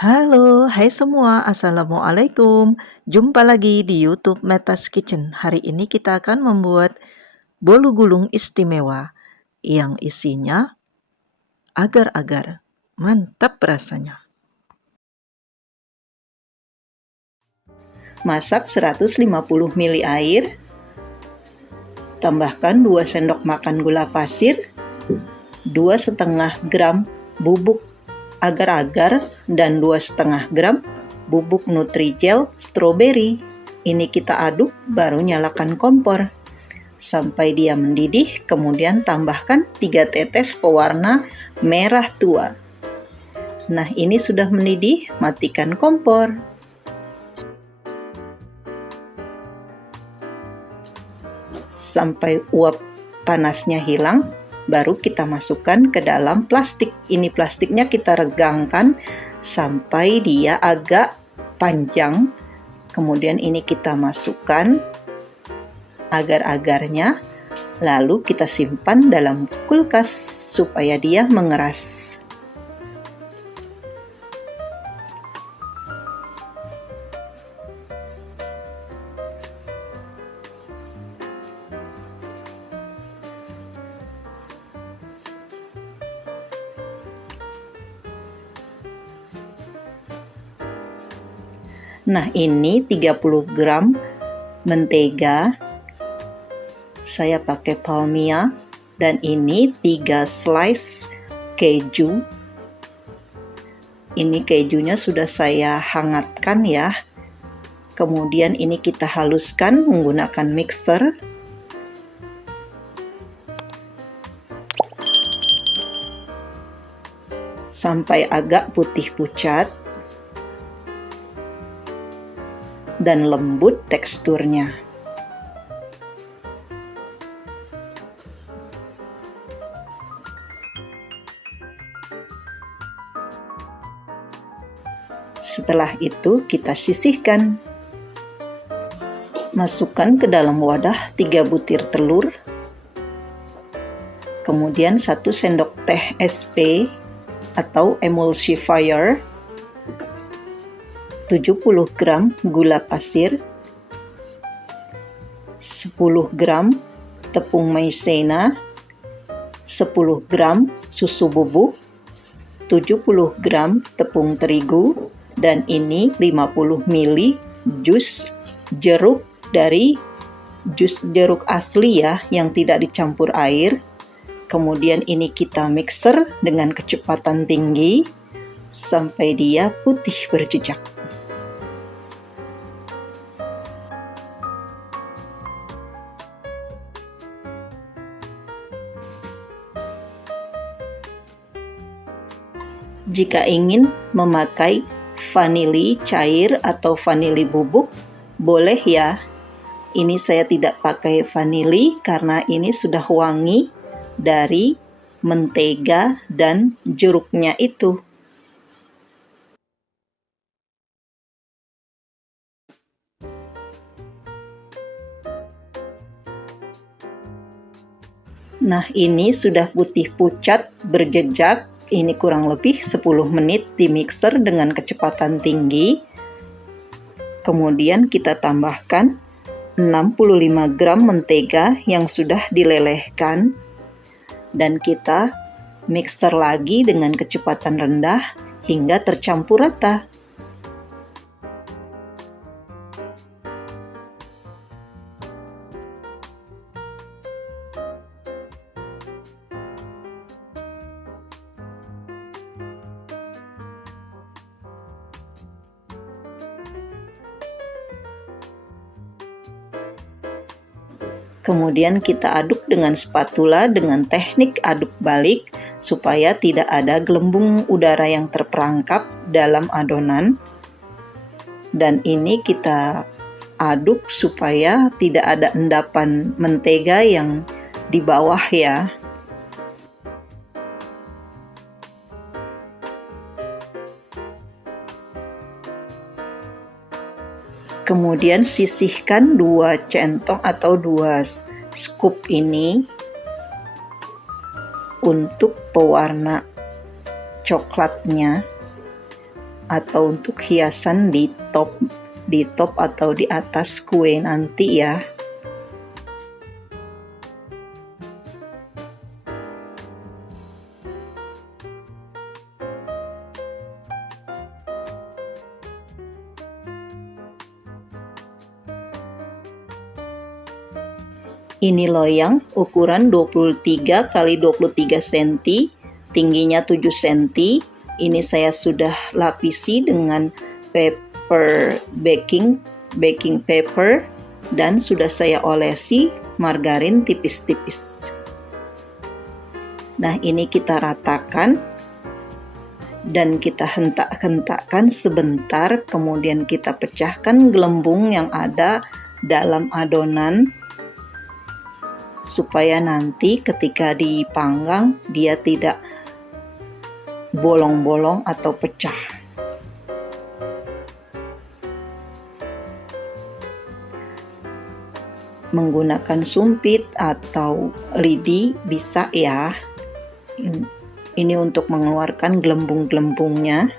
Halo, hai semua, assalamualaikum. Jumpa lagi di YouTube Metas Kitchen. Hari ini kita akan membuat bolu gulung istimewa yang isinya agar-agar. Mantap rasanya. Masak 150 ml air, tambahkan 2 sendok makan gula pasir, 2,5 gram bubuk agar-agar, dan 2,5 gram bubuk Nutrijel stroberi. Ini kita aduk, baru nyalakan kompor sampai dia mendidih, kemudian tambahkan 3 tetes pewarna merah tua. Nah, ini sudah mendidih, matikan kompor. Sampai uap panasnya hilang, baru kita masukkan ke dalam plastik. Ini plastiknya kita regangkan sampai dia agak panjang. Kemudian ini kita masukkan agar-agarnya, lalu kita simpan dalam kulkas supaya dia mengeras. Nah, ini 30 gram mentega. Saya pakai Palmia, dan ini 3 slice keju. Ini kejunya sudah saya hangatkan ya. Kemudian ini kita haluskan menggunakan mixer. Sampai agak putih pucat dan lembut teksturnya. Setelah itu kita sisihkan. Masukkan ke dalam wadah 3 butir telur, kemudian 1 sendok teh SP atau emulsifier, 70 gram gula pasir, 10 gram tepung maizena, 10 gram susu bubuk, 70 gram tepung terigu, dan ini 50 ml jus jeruk dari jus jeruk asli ya, yang tidak dicampur air. Kemudian ini kita mixer dengan kecepatan tinggi sampai dia putih berjejak. Jika ingin memakai vanili cair atau vanili bubuk, boleh ya. Ini saya tidak pakai vanili karena ini sudah wangi dari mentega dan jeruknya itu. Nah, ini sudah putih pucat berjejak. Ini kurang lebih 10 menit di mixer dengan kecepatan tinggi. Kemudian kita tambahkan 65 gram mentega yang sudah dilelehkan, dan kita mixer lagi dengan kecepatan rendah hingga tercampur rata. Kemudian kita aduk dengan spatula dengan teknik aduk balik supaya tidak ada gelembung udara yang terperangkap dalam adonan. Dan ini kita aduk supaya tidak ada endapan mentega yang di bawah ya. Kemudian sisihkan 2 centong atau 2 scoop ini untuk pewarna coklatnya. atau untuk hiasan di top atau di atas kue nanti ya. Ini loyang ukuran 23 x 23 cm, tingginya 7 cm. Ini saya sudah lapisi dengan paper baking paper dan sudah saya olesi margarin tipis-tipis. Nah, ini kita ratakan dan kita hentak-hentakkan sebentar, kemudian kita pecahkan gelembung yang ada dalam adonan supaya nanti ketika dipanggang dia tidak bolong-bolong atau pecah. Menggunakan sumpit atau lidi bisa ya. Ini untuk mengeluarkan gelembung-gelembungnya.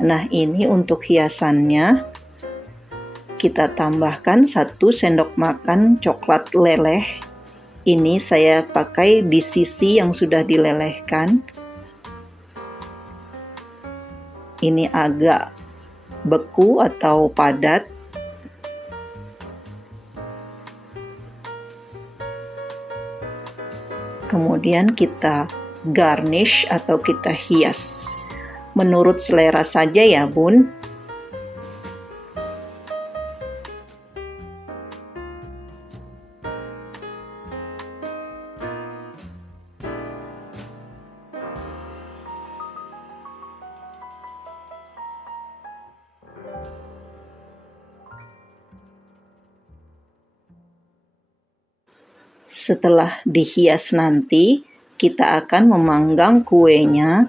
Nah, ini untuk hiasannya. Kita tambahkan 1 sendok makan coklat leleh. Ini saya pakai di sisi yang sudah dilelehkan. Ini agak beku atau padat. Kemudian kita garnish atau kita hias. Menurut selera saja ya, Bun. Setelah dihias nanti, kita akan memanggang kuenya.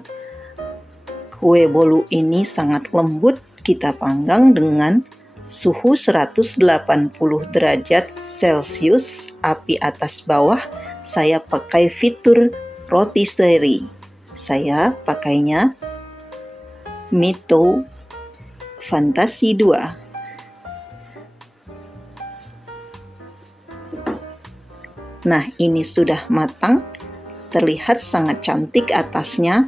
Kue bolu ini sangat lembut, kita panggang dengan suhu 180 derajat Celcius, api atas bawah. Saya pakai fitur rotisserie. Saya pakainya Mito Fantasi 2. Nah, ini sudah matang, terlihat sangat cantik atasnya.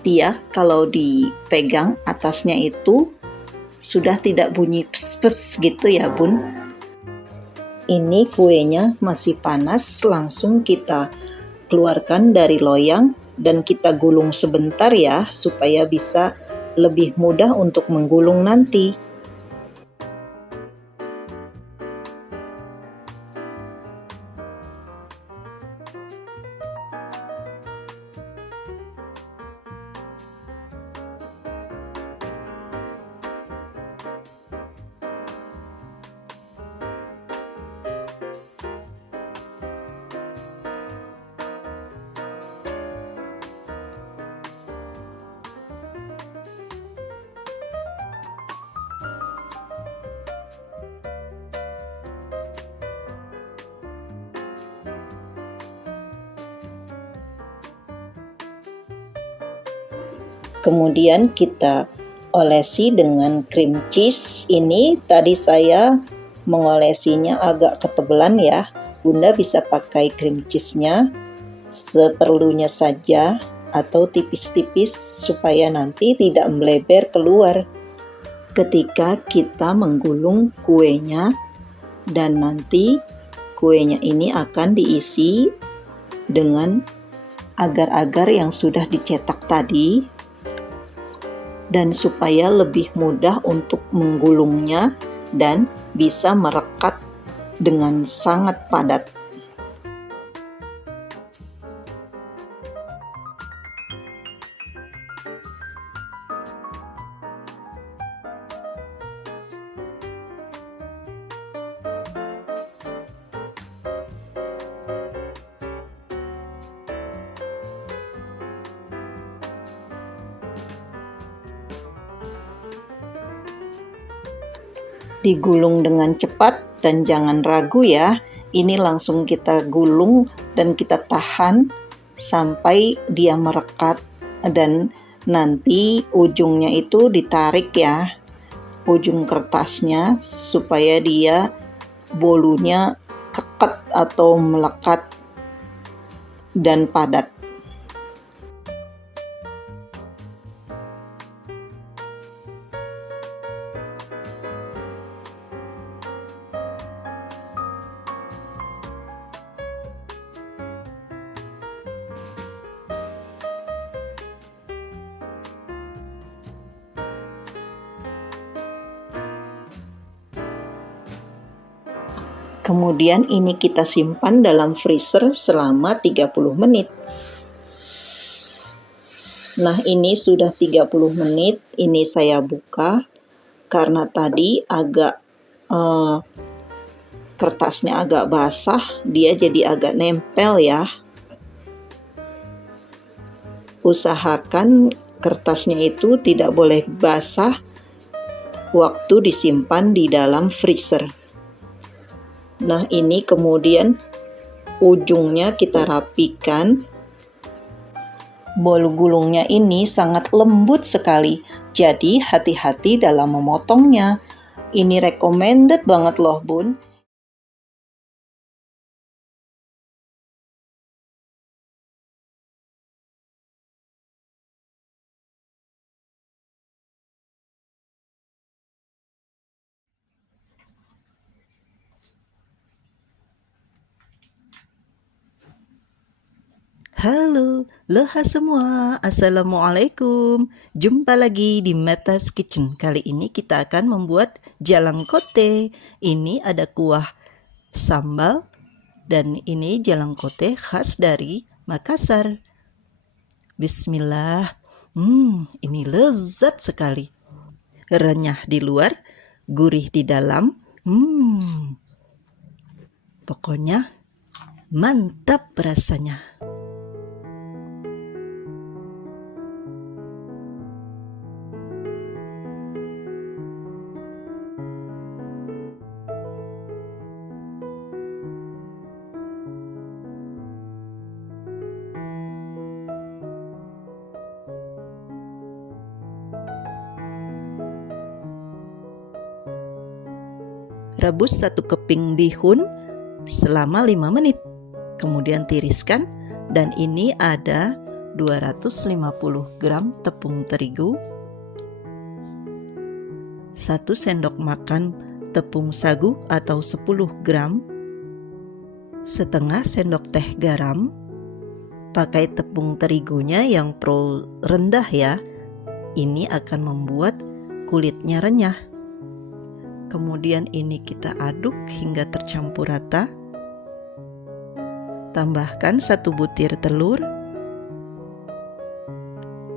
Dia kalau dipegang atasnya itu sudah tidak bunyi pes-pes gitu ya, Bun. Ini kuenya masih panas, langsung kita keluarkan dari loyang dan kita gulung sebentar ya, supaya bisa lebih mudah untuk menggulung nanti. Kemudian kita olesi dengan cream cheese. Ini tadi saya mengolesinya agak ketebalan ya. Bunda bisa pakai cream cheese-nya seperlunya saja atau tipis-tipis supaya nanti tidak melebar keluar ketika kita menggulung kuenya. Dan nanti kuenya ini akan diisi dengan agar-agar yang sudah dicetak tadi. Dan supaya lebih mudah untuk menggulungnya dan bisa merekat dengan sangat padat. Digulung dengan cepat dan jangan ragu ya. Ini langsung kita gulung dan kita tahan sampai dia merekat dan Nanti ujungnya itu ditarik ya, ujung kertasnya, supaya dia bolunya kekat atau melekat dan padat. Kemudian ini kita simpan dalam freezer selama 30 menit. Nah, ini sudah 30 menit, ini saya buka karena tadi agak kertasnya agak basah, dia jadi agak nempel ya. Usahakan kertasnya itu tidak boleh basah waktu disimpan di dalam freezer. Nah, ini kemudian ujungnya kita rapikan. Bolu gulungnya ini sangat lembut sekali, jadi hati-hati dalam memotongnya. Ini recommended banget loh, Bun. Halo, loha semua. Assalamualaikum. Jumpa lagi di Meta's Kitchen. Kali ini kita akan membuat jalang kote. Ini ada kuah sambal dan ini jalang kote khas dari Makassar. Bismillah. Ini lezat sekali. Renyah di luar, gurih di dalam. Pokoknya mantap rasanya. Rebus 1 keping bihun selama 5 menit. Kemudian tiriskan, dan ini ada 250 gram tepung terigu, 1 sendok makan tepung sagu atau 10 gram, setengah sendok teh garam. Pakai tepung terigunya yang pro rendah ya, ini akan membuat kulitnya renyah. Kemudian ini kita aduk hingga tercampur rata. Tambahkan 1 butir telur.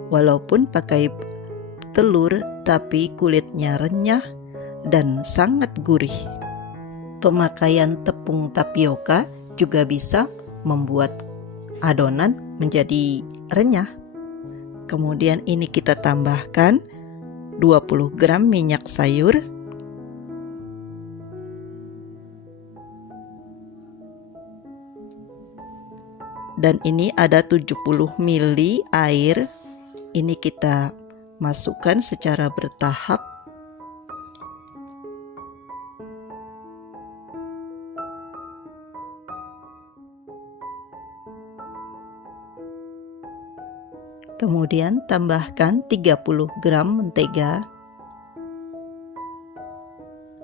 Walaupun pakai telur, tapi kulitnya renyah dan sangat gurih. Pemakaian tepung tapioka juga bisa membuat adonan menjadi renyah. Kemudian ini kita tambahkan 20 gram minyak sayur. Dan ini ada 70 ml air. Ini kita masukkan secara bertahap. Kemudian tambahkan 30 gram mentega.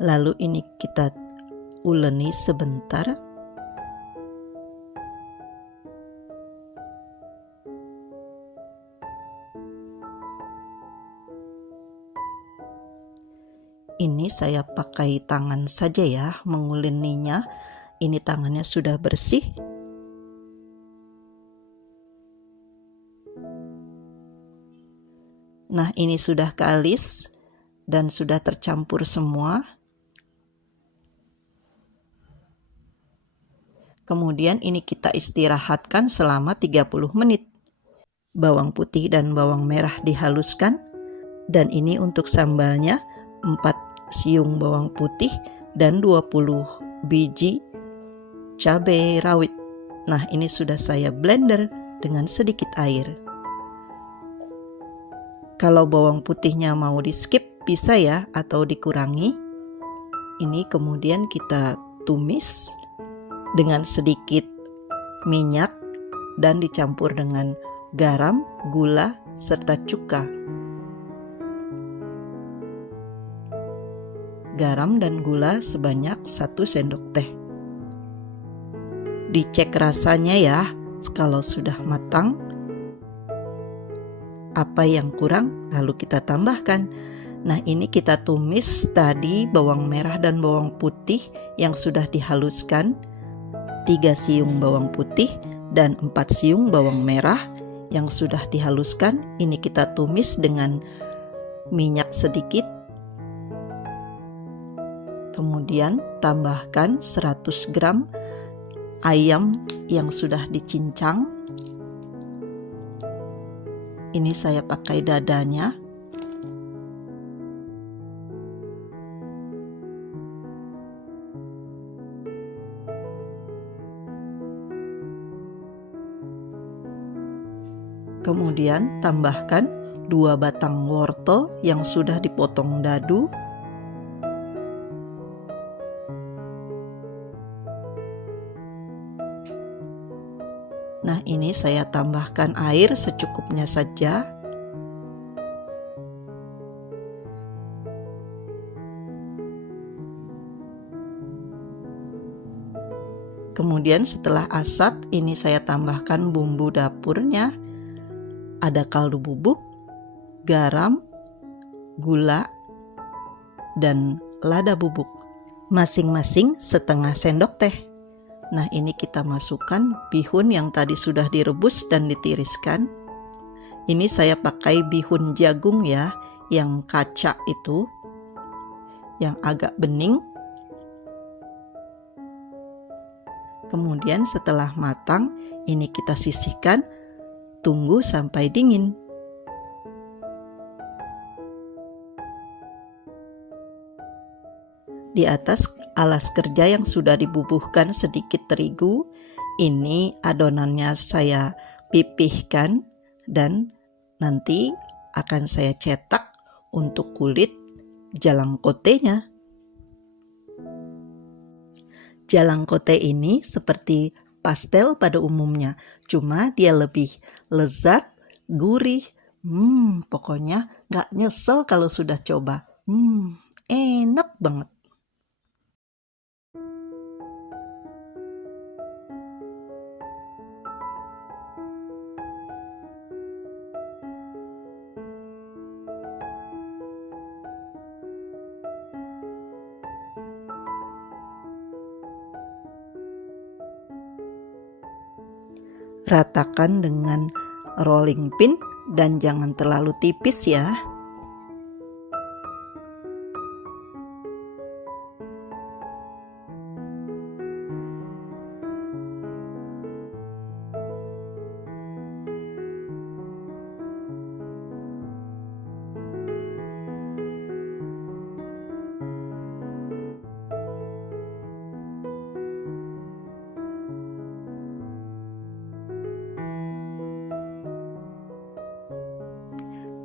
Lalu ini kita uleni sebentar. Ini saya pakai tangan saja ya menguleninya. Ini tangannya sudah bersih. Nah, ini sudah kalis dan sudah tercampur semua. Kemudian ini kita istirahatkan selama 30 menit. Bawang putih dan bawang merah dihaluskan. Dan ini untuk sambalnya 4 siung bawang putih dan 20 biji cabai rawit. Nah, ini sudah saya blender dengan sedikit air. Kalau bawang putihnya mau di skip bisa ya, atau dikurangi. Ini kemudian kita tumis dengan sedikit minyak dan dicampur dengan garam, gula, serta cuka. Garam dan gula sebanyak 1 sendok teh. Dicek rasanya ya, kalau sudah matang. Apa yang kurang lalu kita tambahkan. Nah, ini kita tumis tadi bawang merah dan bawang putih yang sudah dihaluskan. 3 siung bawang putih dan 4 siung bawang merah yang sudah dihaluskan. Ini kita tumis dengan minyak sedikit. Kemudian tambahkan 100 gram ayam yang sudah dicincang. Ini saya pakai dadanya. Kemudian tambahkan 2 batang wortel yang sudah dipotong dadu. Nah, ini saya tambahkan air secukupnya saja. Kemudian setelah asat, ini saya tambahkan bumbu dapurnya. Ada kaldu bubuk, garam, gula, dan lada bubuk. Masing-masing setengah sendok teh. Nah, ini kita masukkan bihun yang tadi sudah direbus dan ditiriskan. Ini saya pakai bihun jagung ya, yang kaca itu, yang agak bening. Kemudian setelah matang, ini kita sisihkan, tunggu sampai dingin. Di atas alas kerja yang sudah dibubuhkan sedikit terigu, ini adonannya saya pipihkan dan nanti akan saya cetak untuk kulit jalangkotenya. Jalangkote ini seperti pastel pada umumnya, cuma dia lebih lezat, gurih. Pokoknya gak nyesel kalau sudah coba. Enak banget. Ratakan dengan rolling pin dan jangan terlalu tipis ya.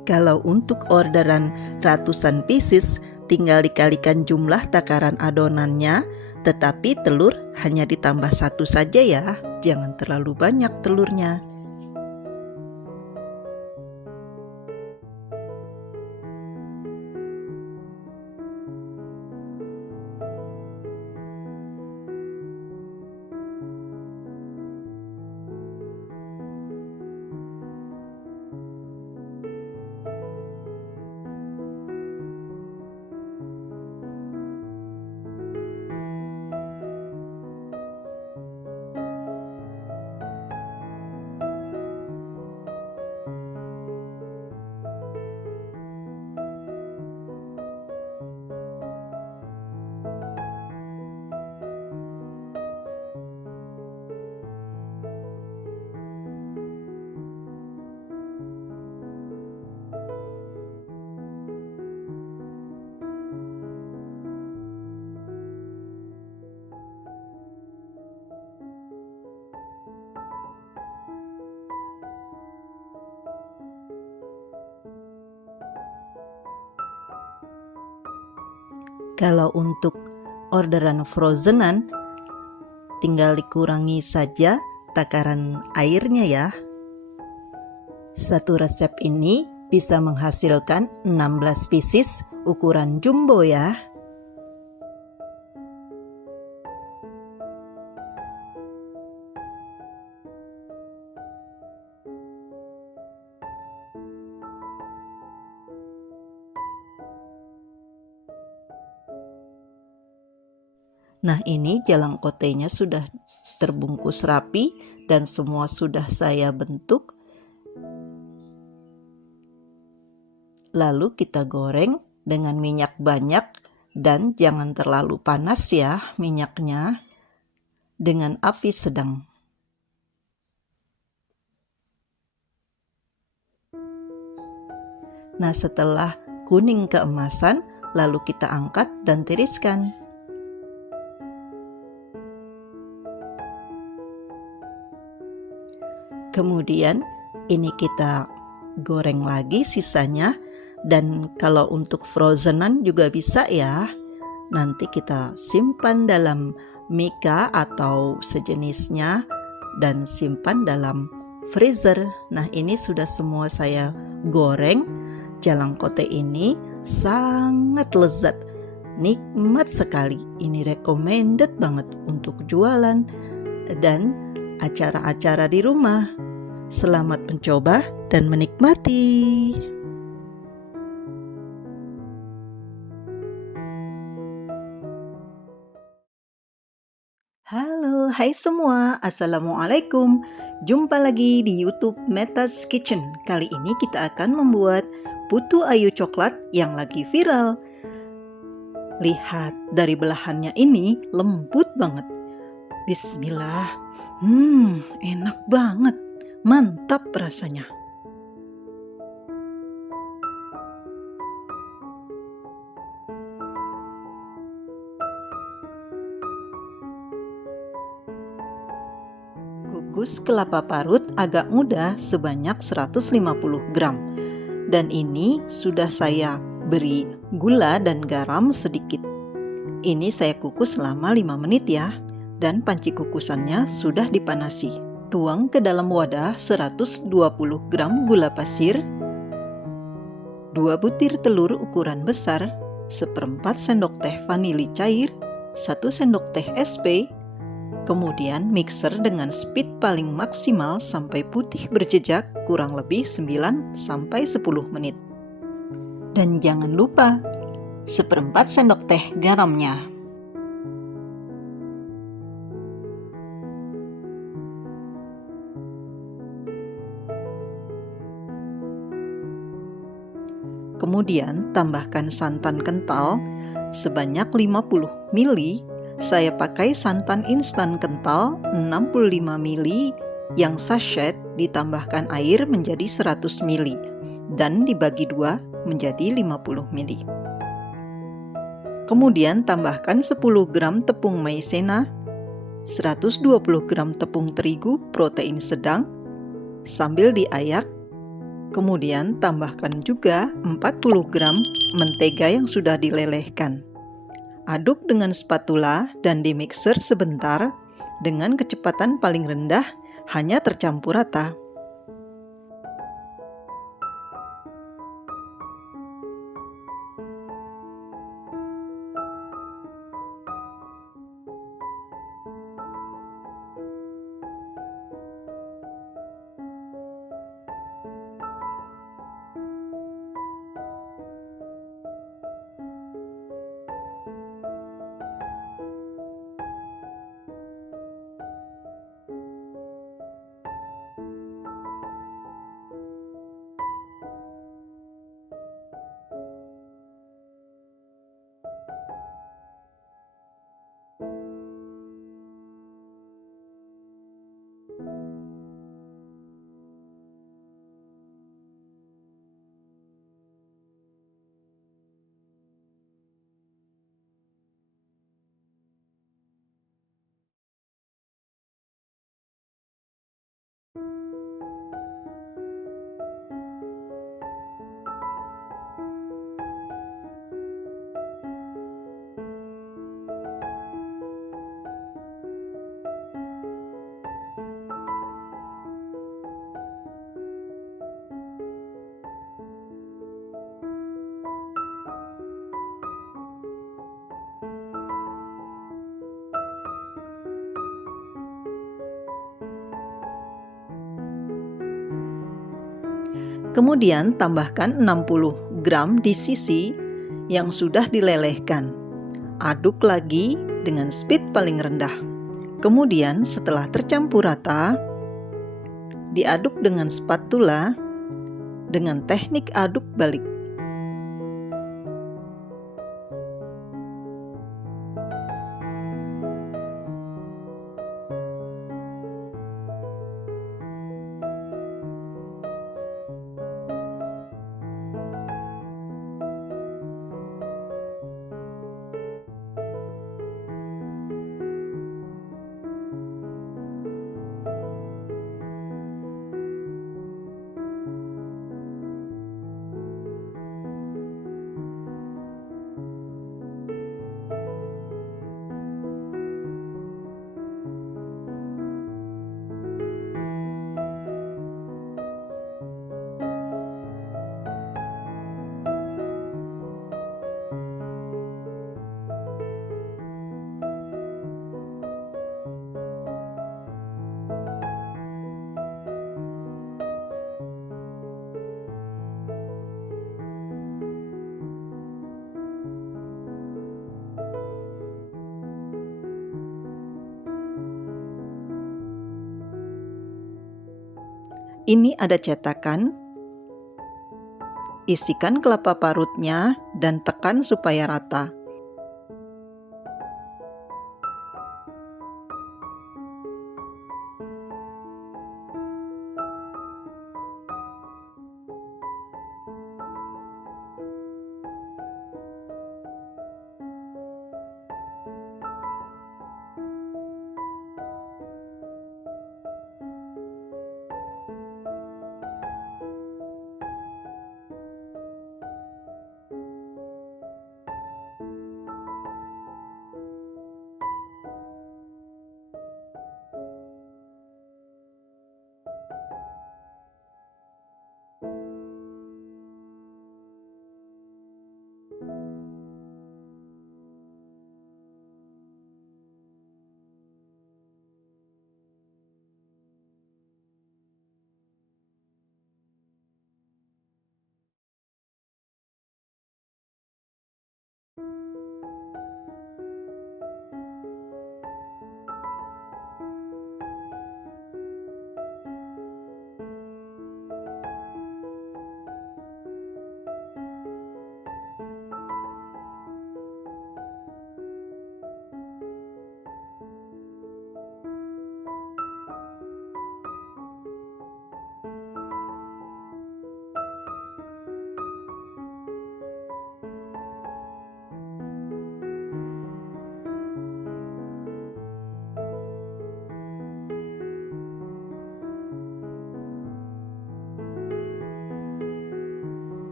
Kalau untuk orderan ratusan pieces, tinggal dikalikan jumlah takaran adonannya, tetapi telur hanya ditambah 1 saja ya, jangan terlalu banyak telurnya. Kalau untuk orderan frozenan, tinggal dikurangi saja takaran airnya ya. Satu resep ini bisa menghasilkan 16 pieces ukuran jumbo ya. Nah, ini jalangkotenya sudah terbungkus rapi dan semua sudah saya bentuk. Lalu kita goreng dengan minyak banyak dan jangan terlalu panas ya minyaknya, dengan api sedang. Nah, setelah kuning keemasan, lalu kita angkat dan tiriskan. Kemudian ini kita goreng lagi sisanya, dan kalau untuk frozenan juga bisa ya. Nanti kita simpan dalam mika atau sejenisnya dan simpan dalam freezer. Nah, ini sudah semua saya goreng. Jalangkote ini sangat lezat, nikmat sekali. Ini recommended banget untuk jualan dan acara-acara di rumah. Selamat mencoba dan menikmati. Halo, hai semua, Assalamualaikum. Jumpa lagi di YouTube Meta's Kitchen. Kali ini kita akan membuat putu ayu coklat yang lagi viral. Lihat, dari belahannya ini lembut banget. Bismillah, enak banget. Mantap rasanya. Kukus kelapa parut agak muda sebanyak 150 gram. Dan ini sudah saya beri gula dan garam sedikit. Ini saya kukus selama 5 menit ya. Dan panci kukusannya sudah dipanasi. Tuang ke dalam wadah 120 gram gula pasir, 2 butir telur ukuran besar, 1/4 sendok teh vanili cair, 1 sendok teh SP, kemudian mixer dengan speed paling maksimal sampai putih berjejak kurang lebih 9-10 menit. Dan jangan lupa 1/4 sendok teh garamnya. Kemudian tambahkan santan kental sebanyak 50 ml. Saya pakai santan instan kental 65 ml yang sachet, ditambahkan air menjadi 100 ml dan dibagi 2 menjadi 50 ml. Kemudian tambahkan 10 gram tepung maizena, 120 gram tepung terigu protein sedang sambil diayak. Kemudian tambahkan juga 40 gram mentega yang sudah dilelehkan. Aduk dengan spatula dan dimixer sebentar dengan kecepatan paling rendah, hanya tercampur rata. Kemudian tambahkan 60 gram di sisi yang sudah dilelehkan. Aduk lagi dengan speed paling rendah. Kemudian setelah tercampur rata, diaduk dengan spatula dengan teknik aduk balik. Ini ada cetakan, isikan kelapa parutnya dan tekan supaya rata.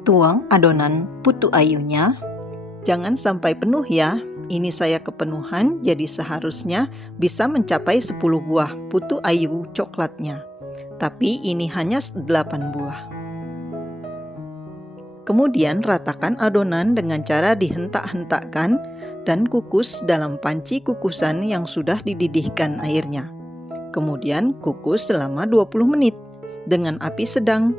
Tuang adonan putu ayunya. Jangan sampai penuh ya. Ini saya kepenuhan, jadi seharusnya bisa mencapai 10 buah putu ayu coklatnya. Tapi ini hanya 8 buah. Kemudian ratakan adonan dengan cara dihentak-hentakkan dan kukus dalam panci kukusan yang sudah dididihkan airnya. Kemudian kukus selama 20 menit dengan api sedang.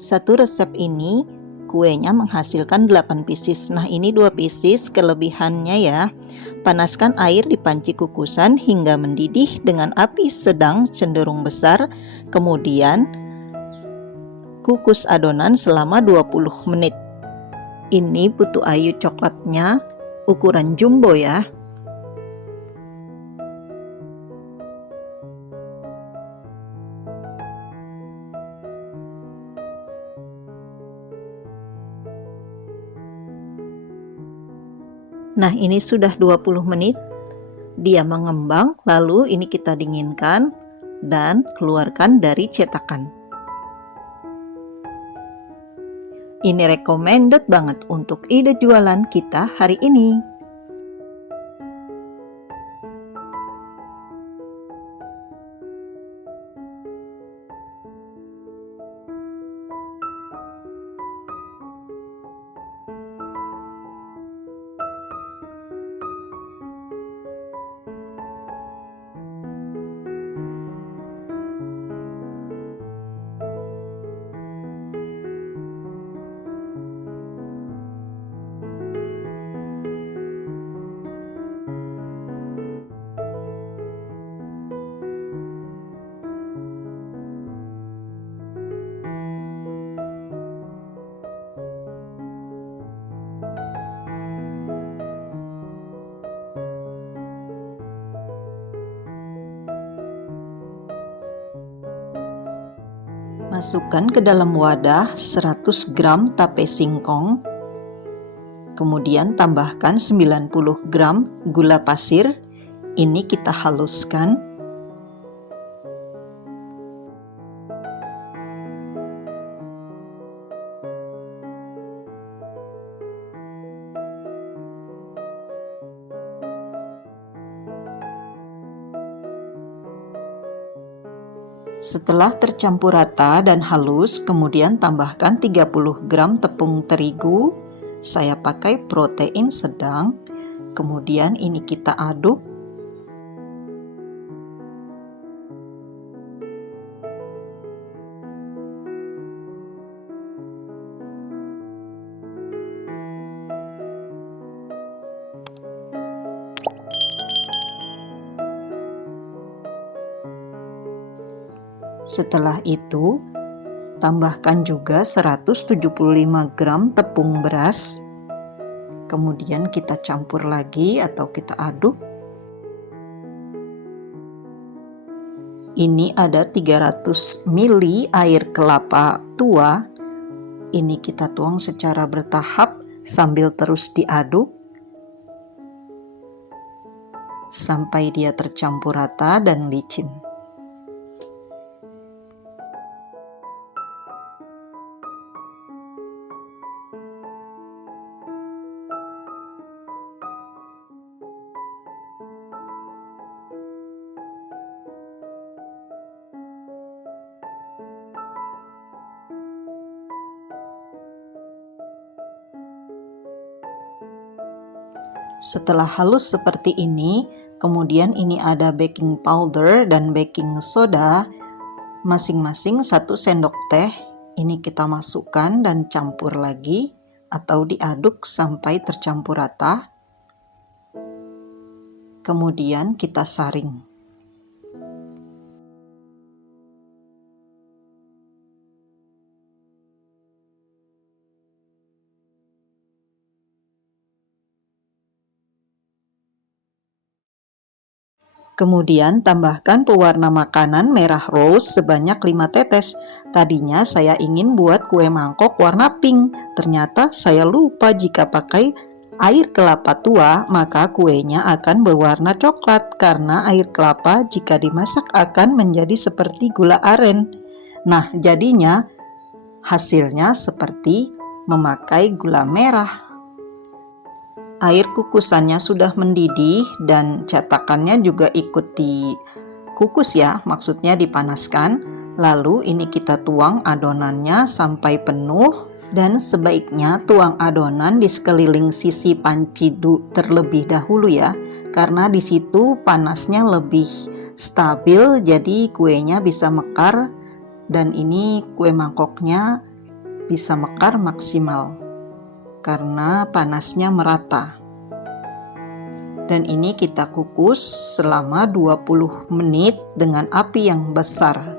Satu resep ini kuenya menghasilkan 8 pieces. Nah, ini 2 pieces, kelebihannya ya. Panaskan air di panci kukusan hingga mendidih dengan api sedang cenderung besar. Kemudian kukus adonan selama 20 menit. Ini putu ayu coklatnya ukuran jumbo ya. Nah, ini sudah 20 menit. Dia mengembang, lalu ini kita dinginkan dan keluarkan dari cetakan. Ini recommended banget untuk ide jualan kita hari ini. Masukkan ke dalam wadah 100 gram tape singkong, kemudian tambahkan 90 gram gula pasir. Ini kita haluskan. Setelah tercampur rata dan halus, kemudian tambahkan 30 gram tepung terigu. Saya pakai protein sedang. Kemudian ini kita aduk. Setelah itu, tambahkan juga 175 gram tepung beras. Kemudian kita campur lagi atau kita aduk. Ini ada 300 ml air kelapa tua. Ini kita tuang secara bertahap sambil terus diaduk sampai dia tercampur rata dan licin. Setelah halus seperti ini, kemudian ini ada baking powder dan baking soda, masing-masing 1 sendok teh. Ini kita masukkan dan campur lagi atau diaduk sampai tercampur rata. Kemudian kita saring. Kemudian tambahkan pewarna makanan merah rose sebanyak 5 tetes. Tadinya saya ingin buat kue mangkok warna pink. Ternyata saya lupa jika pakai air kelapa tua, maka kuenya akan berwarna coklat karena air kelapa jika dimasak akan menjadi seperti gula aren. Nah, jadinya hasilnya seperti memakai gula merah. Air kukusannya sudah mendidih dan cetakannya juga ikut dikukus ya, maksudnya dipanaskan. Lalu ini kita tuang adonannya sampai penuh dan sebaiknya tuang adonan di sekeliling sisi panci terlebih dahulu ya, karena di situ panasnya lebih stabil jadi kuenya bisa mekar dan ini kue mangkoknya bisa mekar maksimal karena panasnya merata. Dan ini kita kukus selama 20 menit dengan api yang besar.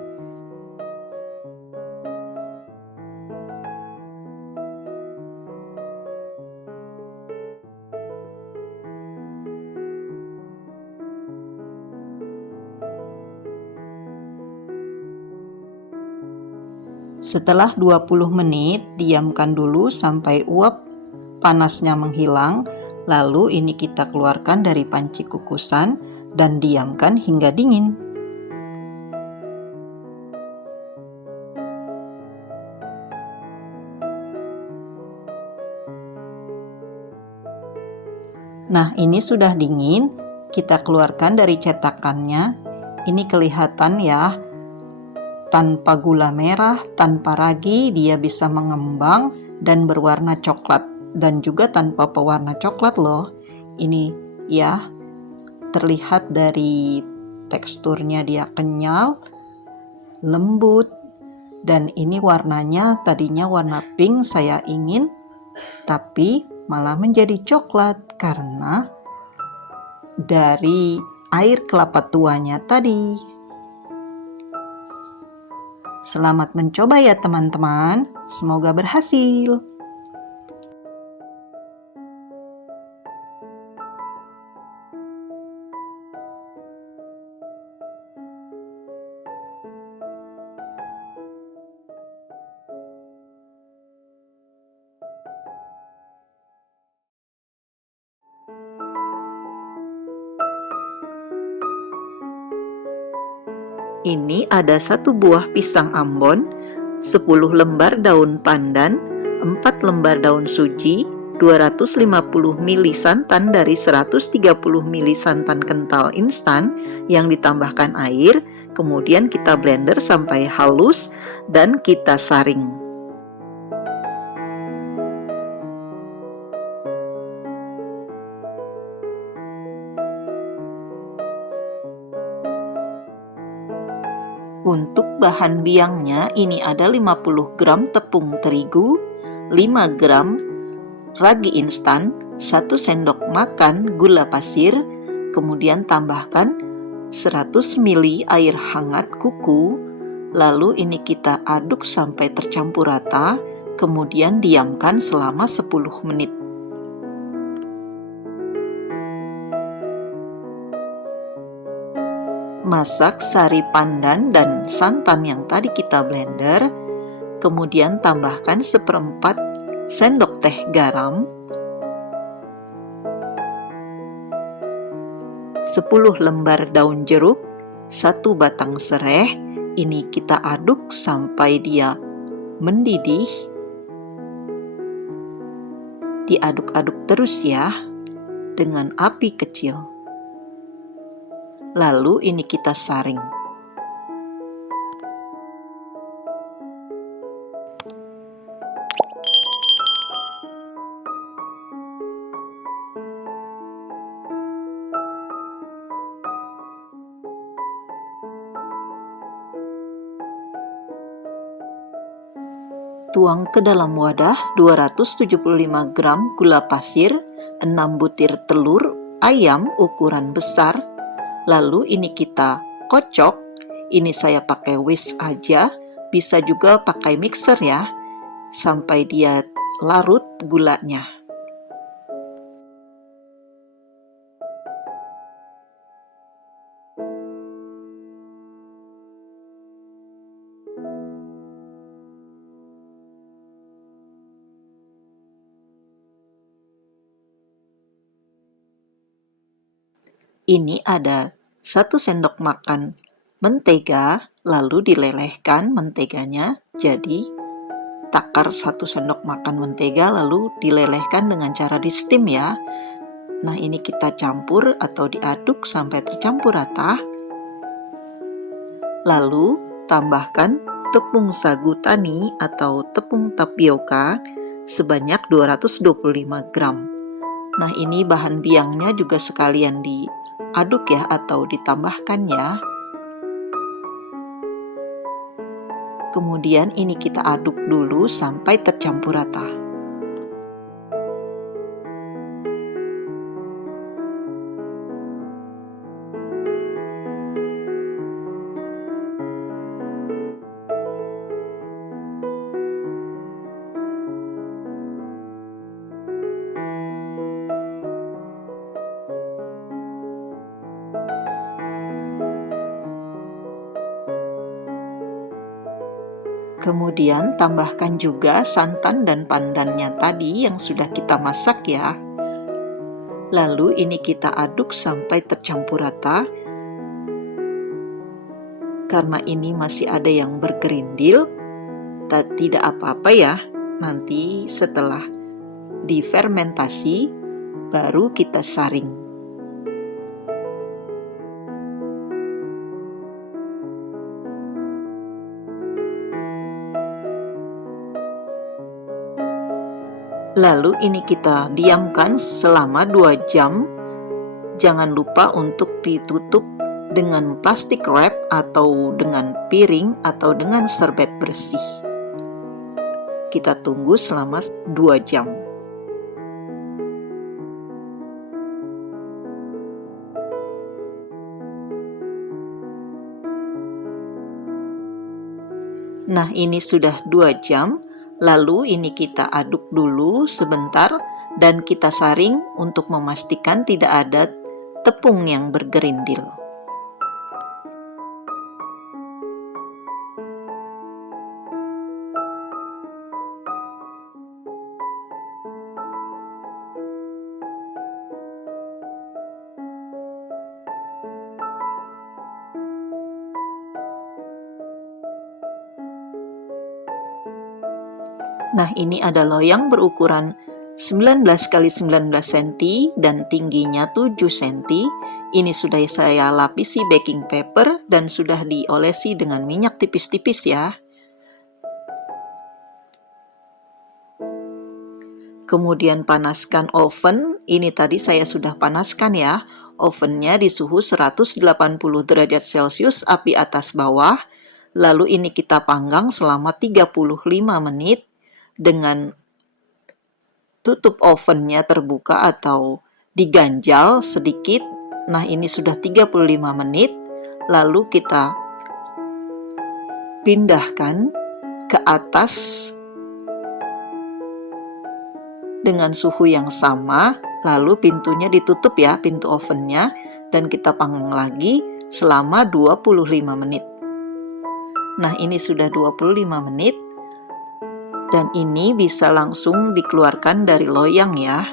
Setelah 20 menit, diamkan dulu sampai uap panasnya menghilang. Lalu ini kita keluarkan dari panci kukusan dan diamkan hingga dingin. Nah, ini sudah dingin, kita keluarkan dari cetakannya. Ini kelihatan ya, tanpa gula merah, tanpa ragi, dia bisa mengembang dan berwarna coklat. Dan juga tanpa pewarna coklat loh. Ini ya, terlihat dari teksturnya dia kenyal, lembut, dan ini warnanya tadinya warna pink saya ingin, tapi malah menjadi coklat karena dari air kelapa tuanya tadi. Selamat mencoba ya teman-teman, semoga berhasil. Ini ada 1 buah pisang ambon, 10 lembar daun pandan, 4 lembar daun suji, 250 ml santan dari 130 ml santan kental instan yang ditambahkan air, kemudian kita blender sampai halus dan kita saring. Untuk bahan biangnya ini ada 50 gram tepung terigu, 5 gram ragi instan, 1 sendok makan gula pasir, kemudian tambahkan 100 ml air hangat kuku, lalu ini kita aduk sampai tercampur rata, kemudian diamkan selama 10 menit. Masak sari pandan dan santan yang tadi kita blender, kemudian tambahkan 1/4 sendok teh garam, 10 lembar daun jeruk, 1 batang sereh. Ini kita aduk sampai dia mendidih. Diaduk-aduk terus ya, dengan api kecil. Lalu ini kita saring. Tuang ke dalam wadah 275 gram gula pasir, 6 butir telur ayam ukuran besar. Lalu ini kita kocok. Ini saya pakai whisk aja, bisa juga pakai mixer ya, sampai dia larut gulanya. Ini ada 1 sendok makan mentega, lalu dilelehkan menteganya, jadi takar 1 sendok makan mentega lalu dilelehkan dengan cara di steam ya. Nah, ini kita campur atau diaduk sampai tercampur rata. Lalu tambahkan tepung sagu tani atau tepung tapioka sebanyak 225 gram. Nah, ini bahan biangnya juga sekalian diaduk ya atau ditambahkan ya. Kemudian ini kita aduk dulu sampai tercampur rata. Kemudian tambahkan juga santan dan pandannya tadi yang sudah kita masak ya. Lalu ini kita aduk sampai tercampur rata. Karena ini masih ada yang bergerindil, tidak apa-apa ya. Nanti setelah difermentasi baru kita saring. Lalu ini kita diamkan selama 2 jam. Jangan lupa untuk ditutup dengan plastik wrap atau dengan piring atau dengan serbet bersih. Kita tunggu selama 2 jam. Nah, ini sudah 2 jam. Lalu ini kita aduk dulu sebentar dan kita saring untuk memastikan tidak ada tepung yang bergerindil. Nah, ini ada loyang berukuran 19 x 19 cm dan tingginya 7 cm. Ini sudah saya lapisi baking paper dan sudah diolesi dengan minyak tipis-tipis ya. Kemudian panaskan oven. Ini tadi saya sudah panaskan ya. Ovennya di suhu 180 derajat Celcius, api atas bawah. Lalu ini kita panggang selama 35 menit dengan tutup ovennya terbuka atau diganjal sedikit. Nah, ini sudah 35 menit. Lalu kita pindahkan ke atas dengan suhu yang sama. Lalu pintunya ditutup ya, pintu ovennya, dan kita panggang lagi selama 25 menit. Nah, ini sudah 25 menit. Dan ini bisa langsung dikeluarkan dari loyang ya.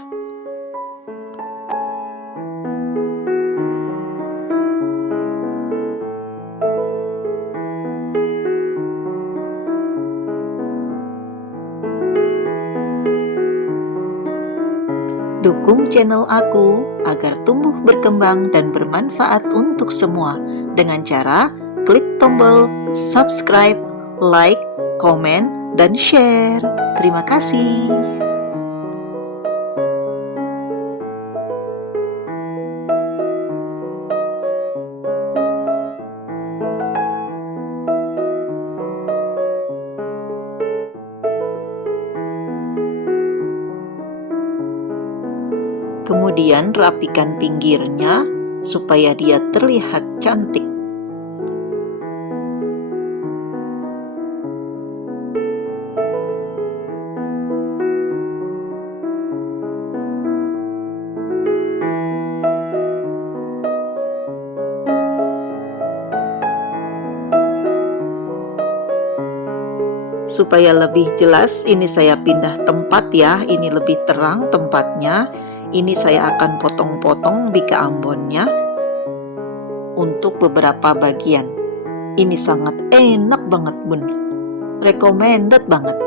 Dukung channel aku agar tumbuh berkembang dan bermanfaat untuk semua dengan cara klik tombol subscribe, like, komen, dan share. Terima kasih. Kemudian rapikan pinggirnya supaya dia terlihat cantik. Supaya lebih jelas, ini saya pindah tempat ya, ini lebih terang tempatnya. Ini saya akan potong-potong bika ambonnya untuk beberapa bagian. Ini sangat enak banget bun, recommended banget.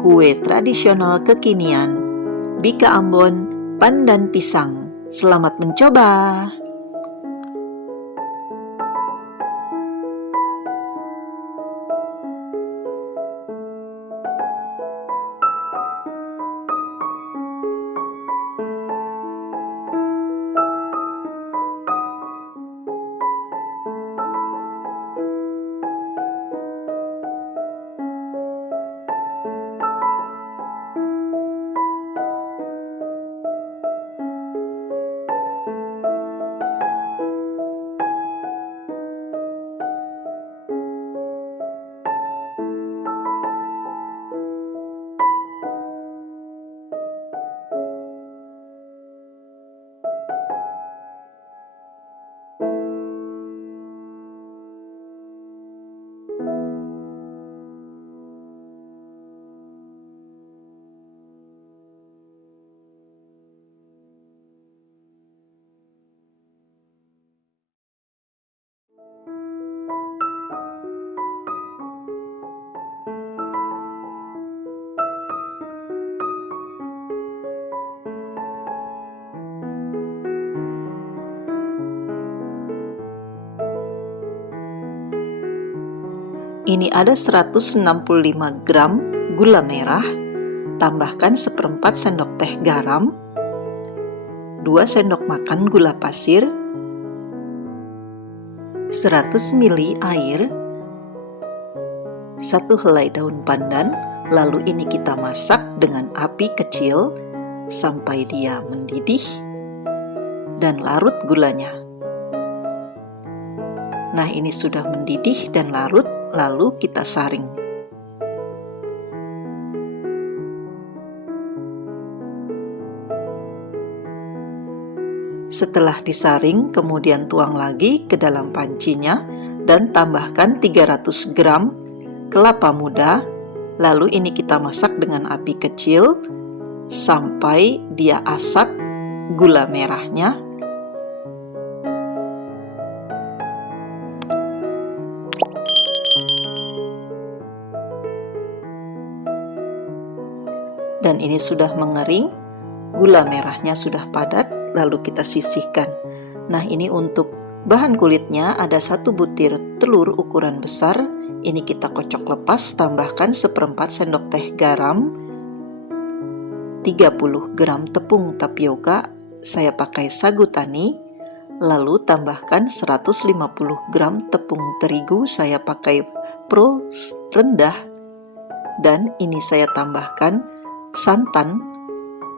Kue tradisional kekinian, bika ambon, pandan pisang. Selamat mencoba! Ini ada 165 gram gula merah, tambahkan 1/4 sendok teh garam, 2 sendok makan gula pasir, 100 ml air, 1 helai daun pandan. Lalu ini kita masak dengan api kecil sampai dia mendidih dan larut gulanya. Nah, ini sudah mendidih dan larut, lalu kita saring. Setelah disaring, kemudian tuang lagi ke dalam pancinya dan tambahkan 300 gram kelapa muda. Lalu ini kita masak dengan api kecil sampai dia asat gula merahnya. Dan ini sudah mengering, gula merahnya sudah padat, lalu kita sisihkan. Nah, ini untuk bahan kulitnya ada 1 butir telur ukuran besar. Ini kita kocok lepas, tambahkan 1/4 sendok teh garam, 30 gram tepung tapioka, saya pakai sagu tani, lalu tambahkan 150 gram tepung terigu, saya pakai pro rendah, dan ini saya tambahkan santan.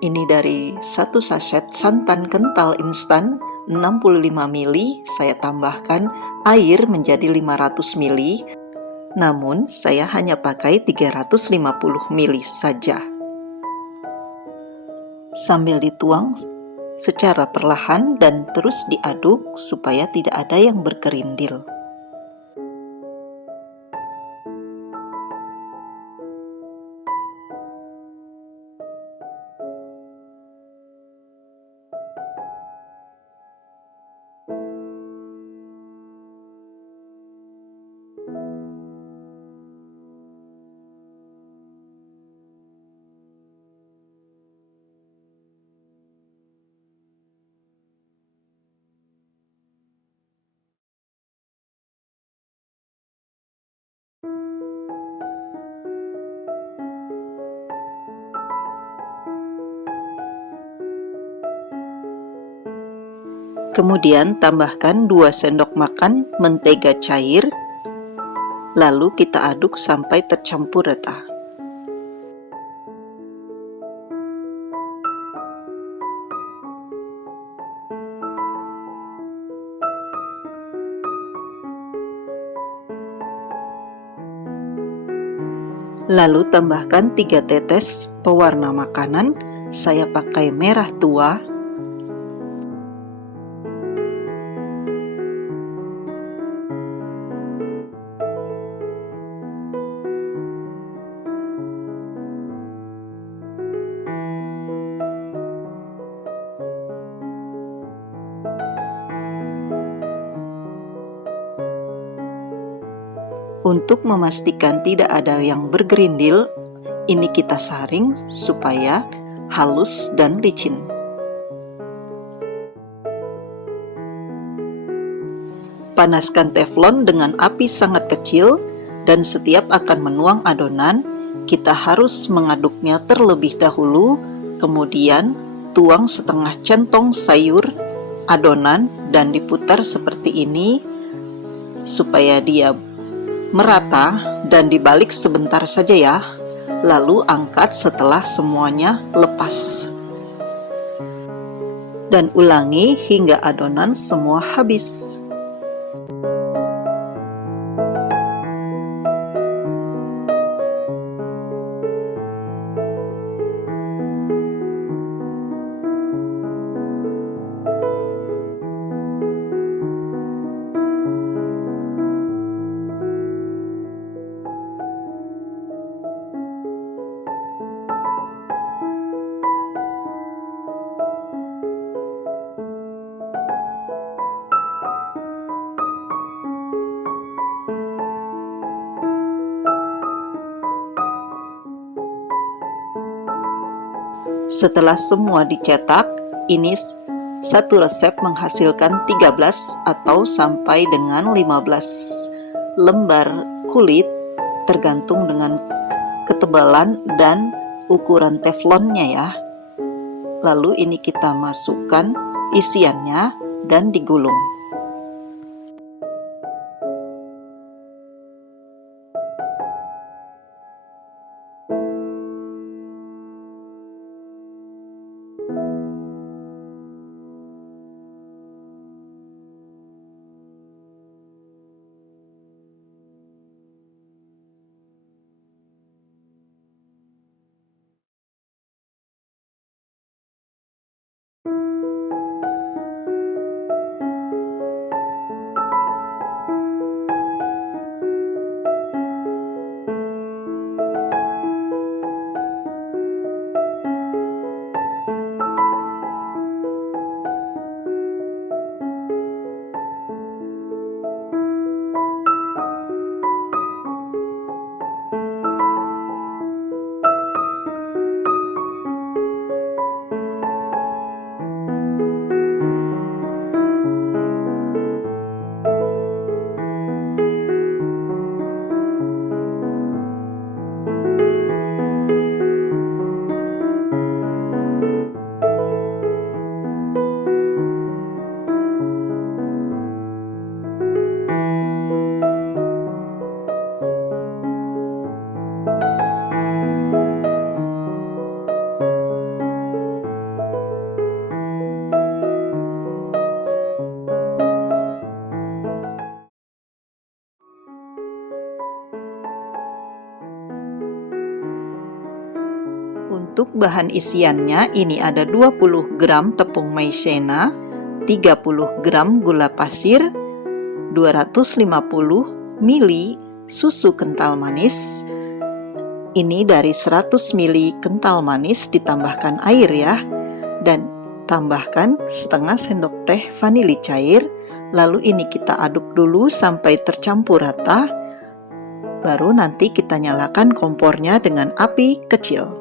Ini dari 1 saset santan kental instan 65 ml, saya tambahkan air menjadi 500 ml, namun saya hanya pakai 350 ml saja. Sambil dituang secara perlahan dan terus diaduk supaya tidak ada yang berkerindil. Kemudian tambahkan 2 sendok makan mentega cair, lalu kita aduk sampai tercampur rata. Lalu tambahkan 3 tetes pewarna makanan, saya pakai merah tua. Untuk memastikan tidak ada yang bergerindil, ini kita saring supaya halus dan licin. Panaskan teflon dengan api sangat kecil, dan setiap akan menuang adonan, kita harus mengaduknya terlebih dahulu, kemudian tuang setengah centong sayur adonan dan diputar seperti ini supaya dia merata, dan dibalik sebentar saja ya, lalu angkat setelah semuanya lepas, dan ulangi hingga adonan semua habis. Setelah semua dicetak, ini satu resep menghasilkan 13 atau sampai dengan 15 lembar kulit, tergantung dengan ketebalan dan ukuran teflonnya ya. Lalu ini kita masukkan isiannya dan digulung. Untuk bahan isiannya ini ada 20 gram tepung maizena, 30 gram gula pasir, 250 ml susu kental manis. Ini dari 100 ml kental manis ditambahkan air ya. Dan tambahkan setengah sendok teh vanili cair. Lalu ini kita aduk dulu sampai tercampur rata. Baru nanti kita nyalakan kompornya dengan api kecil.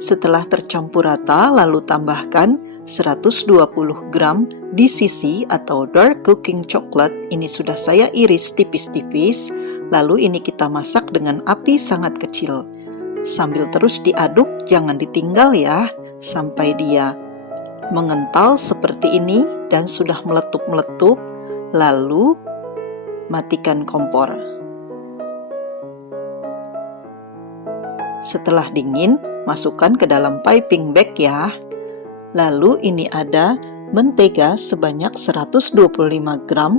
Setelah tercampur rata, lalu tambahkan 120 gram DCC atau Dark Cooking Chocolate. Ini sudah saya iris tipis-tipis. Lalu ini kita masak dengan api sangat kecil. Sambil terus diaduk, jangan ditinggal ya, sampai dia mengental seperti ini dan sudah meletup-meletup, lalu matikan kompor. Setelah dingin, masukkan ke dalam piping bag ya. Lalu ini ada mentega sebanyak 125 gram.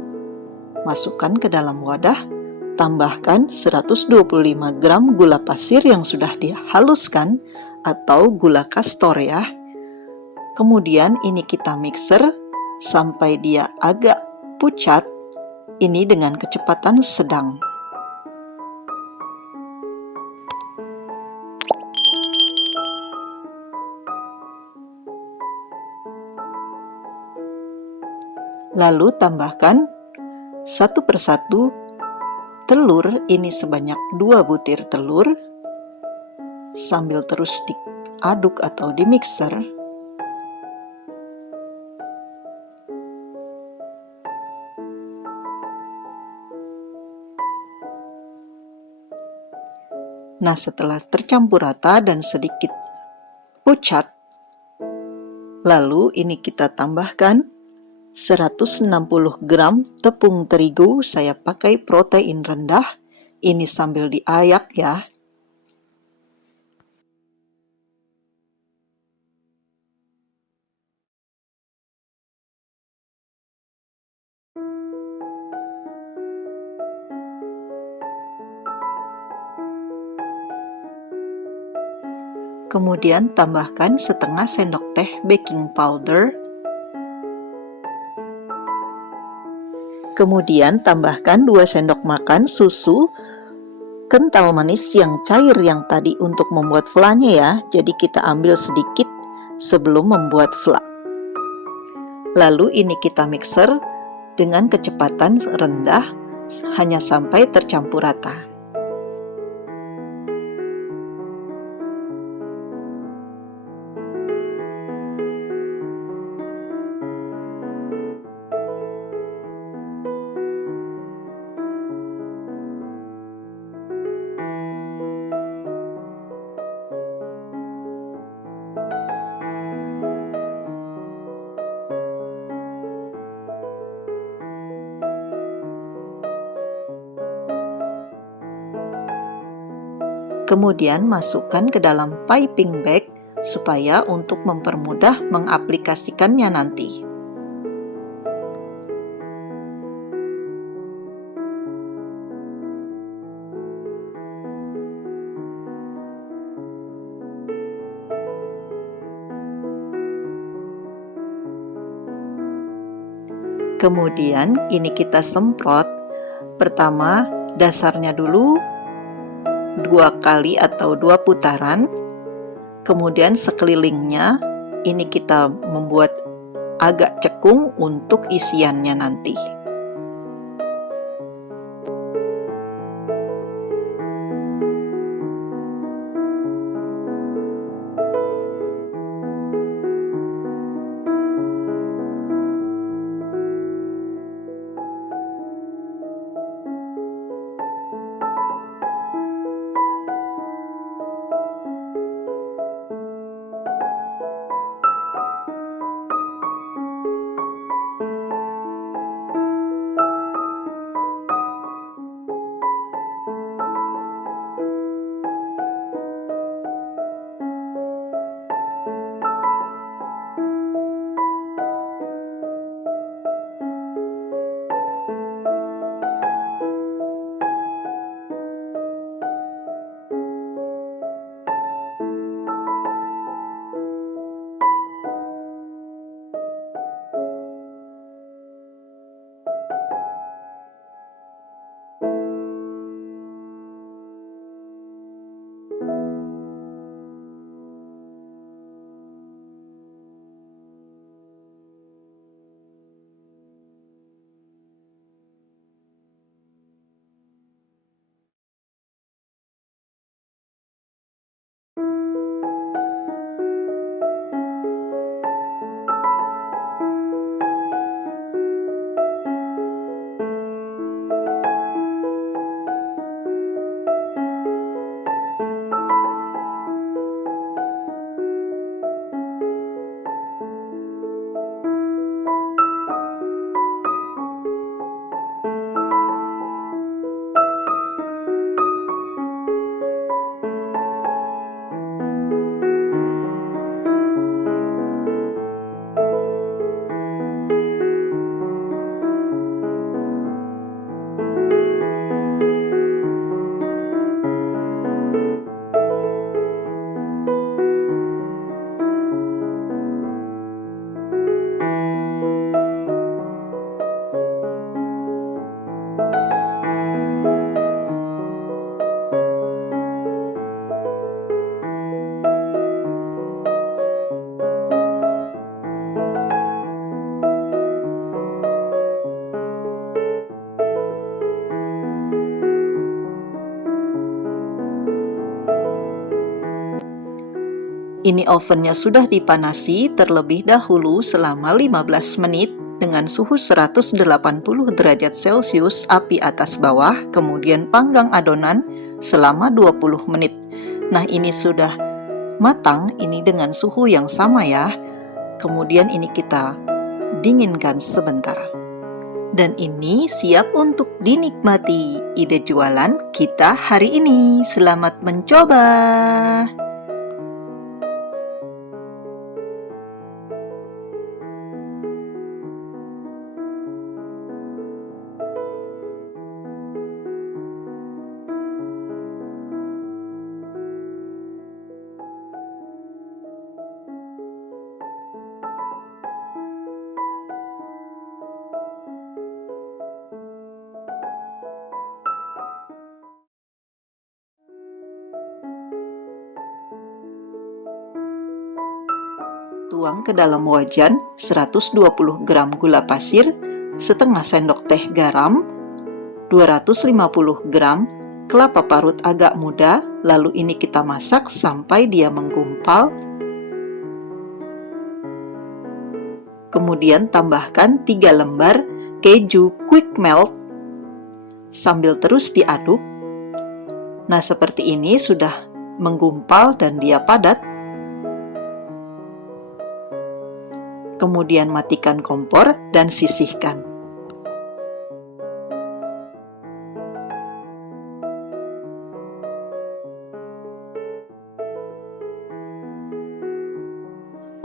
Masukkan ke dalam wadah. Tambahkan 125 gram gula pasir yang sudah dihaluskan atau gula kastor ya. Kemudian ini kita mixer sampai dia agak pucat. Ini dengan kecepatan sedang. Lalu tambahkan satu persatu telur, ini sebanyak 2 butir telur. Sambil terus diaduk atau dimixer. Nah, setelah tercampur rata dan sedikit pucat, lalu ini kita tambahkan 160 gram tepung terigu. Saya pakai protein rendah. Ini sambil diayak ya. Kemudian tambahkan setengah sendok teh baking powder. Kemudian tambahkan 2 sendok makan susu kental manis yang cair yang tadi untuk membuat flanya ya. Jadi kita ambil sedikit sebelum membuat fla. Lalu ini kita mixer dengan kecepatan rendah hanya sampai tercampur rata. Kemudian masukkan ke dalam piping bag supaya untuk mempermudah mengaplikasikannya nanti. Kemudian ini kita semprot. Pertama dasarnya dulu 2 kali atau 2 putaran. Kemudian sekelilingnya ini kita membuat agak cekung untuk isiannya nanti. Ini ovennya sudah dipanasi terlebih dahulu selama 15 menit dengan suhu 180 derajat Celcius api atas bawah, kemudian panggang adonan selama 20 menit. Nah, ini sudah matang, ini dengan suhu yang sama ya. Kemudian ini kita dinginkan sebentar. Dan ini siap untuk dinikmati. Ide jualan kita hari ini. Selamat mencoba. Tuang ke dalam wajan 120 gram gula pasir, setengah sendok teh garam, 250 gram kelapa parut agak muda, lalu ini kita masak sampai dia menggumpal. Kemudian tambahkan 3 lembar keju quick melt sambil terus diaduk. Nah, seperti ini sudah menggumpal dan dia padat. Kemudian matikan kompor dan sisihkan.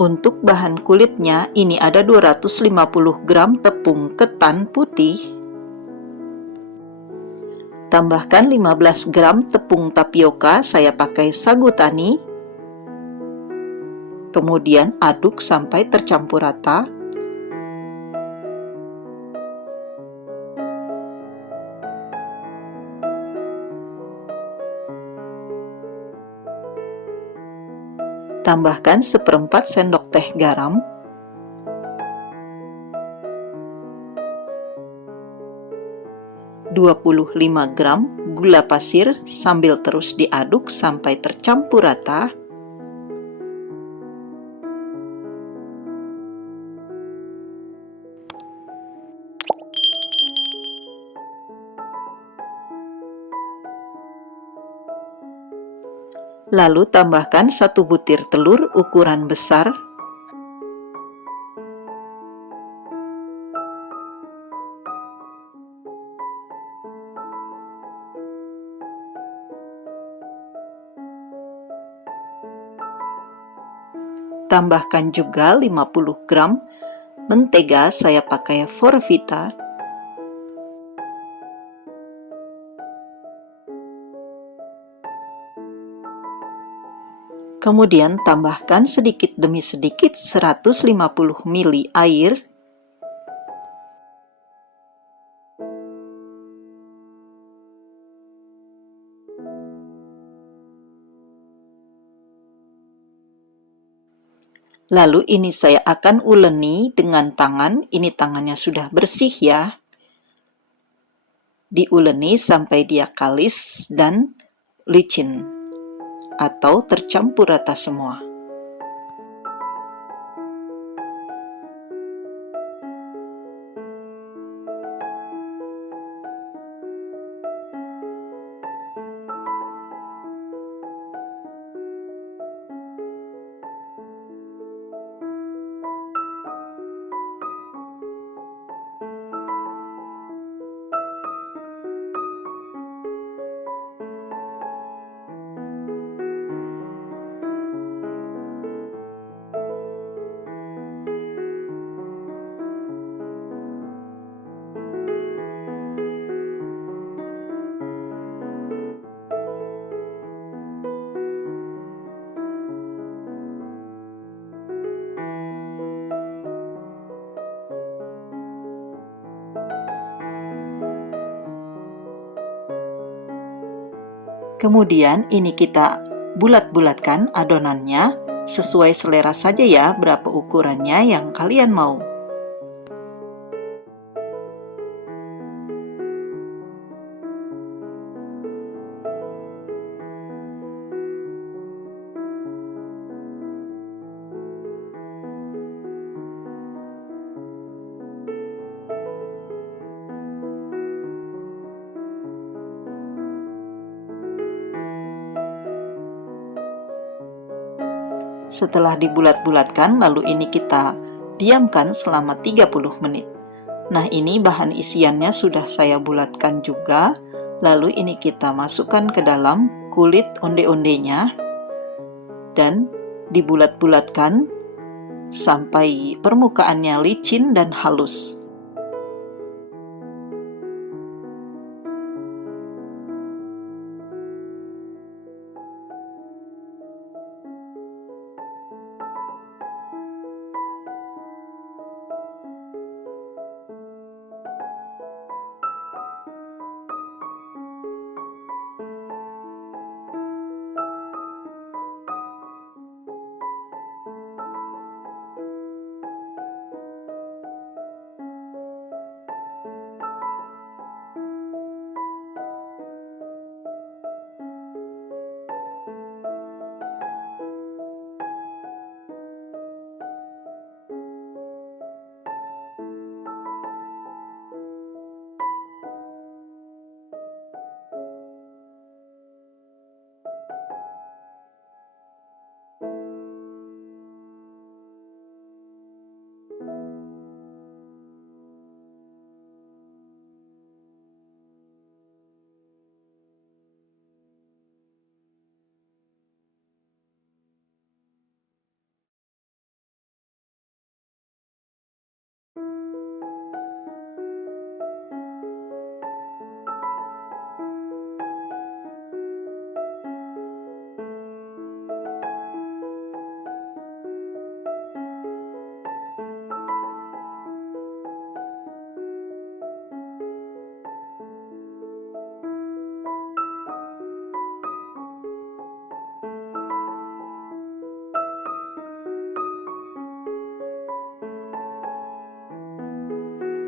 Untuk bahan kulitnya, ini ada 250 gram tepung ketan putih. Tambahkan 15 gram tepung tapioka, saya pakai sagu tani. Kemudian aduk sampai tercampur rata. Tambahkan 1/4 sendok teh garam. (25 gram) gula pasir sambil terus diaduk sampai tercampur rata. Lalu tambahkan 1 butir telur ukuran besar. Tambahkan juga 50 gram mentega, saya pakai Forvita. Kemudian tambahkan sedikit demi sedikit 150 ml air. Lalu ini saya akan uleni dengan tangan, ini tangannya sudah bersih ya. Diuleni sampai dia kalis dan licin atau tercampur rata semua. Kemudian ini kita bulat-bulatkan adonannya, sesuai selera saja ya berapa ukurannya yang kalian mau. Setelah dibulat-bulatkan, lalu ini kita diamkan selama 30 menit. Nah, ini bahan isiannya sudah saya bulatkan juga. Lalu ini kita masukkan ke dalam kulit onde-ondenya dan dibulat-bulatkan sampai permukaannya licin dan halus.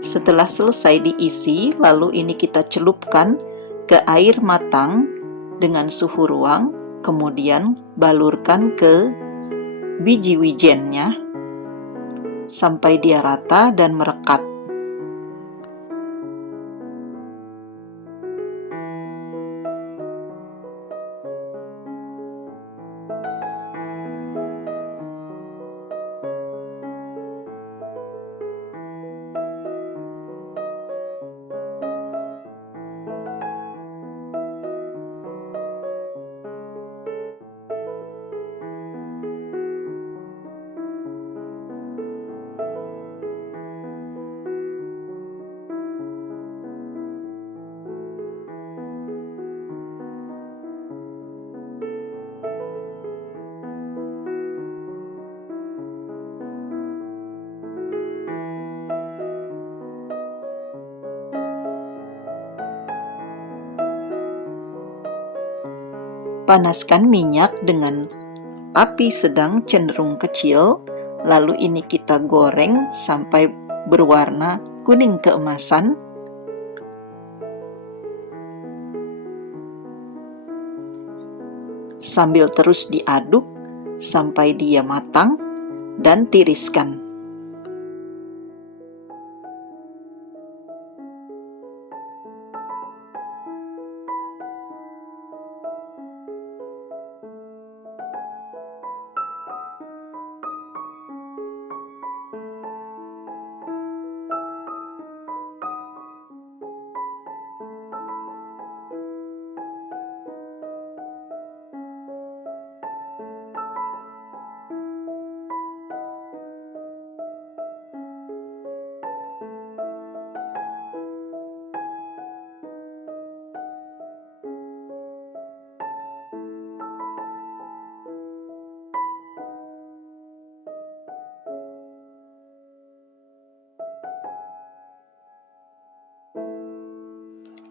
Setelah selesai diisi, lalu ini kita celupkan ke air matang dengan suhu ruang, kemudian balurkan ke biji wijennya sampai dia rata dan merekat. Panaskan minyak dengan api sedang cenderung kecil, lalu ini kita goreng sampai berwarna kuning keemasan. Sambil terus diaduk sampai dia matang dan tiriskan.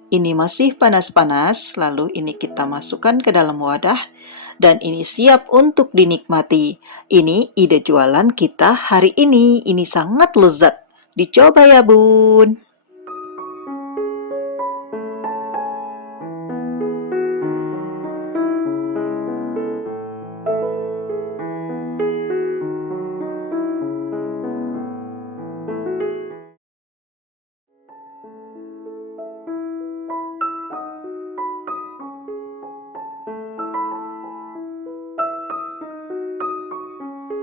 Ini masih panas-panas, lalu ini kita masukkan ke dalam wadah dan ini siap untuk dinikmati. Ini ide jualan kita hari ini sangat lezat. Dicoba ya bun.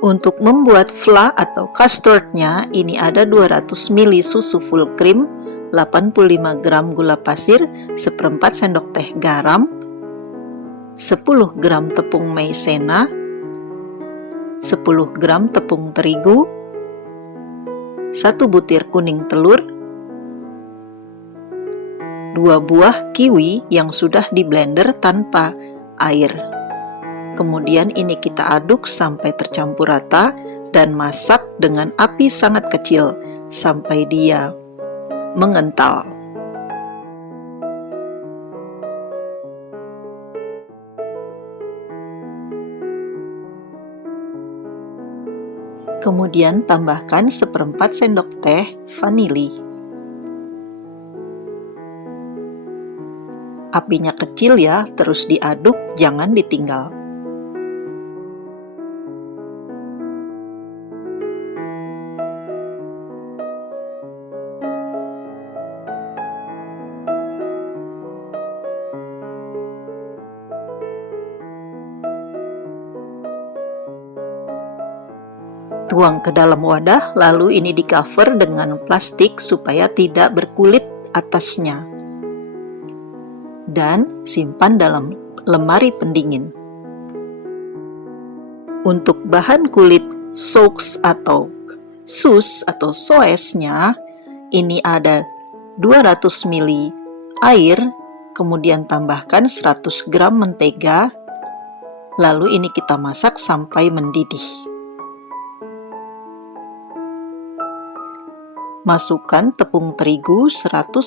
Untuk membuat fla atau custardnya, ini ada 200 ml susu full cream, 85 gram gula pasir, seperempat sendok teh garam, 10 gram tepung maizena, 10 gram tepung terigu, 1 butir kuning telur, 2 buah kiwi yang sudah di blender tanpa air. Kemudian ini kita aduk sampai tercampur rata dan masak dengan api sangat kecil sampai dia mengental. Kemudian tambahkan seperempat sendok teh vanili. Apinya kecil ya, terus diaduk, jangan ditinggal. Tuang ke dalam wadah, lalu ini di cover dengan plastik supaya tidak berkulit atasnya. Dan simpan dalam lemari pendingin. Untuk bahan kulit sous atau sus atau soesnya, ini ada 200 ml air, kemudian tambahkan 100 gram mentega, lalu ini kita masak sampai mendidih. Masukkan tepung terigu 110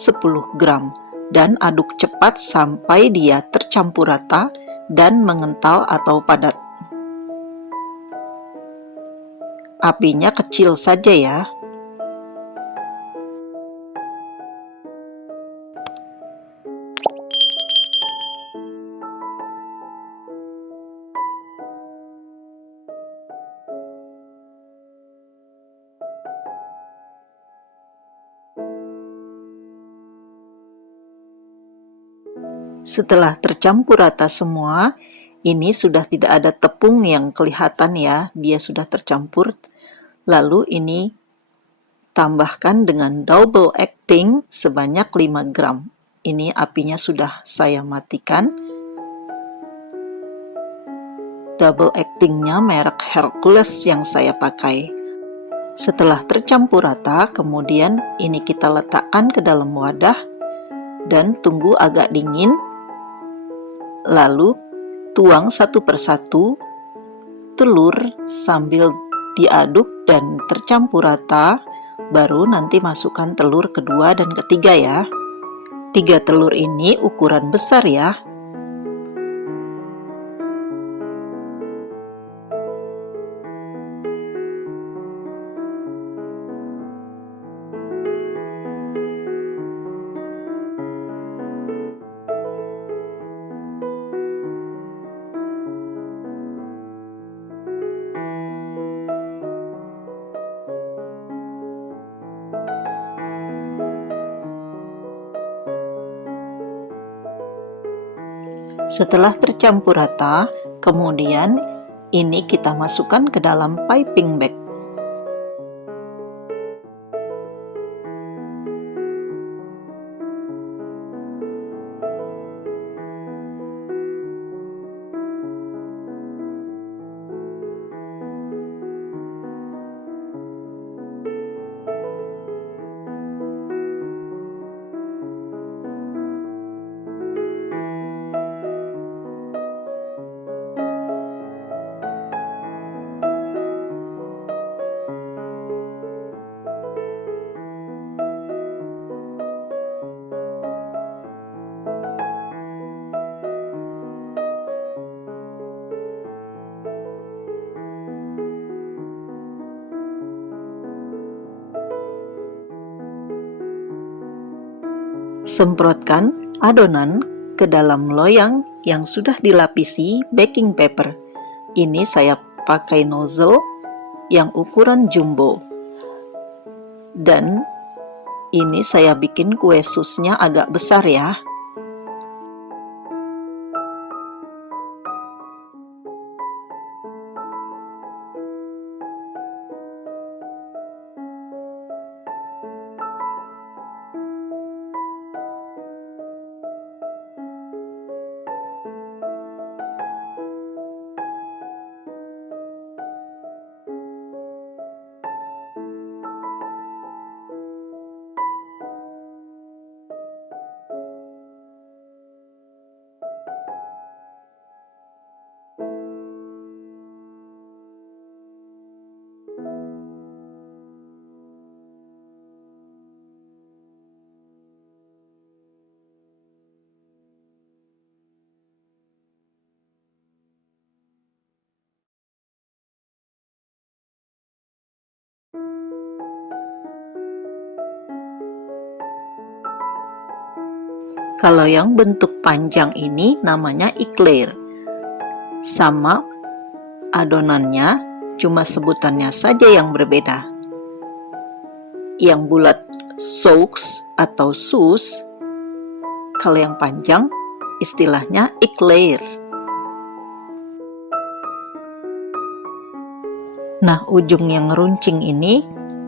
gram dan aduk cepat sampai dia tercampur rata dan mengental atau padat. Apinya kecil saja ya. Setelah tercampur rata semua, ini sudah tidak ada tepung yang kelihatan ya, dia sudah tercampur. Lalu ini tambahkan dengan double acting sebanyak 5 gram. Ini apinya sudah saya matikan. Double actingnya merek Hercules yang saya pakai. Setelah tercampur rata, kemudian ini kita letakkan ke dalam wadah dan tunggu agak dingin. Lalu tuang satu persatu telur sambil diaduk dan tercampur rata, baru nanti masukkan telur kedua dan ketiga ya. 3 telur ini ukuran besar ya. Setelah tercampur rata, kemudian ini kita masukkan ke dalam piping bag. Semprotkan adonan ke dalam loyang yang sudah dilapisi baking paper. Ini saya pakai nozzle yang ukuran jumbo. Dan ini saya bikin kue susnya agak besar ya. Kalau yang bentuk panjang ini namanya eclair. Sama adonannya, cuma sebutannya saja yang berbeda. Yang bulat sauce atau sus, kalau yang panjang istilahnya eclair. Nah, ujung yang ngeruncing ini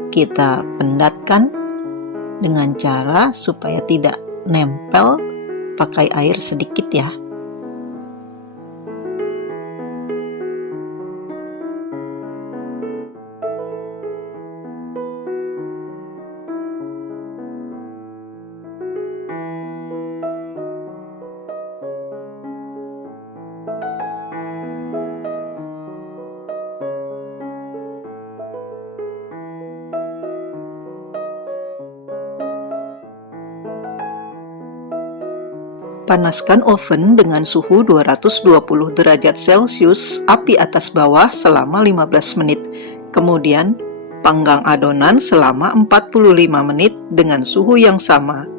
kita pendatkan dengan cara supaya tidak nempel, pakai air sedikit ya. Panaskan oven dengan suhu 220 derajat Celcius, api atas bawah selama 15 menit. Kemudian, panggang adonan selama 45 menit dengan suhu yang sama.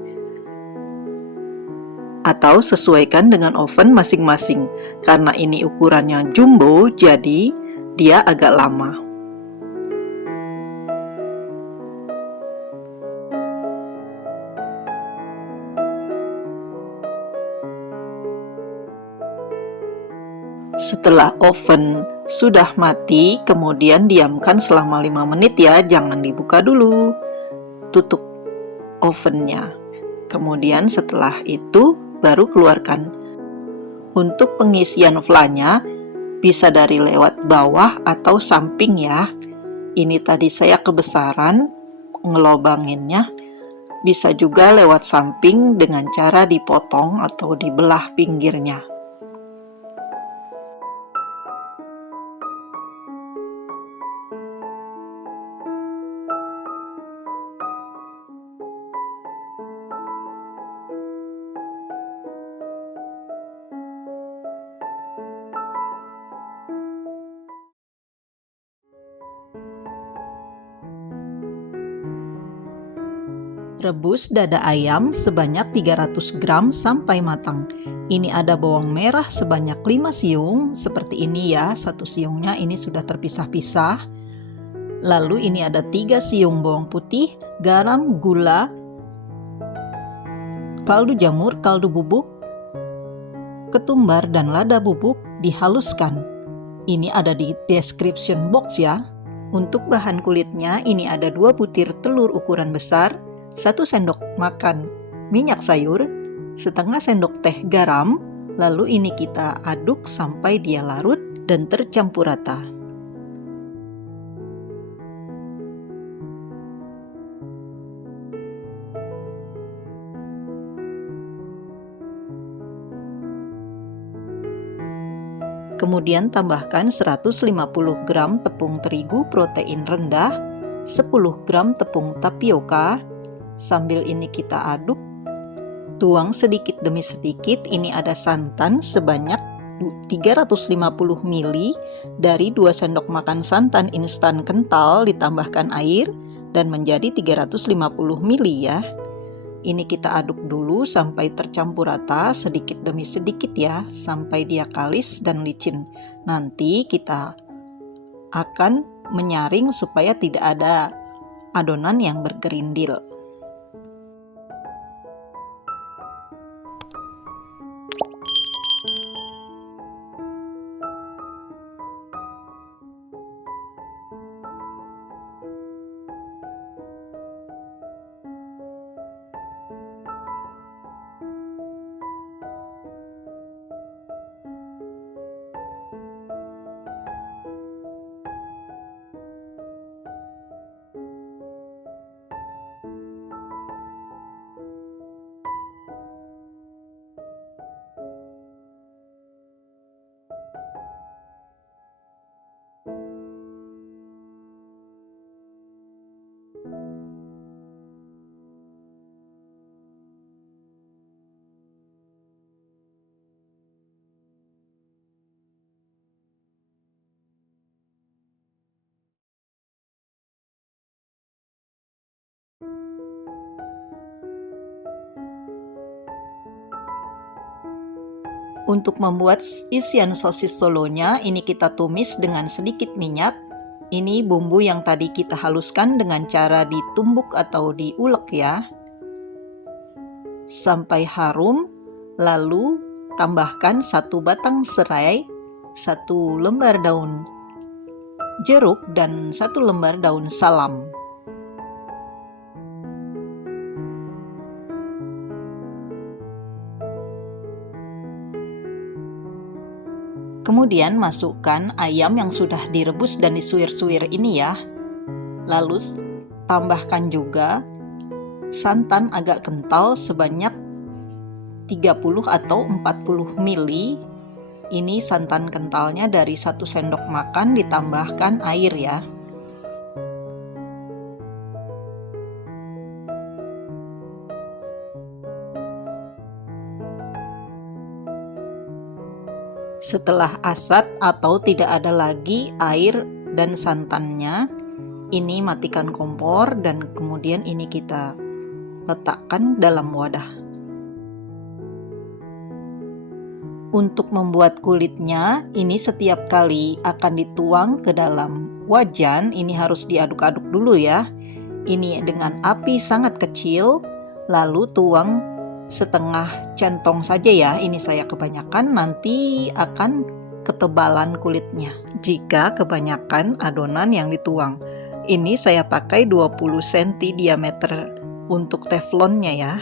Atau sesuaikan dengan oven masing-masing. Karena ini ukurannya jumbo, jadi dia agak lama. Setelah oven sudah mati, kemudian diamkan selama 5 menit ya, jangan dibuka dulu. Tutup ovennya. Kemudian setelah itu baru keluarkan. Untuk pengisian flanya bisa dari lewat bawah atau samping ya. Ini tadi saya kebesaran ngelobanginnya. Bisa juga lewat samping dengan cara dipotong atau dibelah pinggirnya. Rebus dada ayam sebanyak 300 gram sampai matang. Ini ada bawang merah sebanyak 5 siung, seperti ini ya, satu siungnya ini sudah terpisah-pisah. Lalu ini ada 3 siung bawang putih, garam, gula, kaldu jamur, kaldu bubuk, ketumbar, dan lada bubuk dihaluskan. Ini ada di description box ya. Untuk bahan kulitnya ini ada 2 butir telur ukuran besar, 1 sendok makan minyak sayur, setengah sendok teh garam, lalu ini kita aduk sampai dia larut dan tercampur rata. Kemudian tambahkan 150 gram tepung terigu protein rendah, 10 gram tepung tapioka. Sambil ini kita aduk, tuang sedikit demi sedikit. Ini ada santan sebanyak 350 ml dari 2 sendok makan santan instan kental ditambahkan air dan menjadi 350 ml ya. Ini kita aduk dulu sampai tercampur rata sedikit demi sedikit ya, sampai dia kalis dan licin. Nanti kita akan menyaring supaya tidak ada adonan yang bergerindil. Untuk membuat isian sosis solonya, ini kita tumis dengan sedikit minyak. Ini bumbu yang tadi kita haluskan dengan cara ditumbuk atau diulek ya, sampai harum. Lalu tambahkan 1 batang serai, 1 lembar daun jeruk, dan 1 lembar daun salam. Kemudian masukkan ayam yang sudah direbus dan disuir-suir ini ya. Lalu tambahkan juga santan agak kental sebanyak 30 atau 40 ml. Ini santan kentalnya dari 1 sendok makan ditambahkan air ya. Setelah asat atau tidak ada lagi air dan santannya, ini matikan kompor dan kemudian ini kita letakkan dalam wadah. Untuk membuat kulitnya, ini setiap kali akan dituang ke dalam wajan, ini harus diaduk-aduk dulu ya. Ini dengan api sangat kecil, lalu tuang setengah centong saja ya. Ini saya kebanyakan, nanti akan ketebalan kulitnya jika kebanyakan adonan yang dituang. Ini saya pakai 20 cm diameter untuk teflonnya ya.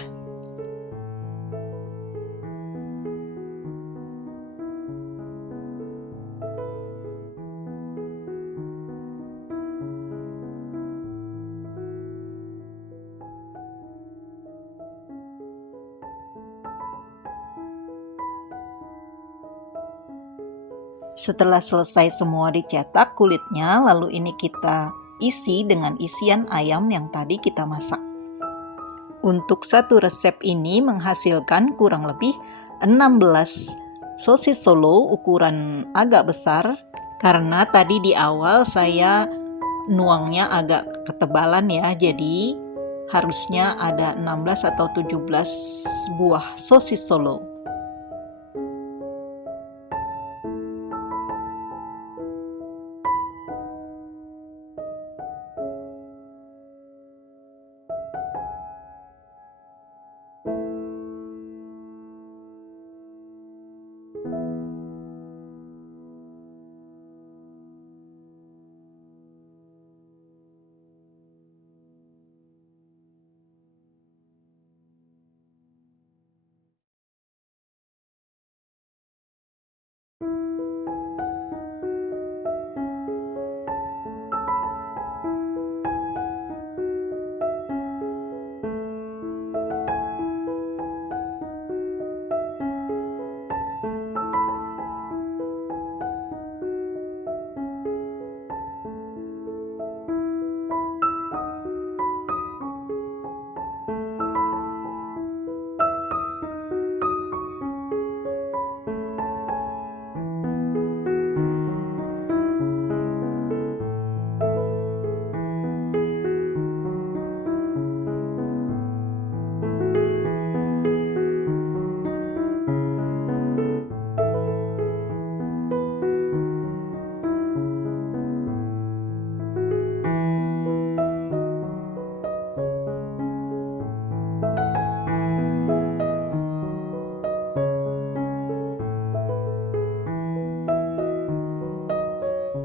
Setelah selesai semua dicetak kulitnya, lalu ini kita isi dengan isian ayam yang tadi kita masak. Untuk satu resep ini menghasilkan kurang lebih 16 sosis solo ukuran agak besar, karena tadi di awal saya nuangnya agak ketebalan ya, jadi harusnya ada 16 atau 17 buah sosis solo.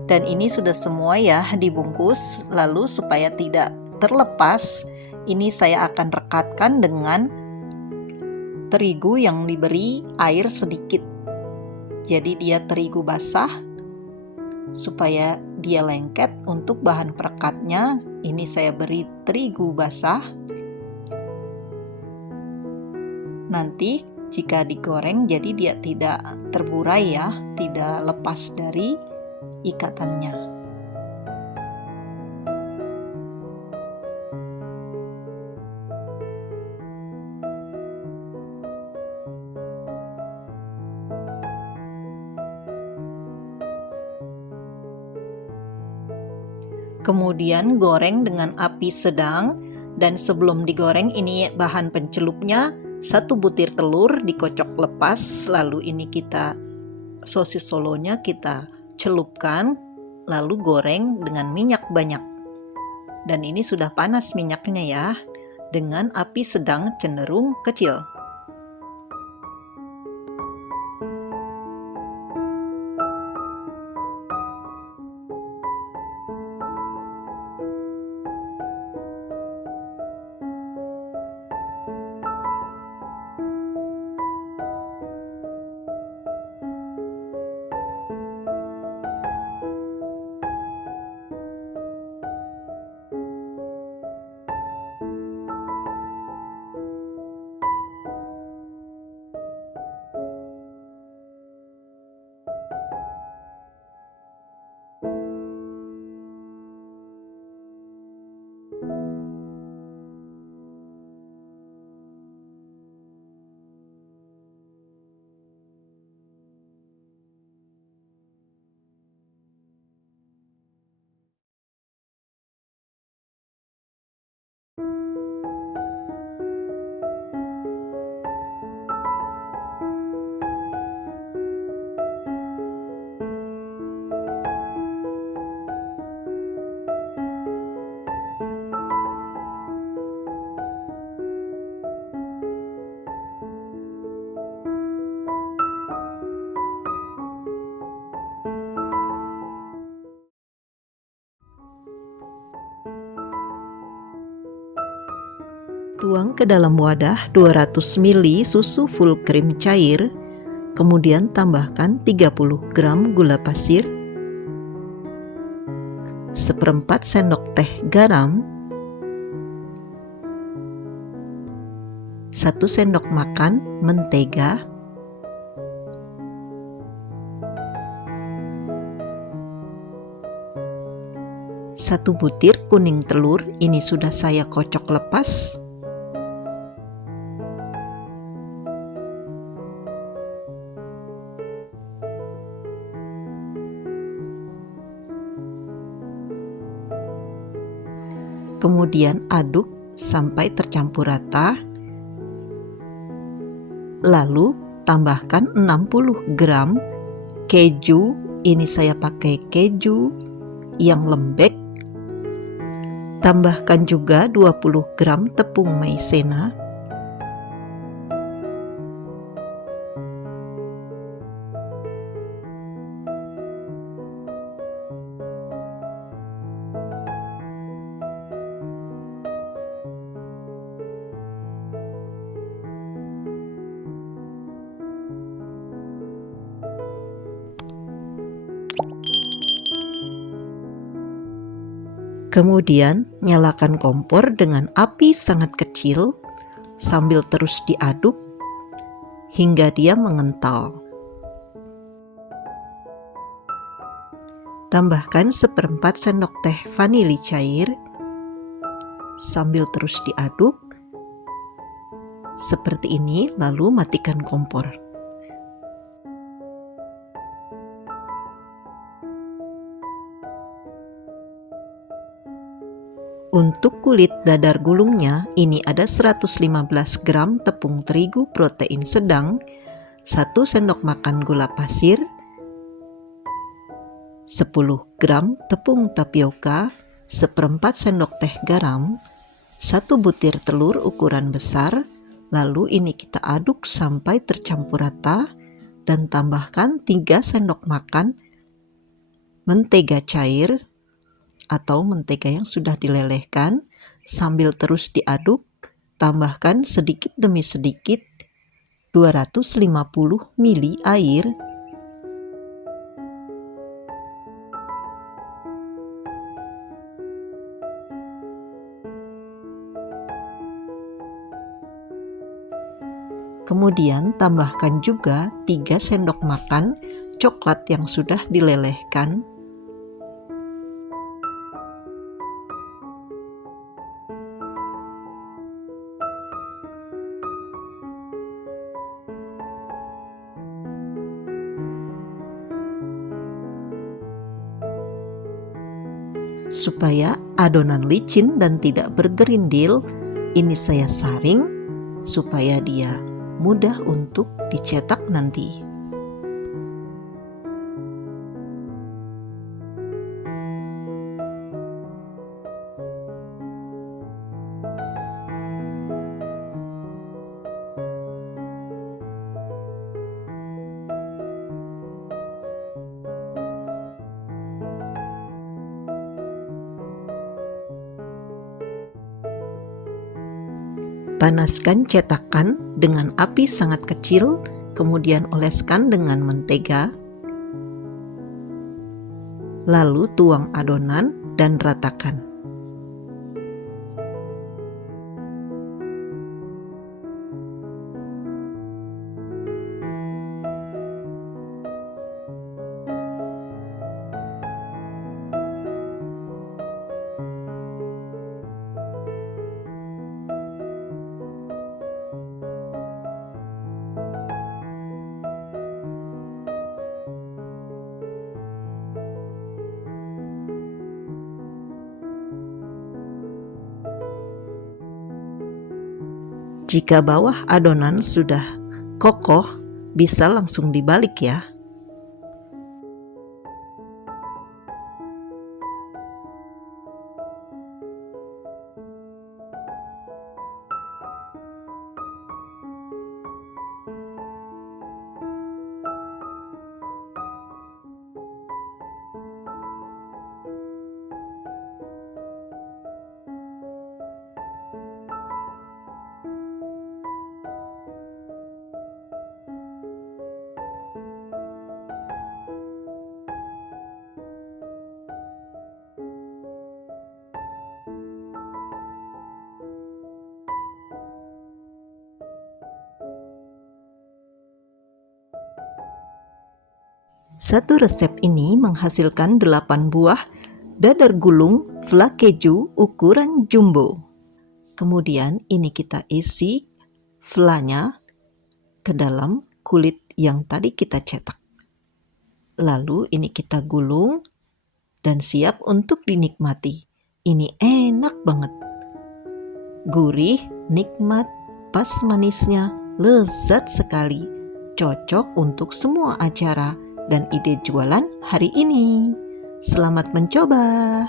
Dan ini sudah semua ya dibungkus. Lalu supaya tidak terlepas, ini saya akan rekatkan dengan terigu yang diberi air sedikit. Jadi dia terigu basah supaya dia lengket. Untuk bahan perekatnya ini saya beri terigu basah. Nanti jika digoreng jadi dia tidak terburai ya, tidak lepas dari ikatannya. Kemudian goreng dengan api sedang, dan sebelum digoreng ini bahan pencelupnya 1 butir telur dikocok lepas, lalu ini sosis solonya kita celupkan, lalu goreng dengan minyak banyak. Dan ini sudah panas minyaknya ya, dengan api sedang cenderung kecil. Tuang ke dalam wadah 200 ml susu full cream cair, kemudian tambahkan 30 gram gula pasir, 1/4 sendok teh garam, 1 sendok makan mentega, 1 butir kuning telur, ini sudah saya kocok lepas. Kemudian aduk sampai tercampur rata. Lalu tambahkan 60 gram keju, ini saya pakai keju yang lembek. Tambahkan juga 20 gram tepung maizena. Kemudian nyalakan kompor dengan api sangat kecil sambil terus diaduk hingga dia mengental. Tambahkan 1/4 sendok teh vanili cair sambil terus diaduk seperti ini, lalu matikan kompor. Untuk kulit dadar gulungnya, ini ada 115 gram tepung terigu protein sedang, 1 sendok makan gula pasir, 10 gram tepung tapioka, 1/4 sendok teh garam, 1 butir telur ukuran besar, lalu ini kita aduk sampai tercampur rata dan tambahkan 3 sendok makan mentega cair atau mentega yang sudah dilelehkan. Sambil terus diaduk, tambahkan sedikit demi sedikit 250 ml air. Kemudian tambahkan juga 3 sendok makan coklat yang sudah dilelehkan. Supaya adonan licin dan tidak bergerindil, ini saya saring supaya dia mudah untuk dicetak nanti. Panaskan cetakan dengan api sangat kecil, kemudian oleskan dengan mentega. Lalu tuang adonan dan ratakan. Jika bawah adonan sudah kokoh, bisa langsung dibalik ya. Satu resep ini menghasilkan 8 buah dadar gulung flak keju ukuran jumbo. Kemudian ini kita isi flanya ke dalam kulit yang tadi kita cetak. Lalu ini kita gulung dan siap untuk dinikmati. Ini enak banget. Gurih, nikmat, pas manisnya, lezat sekali. Cocok untuk semua acara dan ide jualan hari ini. Selamat mencoba!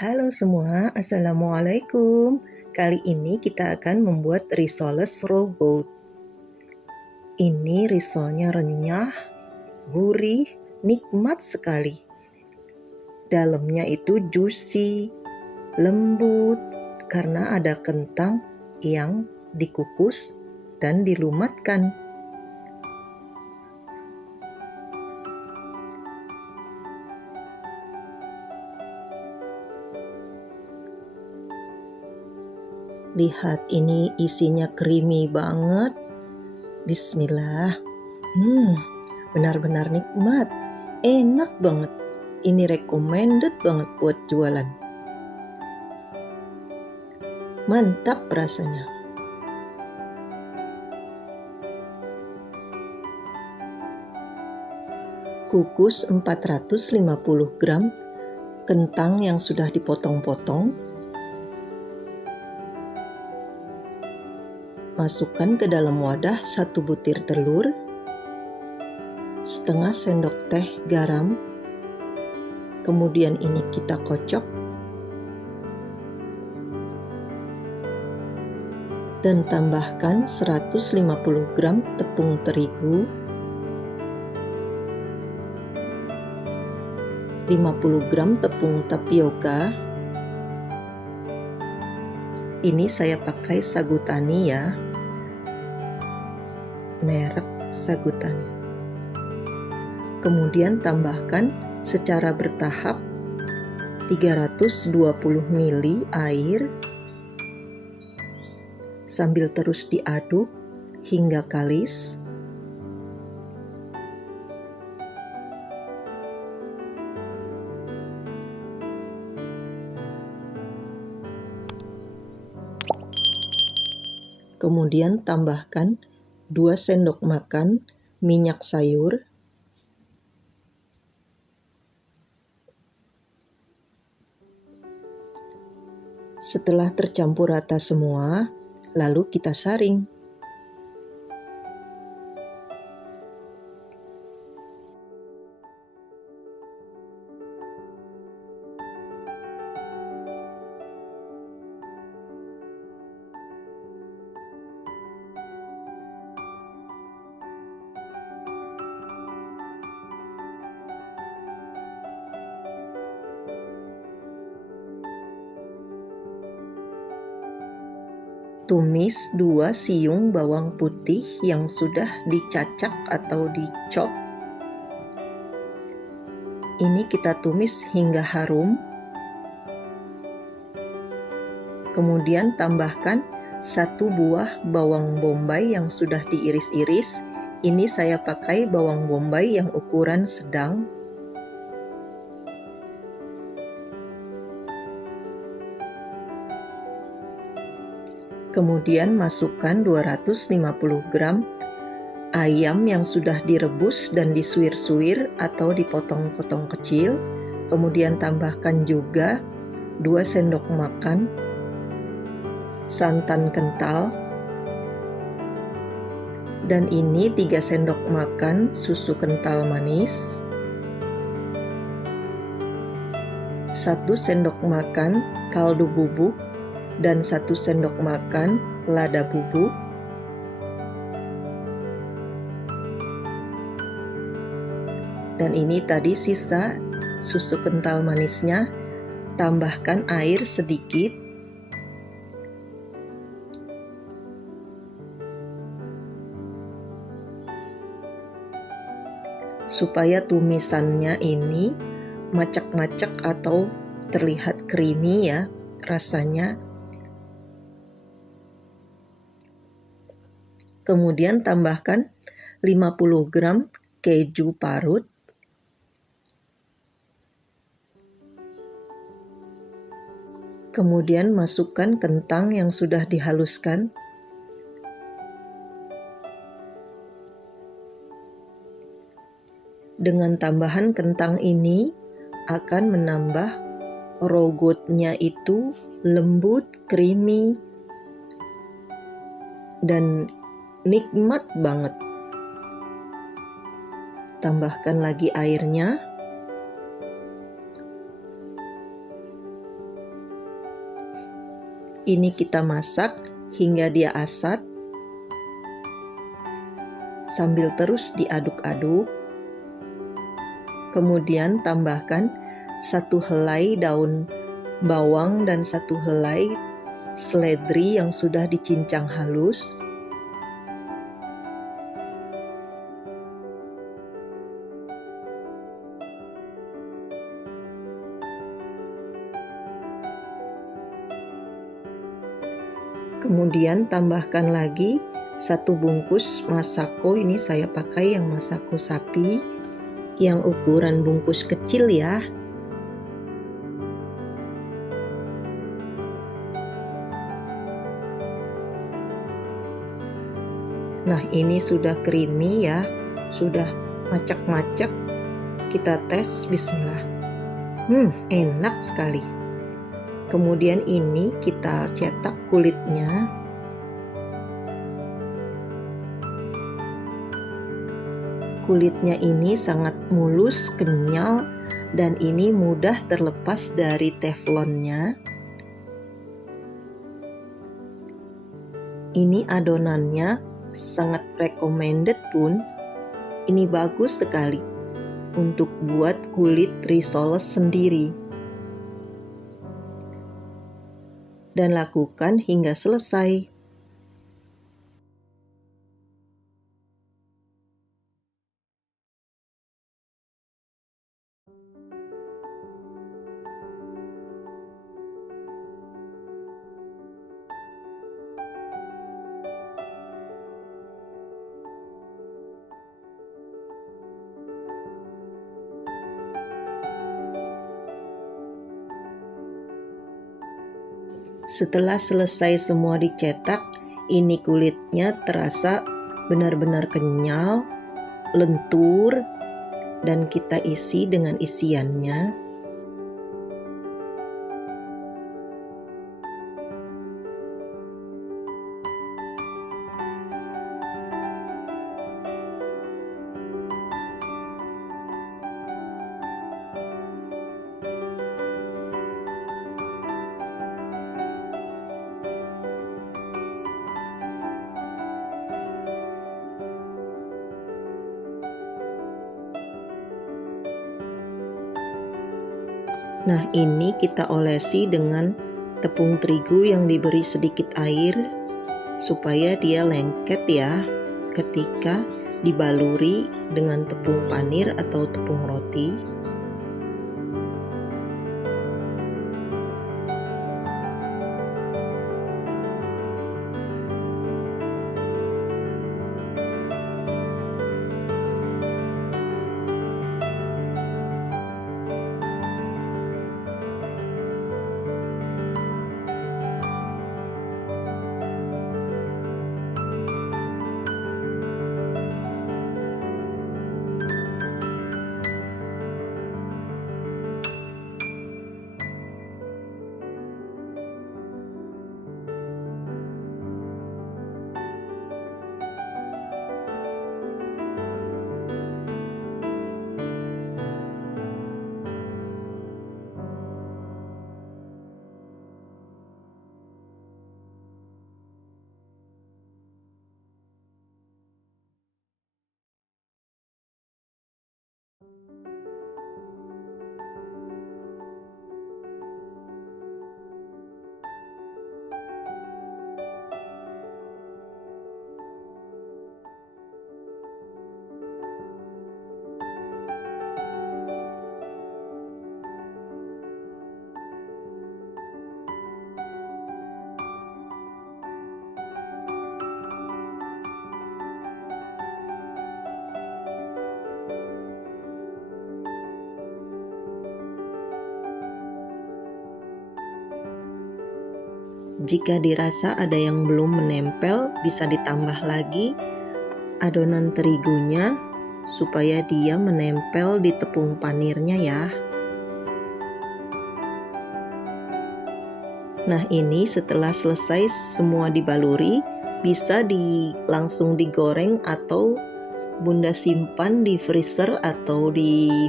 Halo semua, Assalamualaikum. Kali ini kita akan membuat risoles raw goat. Ini risolnya renyah, gurih, nikmat sekali. Dalamnya itu juicy, lembut, karena ada kentang yang dikukus dan dilumatkan. Lihat, ini isinya creamy banget. Bismillah. Benar-benar nikmat. Enak banget. Ini recommended banget buat jualan. Mantap rasanya. Kukus 450 gram kentang yang sudah dipotong-potong. Masukkan ke dalam wadah 1 butir telur, setengah sendok teh garam, kemudian ini kita kocok, dan tambahkan 150 gram tepung terigu, 50 gram tepung tapioka. Ini saya pakai sagu tani ya, merek sagu tani. Kemudian tambahkan secara bertahap 320 ml air sambil terus diaduk hingga kalis. Kemudian tambahkan 2 sendok makan minyak sayur, setelah tercampur rata semua, lalu kita saring. Tumis 2 siung bawang putih yang sudah dicacak atau dicop. Ini kita tumis hingga harum. Kemudian tambahkan 1 buah bawang bombay yang sudah diiris-iris. Ini saya pakai bawang bombay yang ukuran sedang. Kemudian masukkan 250 gram ayam yang sudah direbus dan disuir-suir atau dipotong-potong kecil. Kemudian tambahkan juga 2 sendok makan santan kental. Dan ini 3 sendok makan susu kental manis. 1 sendok makan kaldu bubuk dan 1 sendok makan lada bubuk. Dan ini tadi sisa susu kental manisnya, tambahkan air sedikit. Supaya tumisannya ini macak-macak atau terlihat creamy ya rasanya. Kemudian tambahkan 50 gram keju parut. Kemudian masukkan kentang yang sudah dihaluskan. Dengan tambahan kentang ini akan menambah rogotnya itu lembut, creamy, dan nikmat banget. Tambahkan lagi airnya. Ini kita masak hingga dia asat sambil terus diaduk-aduk. Kemudian tambahkan 1 helai daun bawang dan 1 helai seledri yang sudah dicincang halus. Kemudian tambahkan lagi 1 bungkus masako. Ini saya pakai yang masako sapi yang ukuran bungkus kecil ya. Nah, ini sudah creamy ya, sudah macak-macak. Kita tes, bismillah. Enak sekali. Kemudian ini kita cetak kulitnya. kulitnya ini sangat mulus, kenyal, dan ini mudah terlepas dari teflonnya. Ini adonannya sangat recommended bun. Ini bagus sekali untuk buat kulit risoles sendiri. Dan lakukan hingga selesai. Setelah selesai semua dicetak, ini kulitnya terasa benar-benar kenyal, lentur, dan kita isi dengan isiannya. Nah, ini kita olesi dengan tepung terigu yang diberi sedikit air supaya dia lengket ya ketika dibaluri dengan tepung panir atau tepung roti. Jika dirasa ada yang belum menempel, bisa ditambah lagi adonan terigunya supaya dia menempel di tepung panirnya ya. Nah, ini setelah selesai semua dibaluri, bisa langsung digoreng atau Bunda simpan di freezer atau di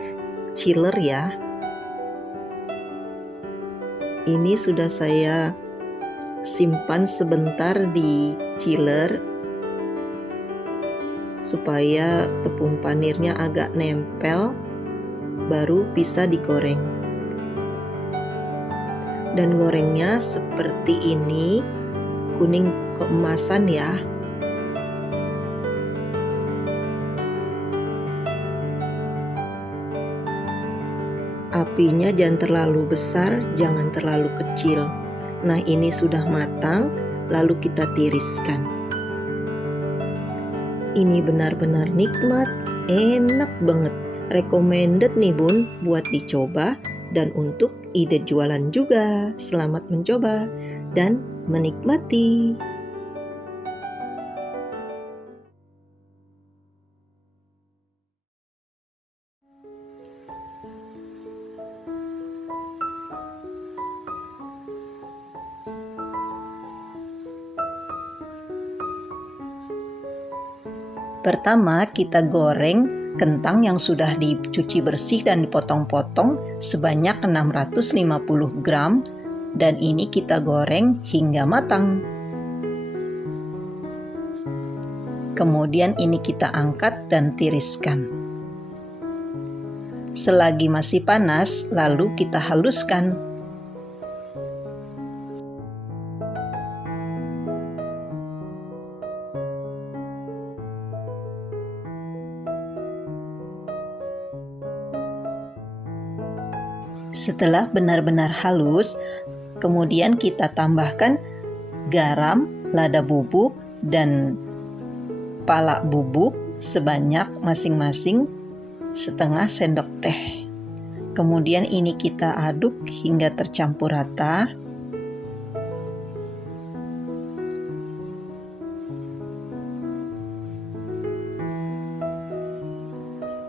chiller ya. Ini sudah saya simpan sebentar di chiller supaya tepung panirnya agak nempel, baru bisa digoreng. Dan gorengnya seperti ini, kuning keemasan ya. Apinya jangan terlalu besar, jangan terlalu kecil. Nah, ini sudah matang, lalu kita tiriskan. Ini benar-benar nikmat, enak banget. Recommended nih bun, buat dicoba dan untuk ide jualan juga. Selamat mencoba dan menikmati. Pertama, kita goreng kentang yang sudah dicuci bersih dan dipotong-potong sebanyak 650 gram, dan ini kita goreng hingga matang. Kemudian ini kita angkat dan tiriskan. Selagi masih panas, lalu kita haluskan. Setelah benar-benar halus, kemudian kita tambahkan garam, lada bubuk, dan palak bubuk sebanyak masing-masing setengah sendok teh. Kemudian ini kita aduk hingga tercampur rata.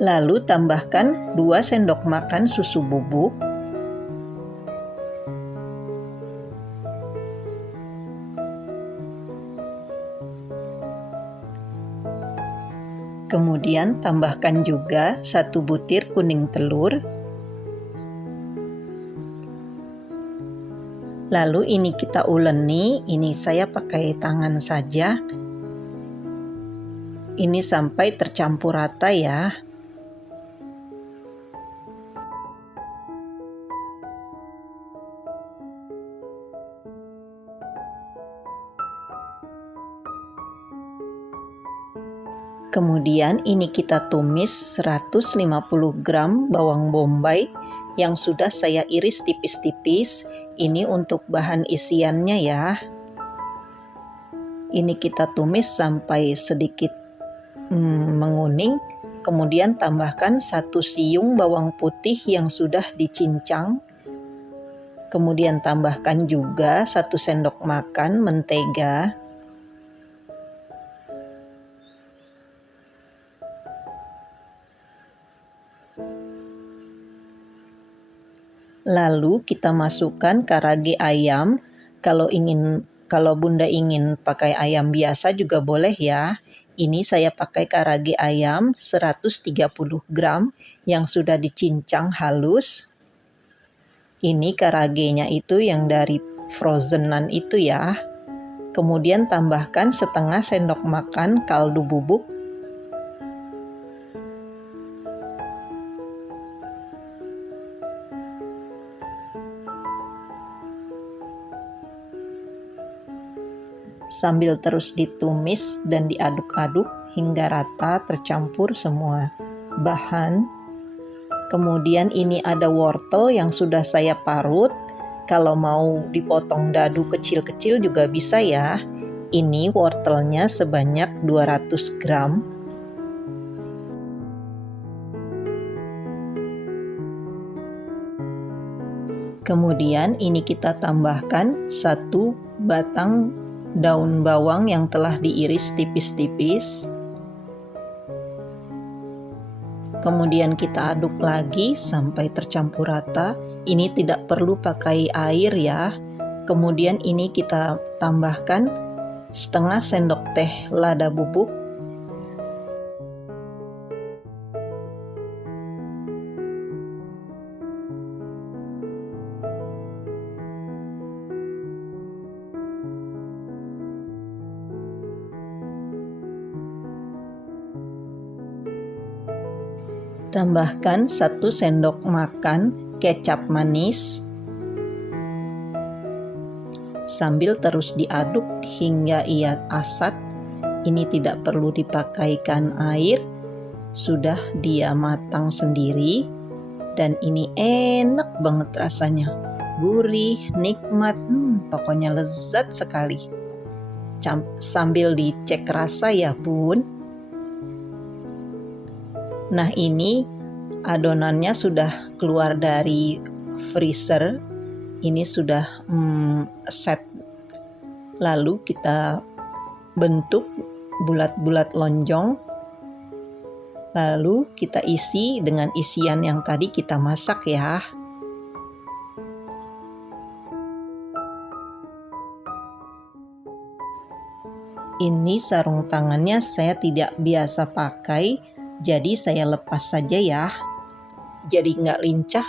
Lalu tambahkan 2 sendok makan susu bubuk. Kemudian tambahkan juga 1 butir kuning telur. Lalu ini kita uleni, ini saya pakai tangan saja. Ini sampai tercampur rata ya. Kemudian ini kita tumis 150 gram bawang bombay yang sudah saya iris tipis-tipis. Ini untuk bahan isiannya ya. Ini kita tumis sampai sedikit menguning. Kemudian tambahkan 1 siung bawang putih yang sudah dicincang. Kemudian tambahkan juga 1 sendok makan mentega. Lalu kita masukkan karage ayam. Kalau Bunda ingin pakai ayam biasa juga boleh ya. Ini saya pakai karage ayam 130 gram yang sudah dicincang halus. Ini karagenya itu yang dari frozenan itu ya. Kemudian tambahkan setengah sendok makan kaldu bubuk. Sambil terus ditumis dan diaduk-aduk hingga rata tercampur semua bahan. Kemudian ini ada wortel yang sudah saya parut. Kalau mau dipotong dadu kecil-kecil juga bisa ya. Ini wortelnya sebanyak 200 gram. Kemudian ini kita tambahkan 1 batang daun bawang yang telah diiris tipis-tipis. Kemudian kita aduk lagi sampai tercampur rata. Ini tidak perlu pakai air ya. Kemudian ini kita tambahkan setengah sendok teh lada bubuk. Tambahkan 1 sendok makan kecap manis. Sambil terus diaduk hingga ia asat. Ini tidak perlu dipakaikan air. Sudah dia matang sendiri. Dan ini enak banget rasanya. Gurih, nikmat, pokoknya lezat sekali. Sambil dicek rasa ya bun. Nah ini adonannya sudah keluar dari freezer. Ini sudah set. Lalu kita bentuk bulat-bulat lonjong. Lalu kita isi dengan isian yang tadi kita masak ya. Ini sarung tangannya saya tidak biasa pakai. Jadi saya lepas saja ya. Jadi nggak lincah,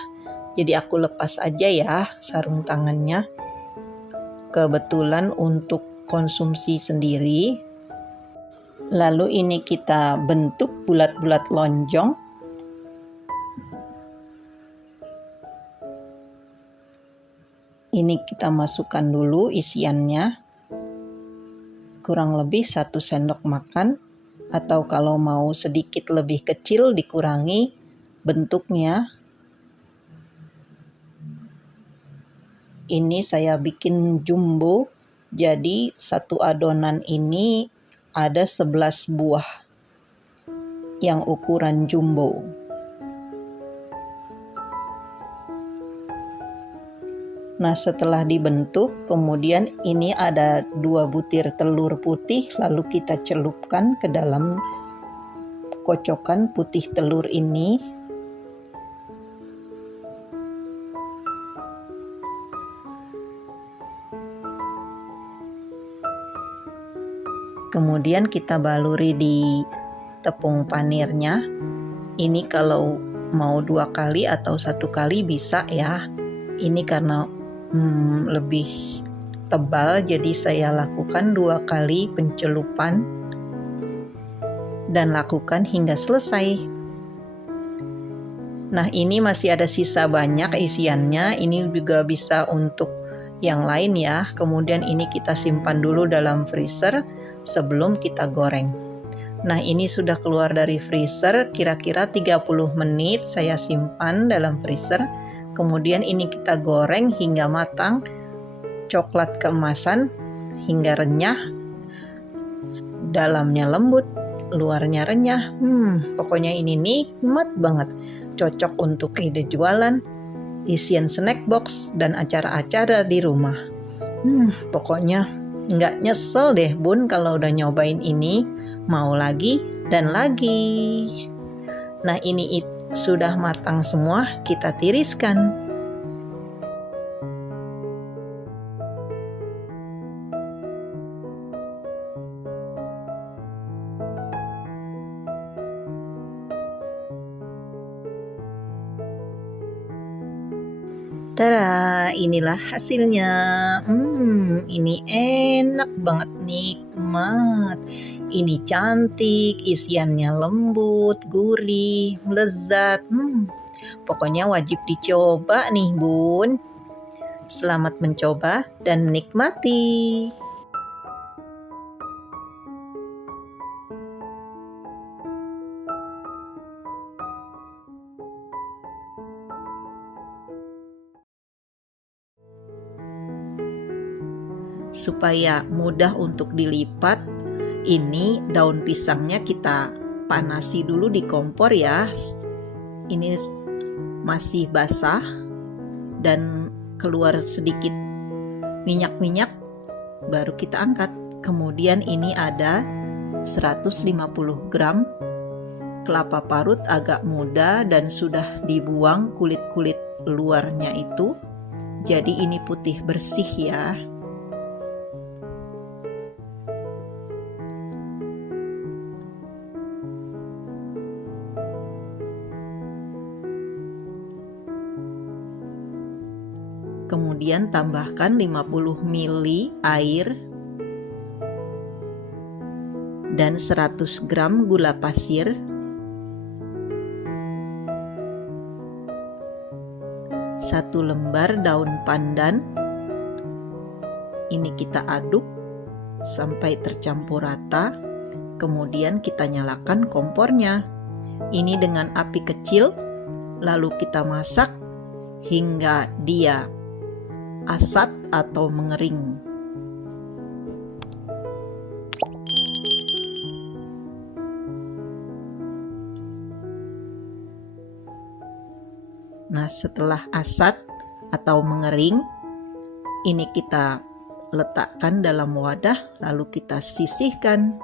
jadi aku lepas aja ya sarung tangannya. Kebetulan untuk konsumsi sendiri. Lalu ini kita bentuk bulat-bulat lonjong. Ini kita masukkan dulu isiannya. Kurang lebih 1 sendok makan, atau kalau mau sedikit lebih kecil dikurangi bentuknya. Ini saya bikin jumbo, jadi satu adonan ini ada 11 buah yang ukuran jumbo. Nah, setelah dibentuk, kemudian ini ada 2 butir telur putih, lalu kita celupkan ke dalam kocokan putih telur ini. Kemudian kita baluri di tepung panirnya. Ini kalau mau 2 kali atau 1 kali bisa ya. Ini karena lebih tebal, jadi saya lakukan 2 kali pencelupan dan lakukan hingga selesai. Nah, ini masih ada sisa banyak isiannya. Ini juga bisa untuk yang lain ya. Kemudian ini kita simpan dulu dalam freezer sebelum kita goreng. Nah, ini sudah keluar dari freezer kira-kira 30 menit saya simpan dalam freezer. Kemudian ini kita goreng hingga matang, coklat keemasan hingga renyah. Dalamnya lembut, luarnya renyah. Pokoknya ini nikmat banget. Cocok untuk ide jualan, isian snack box, dan acara-acara di rumah. Pokoknya nggak nyesel deh Bun kalau udah nyobain ini. Mau lagi dan lagi. Nah, ini sudah matang semua, kita tiriskan. Tada, inilah hasilnya. Ini enak banget, nikmat. Ini cantik, isiannya lembut, gurih, lezat. Pokoknya wajib dicoba nih Bun. Selamat mencoba dan menikmati. Supaya mudah untuk dilipat, ini daun pisangnya kita panasi dulu di kompor ya. Ini masih basah dan keluar sedikit minyak-minyak, baru kita angkat. Kemudian ini ada 150 gram kelapa parut agak muda dan sudah dibuang kulit-kulit luarnya itu. Jadi ini putih bersih ya. Kemudian tambahkan 50 ml air dan 100 gram gula pasir, 1 lembar daun pandan. Ini kita aduk sampai tercampur rata. Kemudian kita nyalakan kompornya. Ini dengan api kecil, lalu kita masak hingga dia asat atau mengering. Nah, setelah asat atau mengering, ini kita letakkan dalam wadah, lalu kita sisihkan.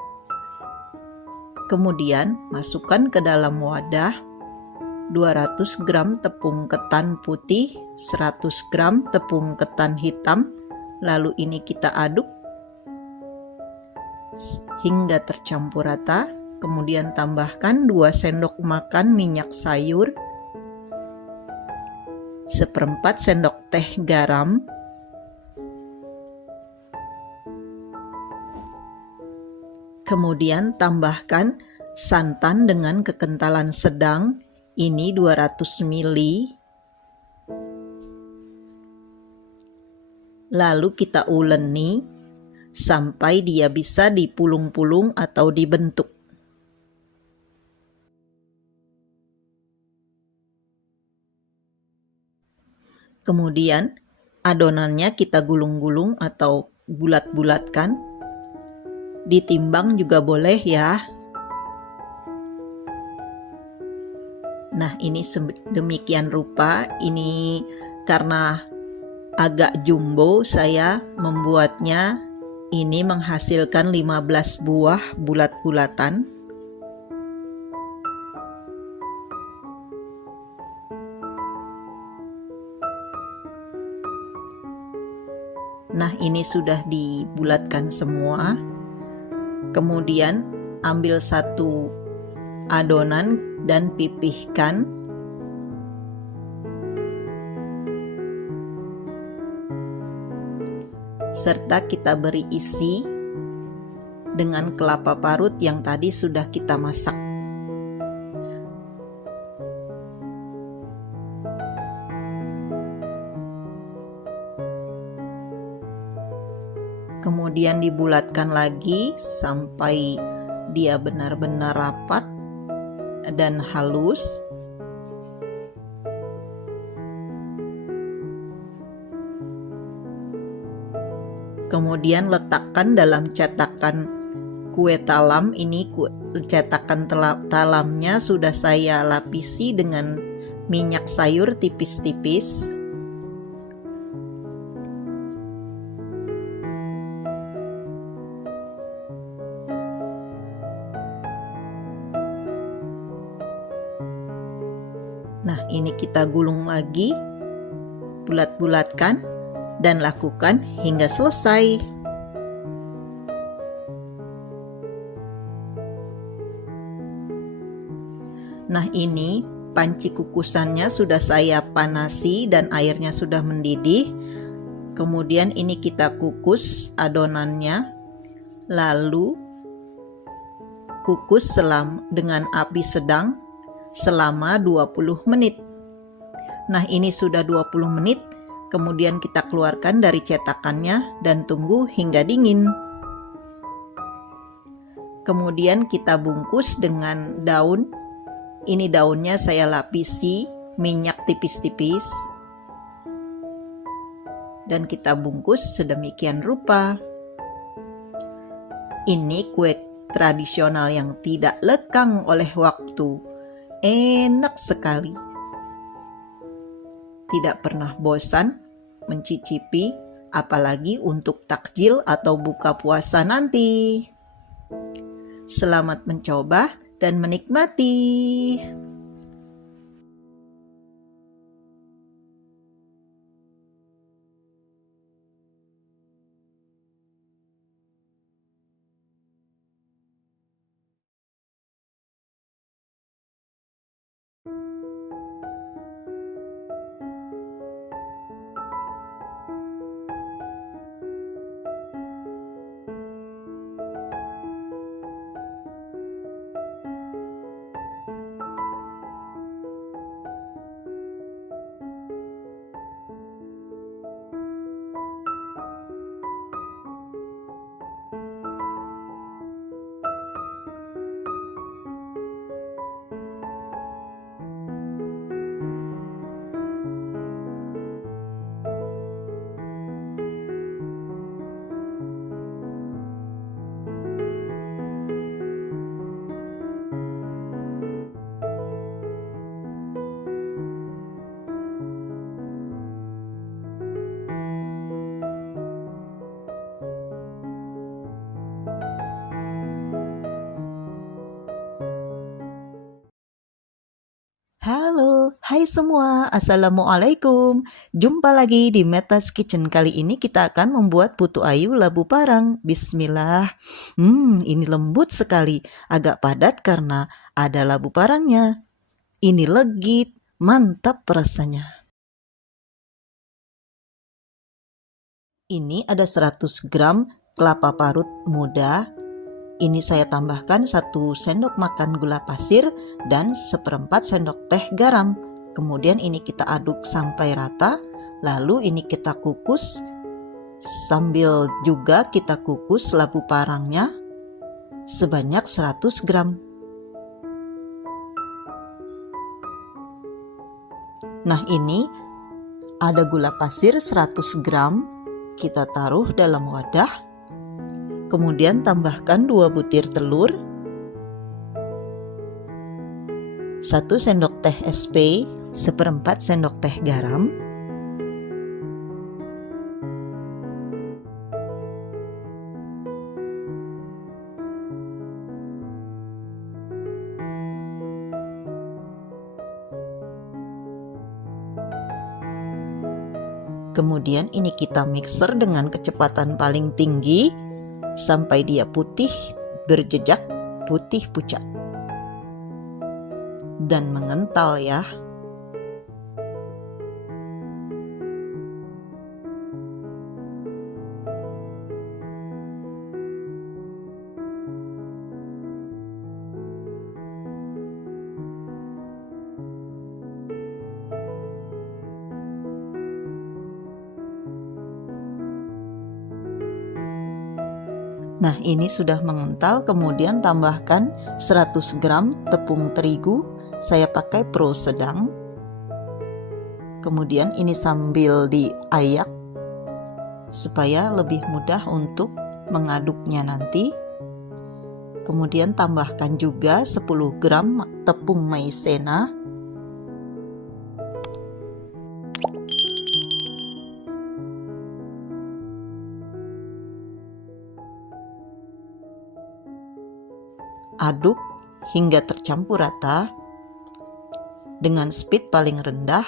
Kemudian masukkan ke dalam wadah 200 gram tepung ketan putih, 100 gram tepung ketan hitam, lalu ini kita aduk hingga tercampur rata. kemudian tambahkan 2 sendok makan minyak sayur, 1/4 sendok teh garam, kemudian tambahkan santan dengan kekentalan sedang, ini 200 ml. Lalu kita uleni sampai dia bisa dipulung-pulung atau dibentuk. Kemudian adonannya kita gulung-gulung atau bulat-bulatkan. Ditimbang juga boleh ya. Nah, ini demikian rupa. Ini karena agak jumbo, saya membuatnya ini menghasilkan 15 buah bulat-bulatan. Nah, ini sudah dibulatkan semua. Kemudian ambil satu adonan dan pipihkan. Serta kita beri isi dengan kelapa parut yang tadi sudah kita masak. Kemudian dibulatkan lagi sampai dia benar-benar rapat dan halus. Kemudian letakkan dalam cetakan kue talam. Ini cetakan talamnya sudah saya lapisi dengan minyak sayur tipis-tipis. Nah, ini kita gulung lagi, bulat-bulatkan, dan lakukan hingga selesai. Nah, ini panci kukusannya sudah saya panasi dan airnya sudah mendidih. Kemudian ini kita kukus adonannya, lalu kukus dengan api sedang selama 20 menit. Nah, ini sudah 20 menit. Kemudian kita keluarkan dari cetakannya dan tunggu hingga dingin. Kemudian kita bungkus dengan daun. Ini daunnya saya lapisi minyak tipis-tipis. Dan kita bungkus sedemikian rupa. Ini kue tradisional yang tidak lekang oleh waktu. Enak sekali. Tidak pernah bosan mencicipi, apalagi untuk takjil atau buka puasa nanti. Selamat mencoba dan menikmati. Halo, hai semua, Assalamualaikum. Jumpa lagi di Meta's Kitchen. Kali ini kita akan membuat putu ayu labu parang. Bismillah. Ini lembut sekali, agak padat karena ada labu parangnya. Ini legit, mantap rasanya. Ini ada 100 gram kelapa parut muda. Ini saya tambahkan 1 sendok makan gula pasir dan 1/4 sendok teh garam. Kemudian ini kita aduk sampai rata. Lalu ini kita kukus. Sambil juga kita kukus labu parangnya sebanyak 100 gram. Nah, ini ada gula pasir 100 gram. Kita taruh dalam wadah. Kemudian tambahkan 2 butir telur, 1 sendok teh SP, 1/4 sendok teh garam, kemudian ini kita mixer dengan kecepatan paling tinggi sampai dia putih berjejak, putih pucat dan mengental ya. Nah, ini sudah mengental. Kemudian tambahkan 100 gram tepung terigu. Saya pakai pro sedang. Kemudian ini sambil diayak supaya lebih mudah untuk mengaduknya nanti. Kemudian tambahkan juga 10 gram tepung maizena. Aduk hingga tercampur rata dengan speed paling rendah.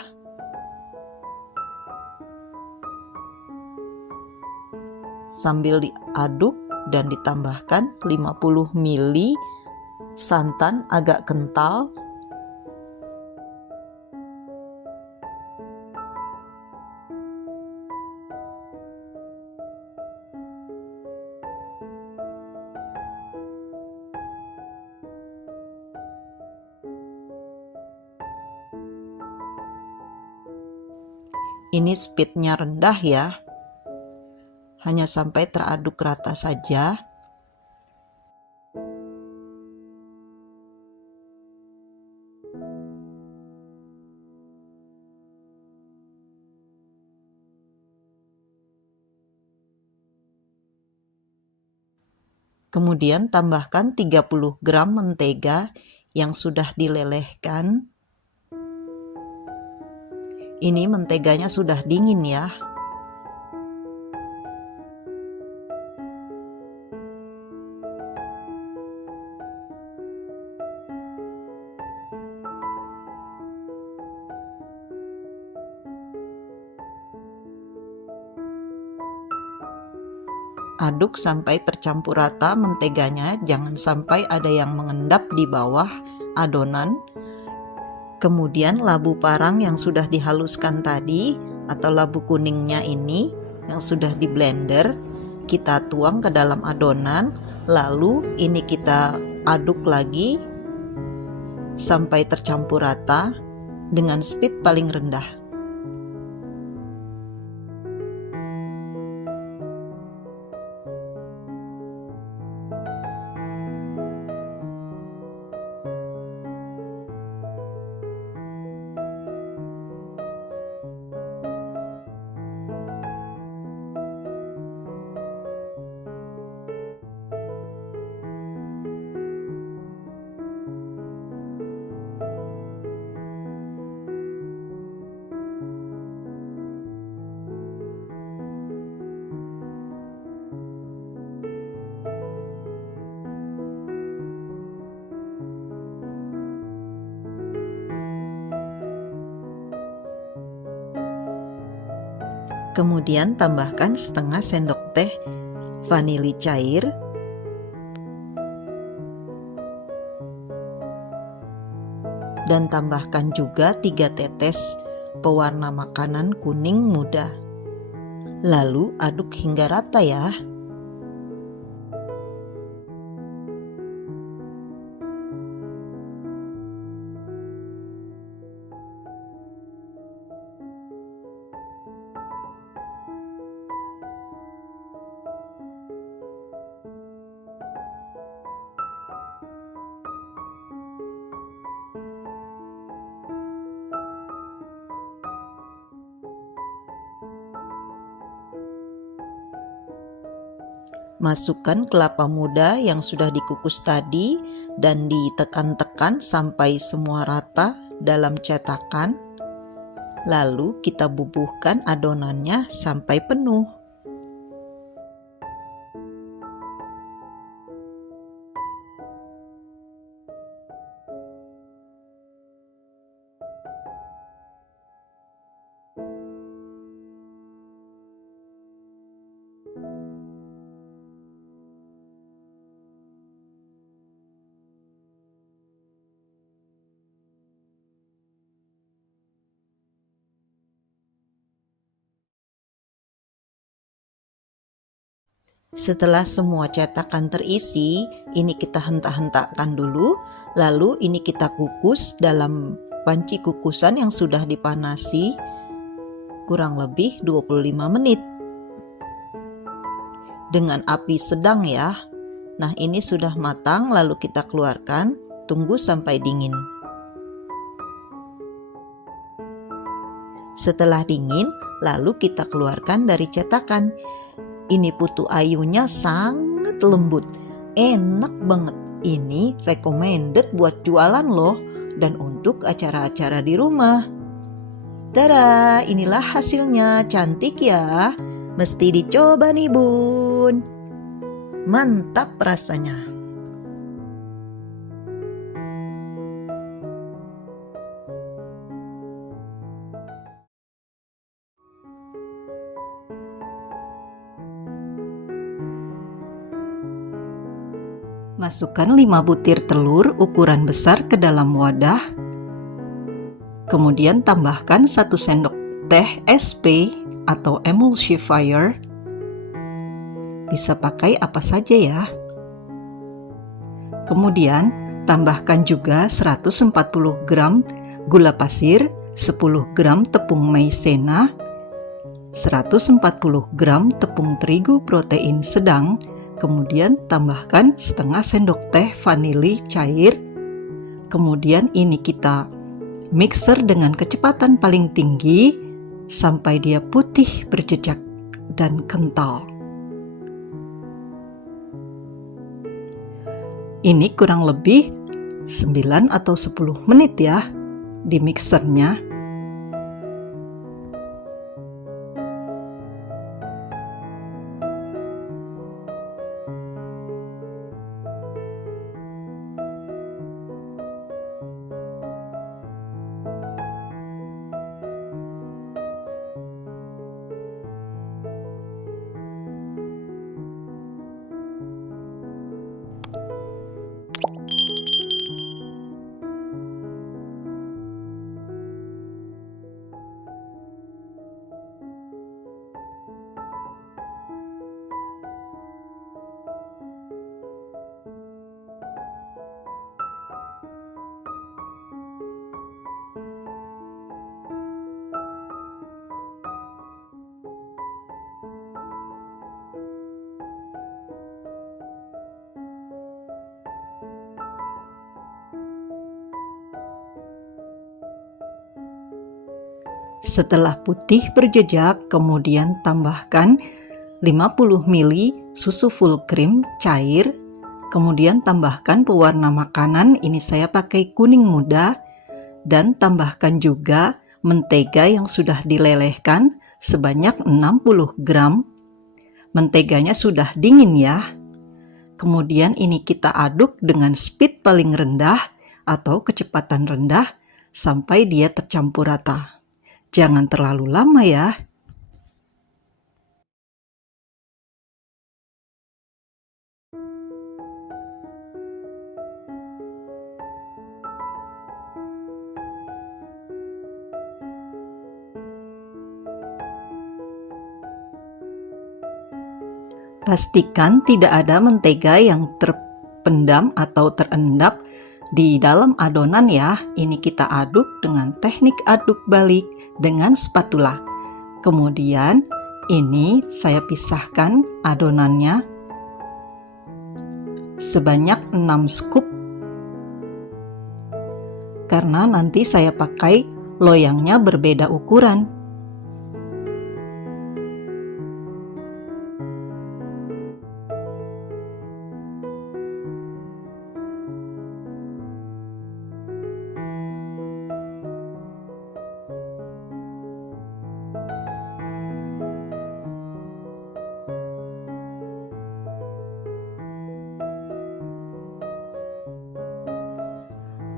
Sambil diaduk dan ditambahkan 50 ml santan agak kental. Ini speednya rendah ya, hanya sampai teraduk rata saja. Kemudian tambahkan 30 gram mentega yang sudah dilelehkan. Ini menteganya sudah dingin ya. Aduk sampai tercampur rata menteganya, jangan sampai ada yang mengendap di bawah adonan. Kemudian labu parang yang sudah dihaluskan tadi atau labu kuningnya ini yang sudah di blender, kita tuang ke dalam adonan. Lalu ini kita aduk lagi sampai tercampur rata dengan speed paling rendah. Kemudian tambahkan setengah sendok teh vanili cair, dan tambahkan juga 3 tetes pewarna makanan kuning muda. Lalu aduk hingga rata ya. Masukkan kelapa muda yang sudah dikukus tadi dan ditekan-tekan sampai semua rata dalam cetakan. Lalu kita bubuhkan adonannya sampai penuh. Setelah semua cetakan terisi, ini kita hentak-hentakkan dulu, lalu ini kita kukus dalam panci kukusan yang sudah dipanasi kurang lebih 25 menit. Dengan api sedang ya. Nah, ini sudah matang, lalu kita keluarkan, tunggu sampai dingin. Setelah dingin, lalu kita keluarkan dari cetakan. Ini putu ayunya sangat lembut, enak banget. Ini recommended buat jualan loh, dan untuk acara-acara di rumah. Tada, inilah hasilnya, cantik ya. Mesti dicoba nih bun. Mantap rasanya. Masukkan 5 butir telur ukuran besar ke dalam wadah. Kemudian tambahkan 1 sendok teh SP atau emulsifier. Bisa pakai apa saja ya. Kemudian tambahkan juga 140 gram gula pasir, 10 gram tepung maizena, 140 gram tepung terigu protein sedang. Kemudian tambahkan setengah sendok teh vanili cair. Kemudian ini kita mixer dengan kecepatan paling tinggi sampai dia putih berjejak dan kental. Ini kurang lebih 9 atau 10 menit ya di mixernya. Setelah putih berjejak, kemudian tambahkan 50 ml susu full cream cair. Kemudian tambahkan pewarna makanan, ini saya pakai kuning muda. Dan tambahkan juga mentega yang sudah dilelehkan sebanyak 60 gram. Menteganya sudah dingin ya. Kemudian ini kita aduk dengan speed paling rendah atau kecepatan rendah sampai dia tercampur rata. Jangan terlalu lama ya. Pastikan tidak ada mentega yang terpendam atau terendap di dalam adonan ya. Ini kita aduk dengan teknik aduk balik dengan spatula. Kemudian ini saya pisahkan adonannya sebanyak 6 scoop karena nanti saya pakai loyangnya berbeda ukuran.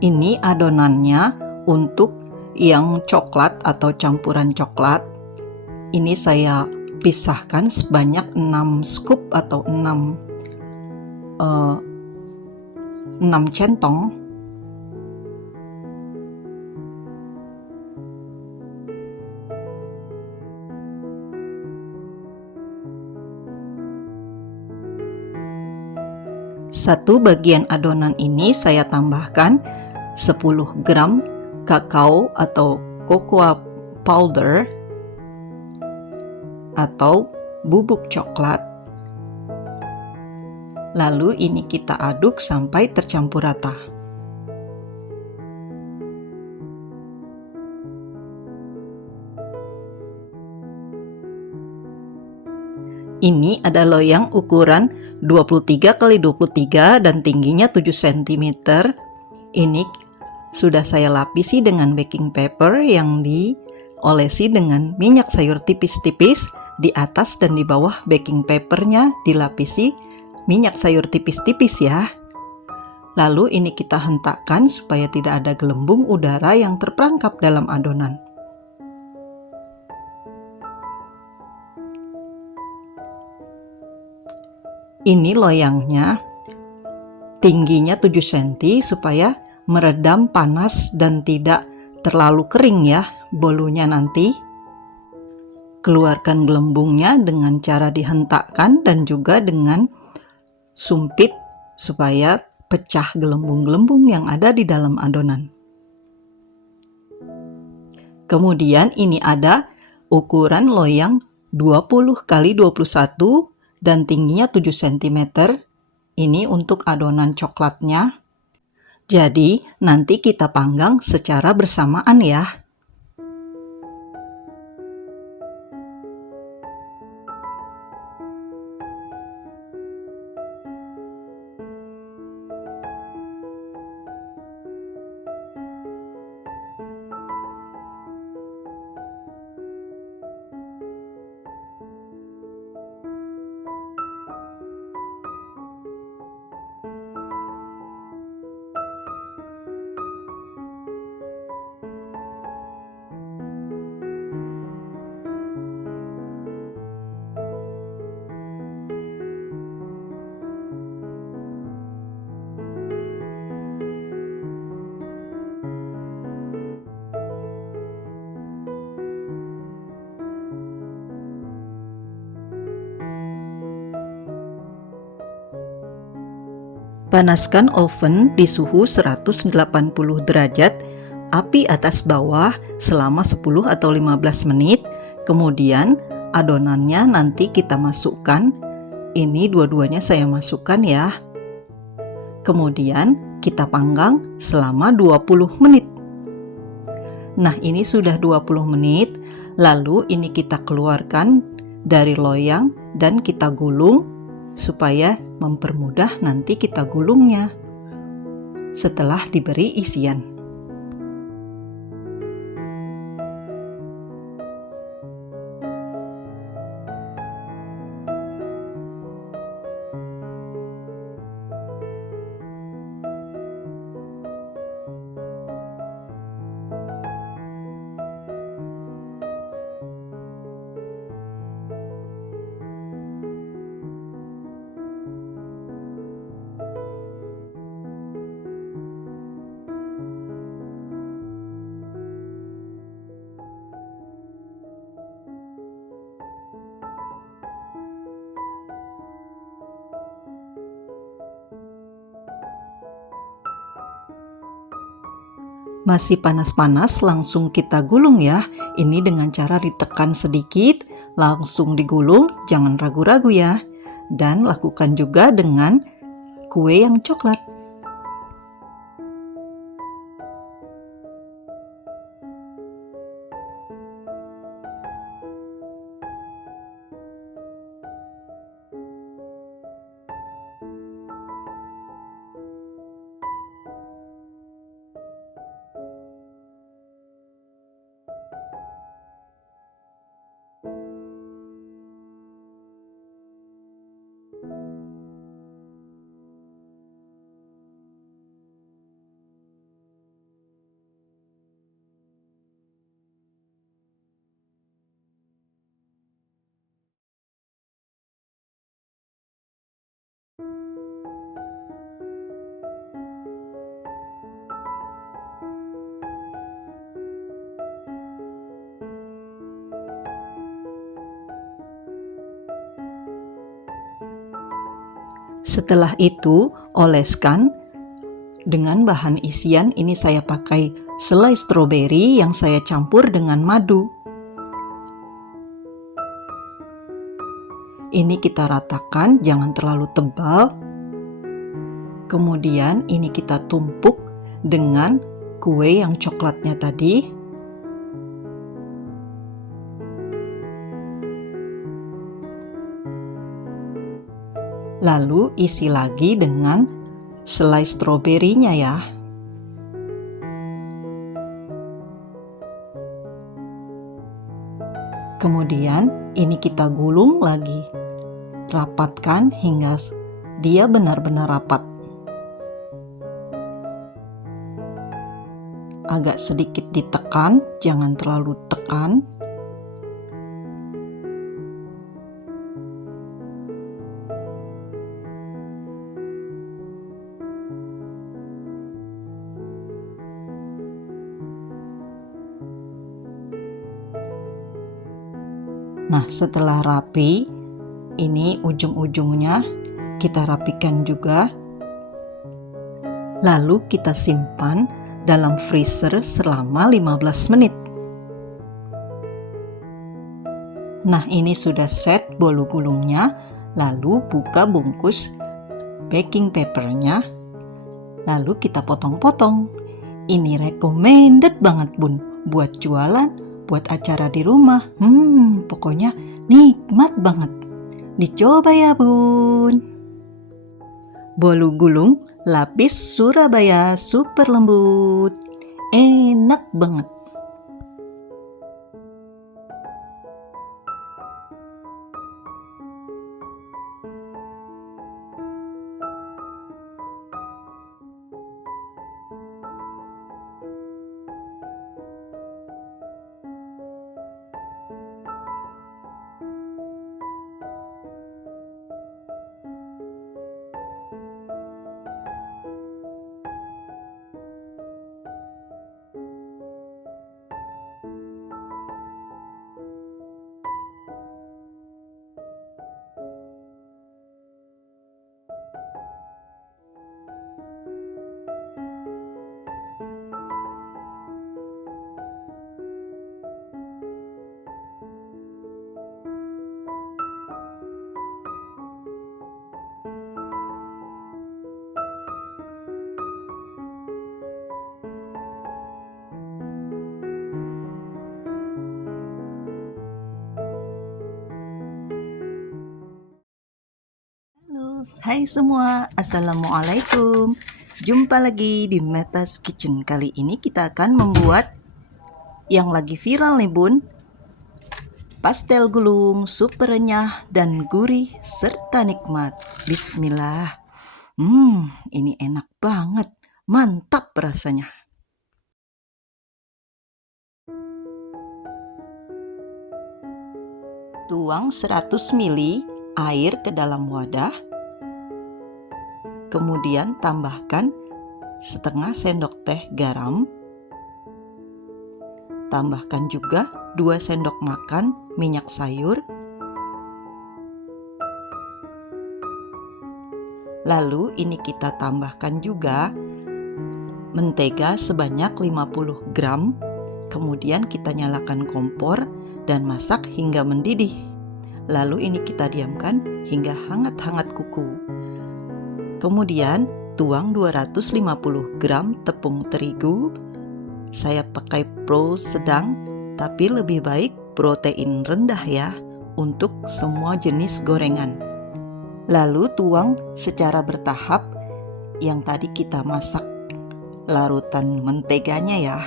Ini adonannya untuk yang coklat atau campuran coklat. Ini saya pisahkan sebanyak 6 scoop atau 6 centong. Satu bagian adonan ini saya tambahkan 10 gram kakao atau cocoa powder atau bubuk coklat. Lalu ini kita aduk sampai tercampur rata. Ini ada loyang ukuran 23 x 23 dan tingginya 7 cm. Ini sudah saya lapisi dengan baking paper yang diolesi dengan minyak sayur tipis-tipis. Di atas dan di bawah baking papernya dilapisi minyak sayur tipis-tipis ya. Lalu ini kita hentakkan supaya tidak ada gelembung udara yang terperangkap dalam adonan. Ini loyangnya tingginya 7 cm supaya meredam panas dan tidak terlalu kering ya bolunya nanti. Keluarkan gelembungnya dengan cara dihentakkan dan juga dengan sumpit supaya pecah gelembung-gelembung yang ada di dalam adonan. Kemudian ini ada ukuran loyang 20 x 21 dan tingginya 7 cm. Ini untuk adonan coklatnya. Jadi nanti kita panggang secara bersamaan ya. Panaskan oven di suhu 180 derajat, api atas bawah selama 10 atau 15 menit. Kemudian adonannya nanti kita masukkan. Ini dua-duanya saya masukkan ya. Kemudian kita panggang selama 20 menit. Nah, ini sudah 20 menit. Lalu ini kita keluarkan dari loyang dan kita gulung supaya mempermudah nanti kita gulungnya setelah diberi isian. Masih panas-panas, langsung kita gulung ya. Ini dengan cara ditekan sedikit, langsung digulung, jangan ragu-ragu ya. Dan lakukan juga dengan kue yang coklat. Setelah itu, oleskan dengan bahan isian. Ini saya pakai selai stroberi yang saya campur dengan madu. Ini kita ratakan, jangan terlalu tebal. Kemudian ini kita tumpuk dengan kue yang coklatnya tadi. Lalu isi lagi dengan selai stroberinya ya. Kemudian ini kita gulung lagi. Rapatkan hingga dia benar-benar rapat. Agak sedikit ditekan, jangan terlalu tekan. Nah, setelah rapi, ini ujung-ujungnya kita rapikan juga. Lalu kita simpan dalam freezer selama 15 menit. Nah, ini sudah set bolu gulungnya. Lalu buka bungkus baking papernya. Lalu kita potong-potong. Ini recommended banget bun, buat jualan, buat acara di rumah. Pokoknya nikmat banget. Dicoba ya bun. Bolu gulung lapis Surabaya super lembut. Enak banget. Hai semua, Assalamualaikum. Jumpa lagi di Meta's Kitchen. Kali ini kita akan membuat yang lagi viral nih bun, pastel gulung super renyah dan gurih serta nikmat. Bismillah. Ini enak banget, mantap rasanya. Tuang 100 ml air ke dalam wadah. Kemudian tambahkan setengah sendok teh garam. Tambahkan juga 2 sendok makan minyak sayur. Lalu ini kita tambahkan juga mentega sebanyak 50 gram. Kemudian kita nyalakan kompor dan masak hingga mendidih. Lalu ini kita diamkan hingga hangat-hangat kuku. Kemudian tuang 250 gram tepung terigu. Saya pakai pro sedang, tapi lebih baik protein rendah ya untuk semua jenis gorengan. Lalu tuang secara bertahap yang tadi kita masak larutan menteganya ya.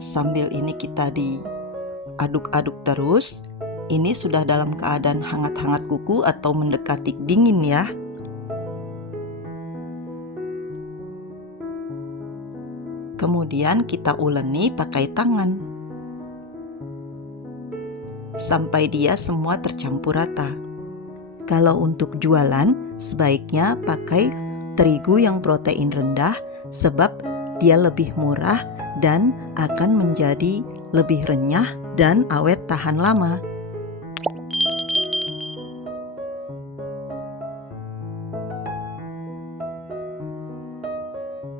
Sambil ini kita diaduk-aduk terus. Ini sudah dalam keadaan hangat-hangat kuku atau mendekati dingin ya. Kemudian kita uleni pakai tangan sampai dia semua tercampur rata. Kalau untuk jualan, sebaiknya pakai terigu yang protein rendah sebab dia lebih murah dan akan menjadi lebih renyah dan awet tahan lama.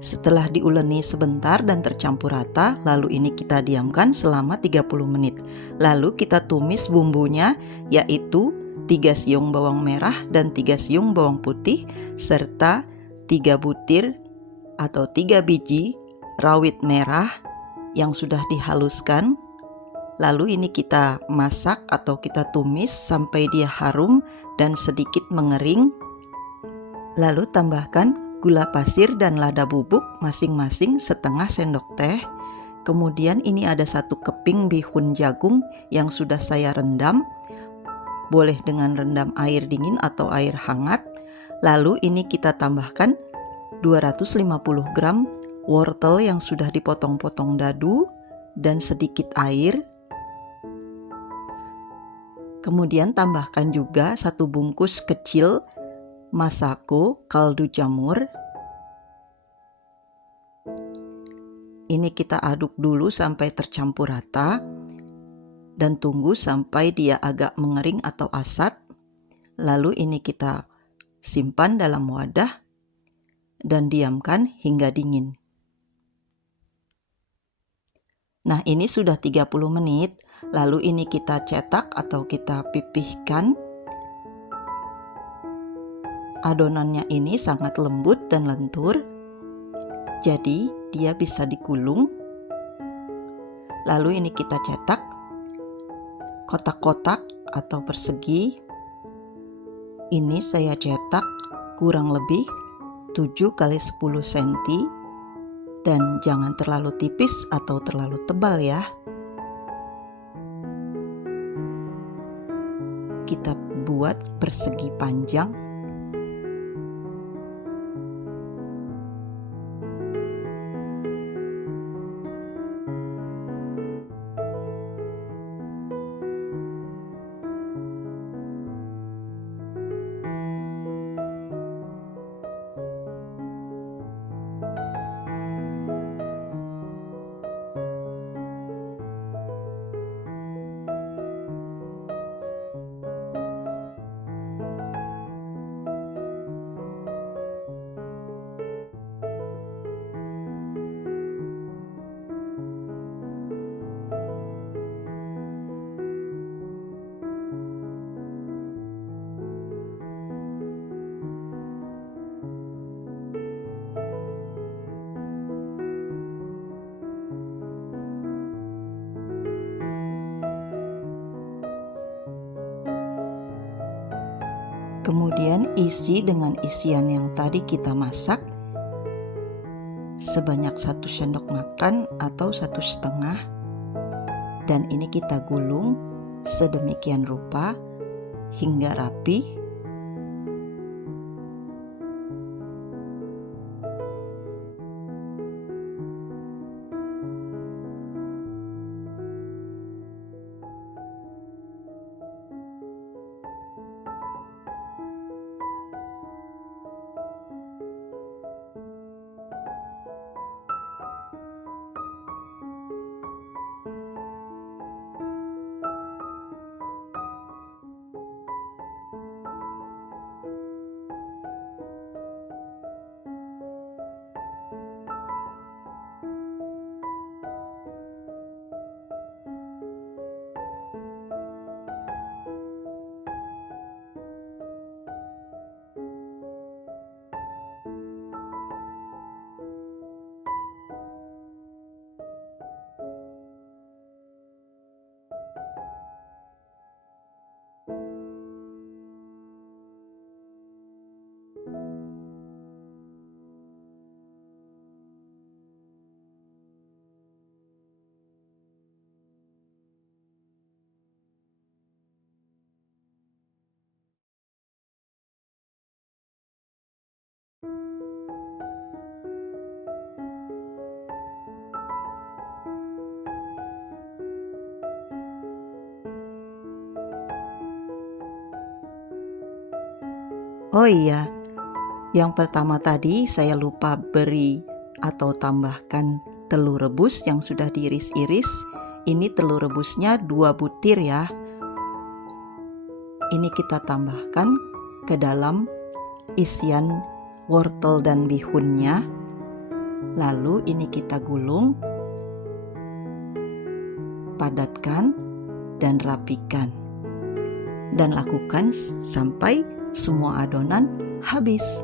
Setelah diuleni sebentar dan tercampur rata, lalu ini kita diamkan selama 30 menit. Lalu kita tumis bumbunya, yaitu 3 siung bawang merah dan 3 siung bawang putih, serta 3 butir atau 3 biji rawit merah yang sudah dihaluskan. Lalu ini kita masak atau kita tumis sampai dia harum dan sedikit mengering. Lalu tambahkan gula pasir dan lada bubuk masing-masing setengah sendok teh. Kemudian ini ada 1 keping bihun jagung yang sudah saya rendam. Boleh dengan rendam air dingin atau air hangat. Lalu ini kita tambahkan 250 gram wortel yang sudah dipotong-potong dadu dan sedikit air. Kemudian tambahkan juga 1 bungkus kecil masako kaldu jamur. Ini kita aduk dulu sampai tercampur rata dan tunggu sampai dia agak mengering atau asat. Lalu ini kita simpan dalam wadah dan diamkan hingga dingin. Nah, ini sudah 30 menit. Lalu ini kita cetak atau kita pipihkan. Adonannya ini sangat lembut dan lentur, jadi dia bisa digulung. Lalu ini kita cetak kotak-kotak atau persegi. Ini saya cetak kurang lebih 7 x 10 cm dan jangan terlalu tipis atau terlalu tebal ya. Kita buat persegi panjang. Kemudian isi dengan isian yang tadi kita masak sebanyak 1 sendok makan atau 1,5, dan ini kita gulung sedemikian rupa hingga rapi. Oh iya, yang pertama tadi saya lupa beri atau tambahkan telur rebus yang sudah diiris-iris. Ini telur rebusnya 2 butir ya. Ini kita tambahkan ke dalam isian wortel dan bihunnya. Lalu ini kita gulung, padatkan dan rapikan. Dan lakukan sampai semua adonan habis.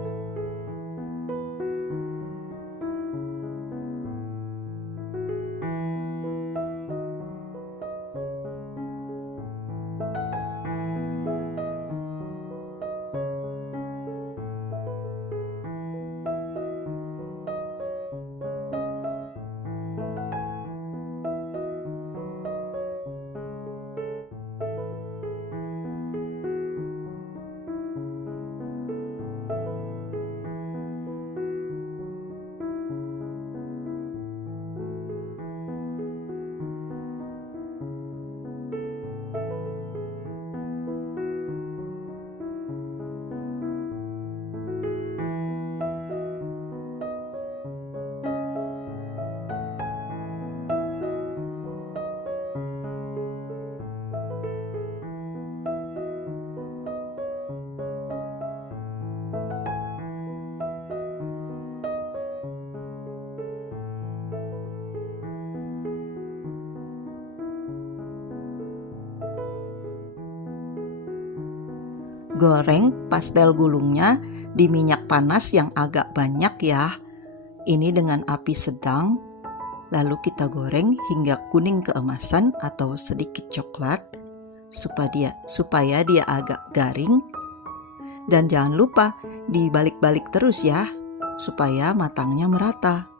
Goreng pastel gulungnya di minyak panas yang agak banyak ya. Ini dengan api sedang. Lalu kita goreng hingga kuning keemasan atau sedikit coklat supaya dia agak garing. Dan jangan lupa dibalik-balik terus ya, supaya matangnya merata.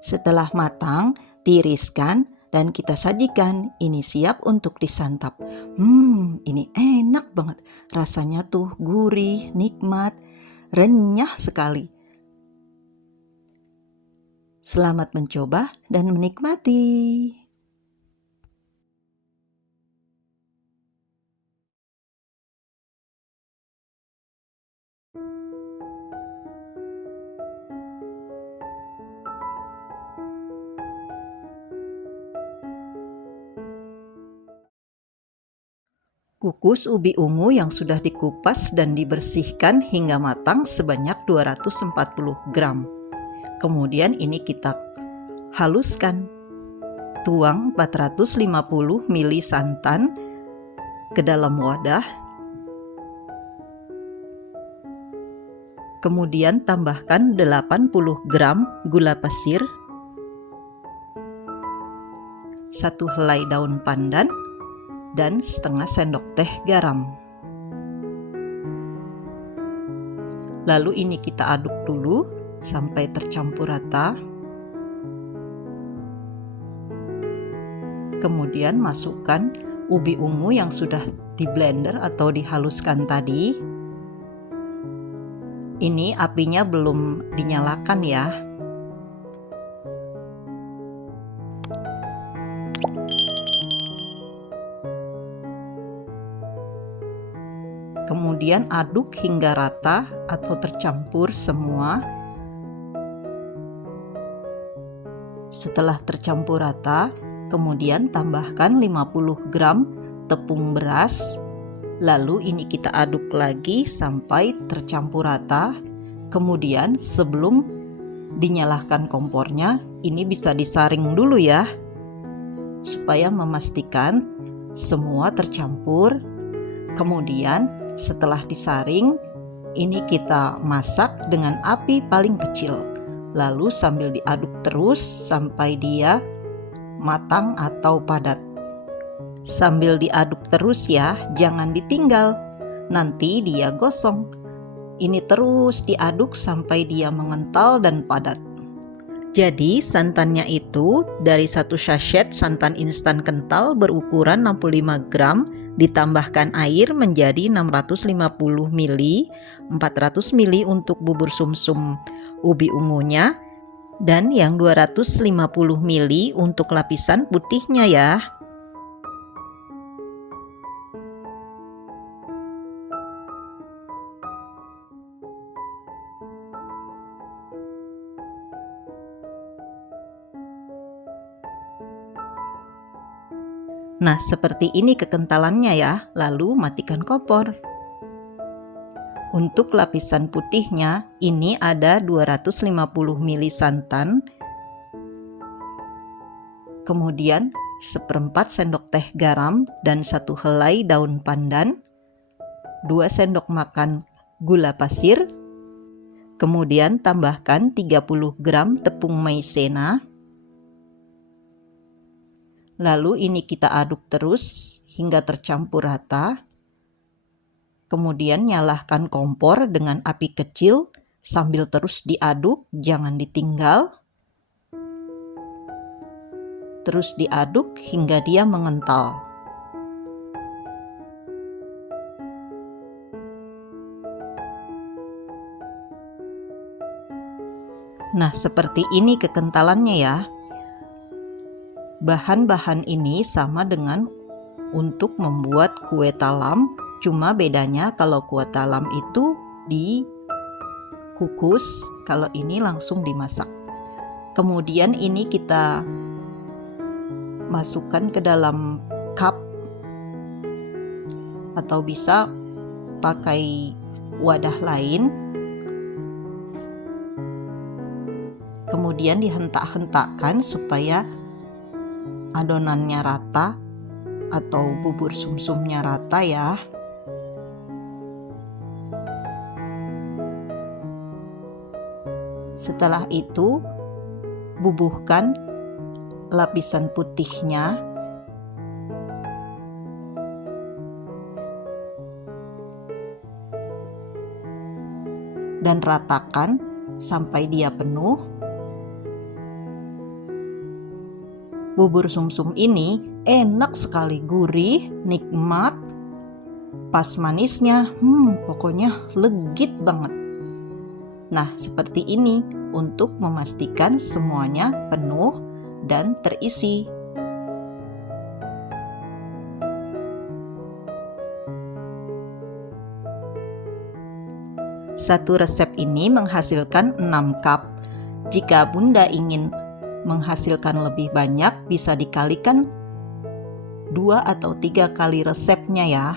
Setelah matang, tiriskan dan kita sajikan. Ini siap untuk disantap. Ini enak banget. Rasanya tuh gurih, nikmat, renyah sekali. Selamat mencoba dan menikmati. Kukus ubi ungu yang sudah dikupas dan dibersihkan hingga matang sebanyak 240 gram. Kemudian ini kita haluskan. Tuang 450 ml santan ke dalam wadah. Kemudian tambahkan 80 gram gula pasir, 1 helai daun pandan, dan setengah sendok teh garam. Lalu ini kita aduk dulu sampai tercampur rata. Kemudian masukkan ubi ungu yang sudah di blender atau dihaluskan tadi. Ini apinya belum dinyalakan ya. Kemudian aduk hingga rata atau tercampur semua. Setelah tercampur rata, kemudian tambahkan 50 gram tepung beras. Lalu ini kita aduk lagi sampai tercampur rata. Kemudian sebelum dinyalakan kompornya, ini bisa disaring dulu ya, supaya memastikan semua tercampur. Kemudian setelah disaring, ini kita masak dengan api paling kecil. Lalu sambil diaduk terus sampai dia matang atau padat. Sambil diaduk terus ya, jangan ditinggal. Nanti dia gosong. Ini terus diaduk sampai dia mengental dan padat. Jadi santannya itu dari satu sachet santan instan kental berukuran 65 gram ditambahkan air menjadi 650 ml, 400 ml untuk bubur sumsum ubi ungunya, dan yang 250 ml untuk lapisan putihnya ya. Nah, seperti ini kekentalannya ya, lalu matikan kompor. Untuk lapisan putihnya, ini ada 250 ml santan, kemudian seperempat sendok teh garam dan 1 helai daun pandan, 2 sendok makan gula pasir, kemudian tambahkan 30 gram tepung maizena. Lalu ini kita aduk terus hingga tercampur rata. Kemudian nyalakan kompor dengan api kecil sambil terus diaduk, jangan ditinggal. Terus diaduk hingga dia mengental. Nah, seperti ini kekentalannya ya. Bahan-bahan ini sama dengan untuk membuat kue talam, cuma bedanya kalau kue talam itu dikukus, kalau ini langsung dimasak. Kemudian ini kita masukkan ke dalam cup atau bisa pakai wadah lain. Kemudian dihentak-hentakkan supaya adonannya rata atau bubur sumsumnya rata ya. Setelah itu bubuhkan lapisan putihnya dan ratakan sampai dia penuh. Bubur sumsum ini enak sekali, gurih, nikmat, pas manisnya, pokoknya legit banget. Nah, seperti ini untuk memastikan semuanya penuh dan terisi. Satu resep ini menghasilkan 6 cup. Jika Bunda ingin menghasilkan lebih banyak, bisa dikalikan 2 atau 3 kali resepnya ya.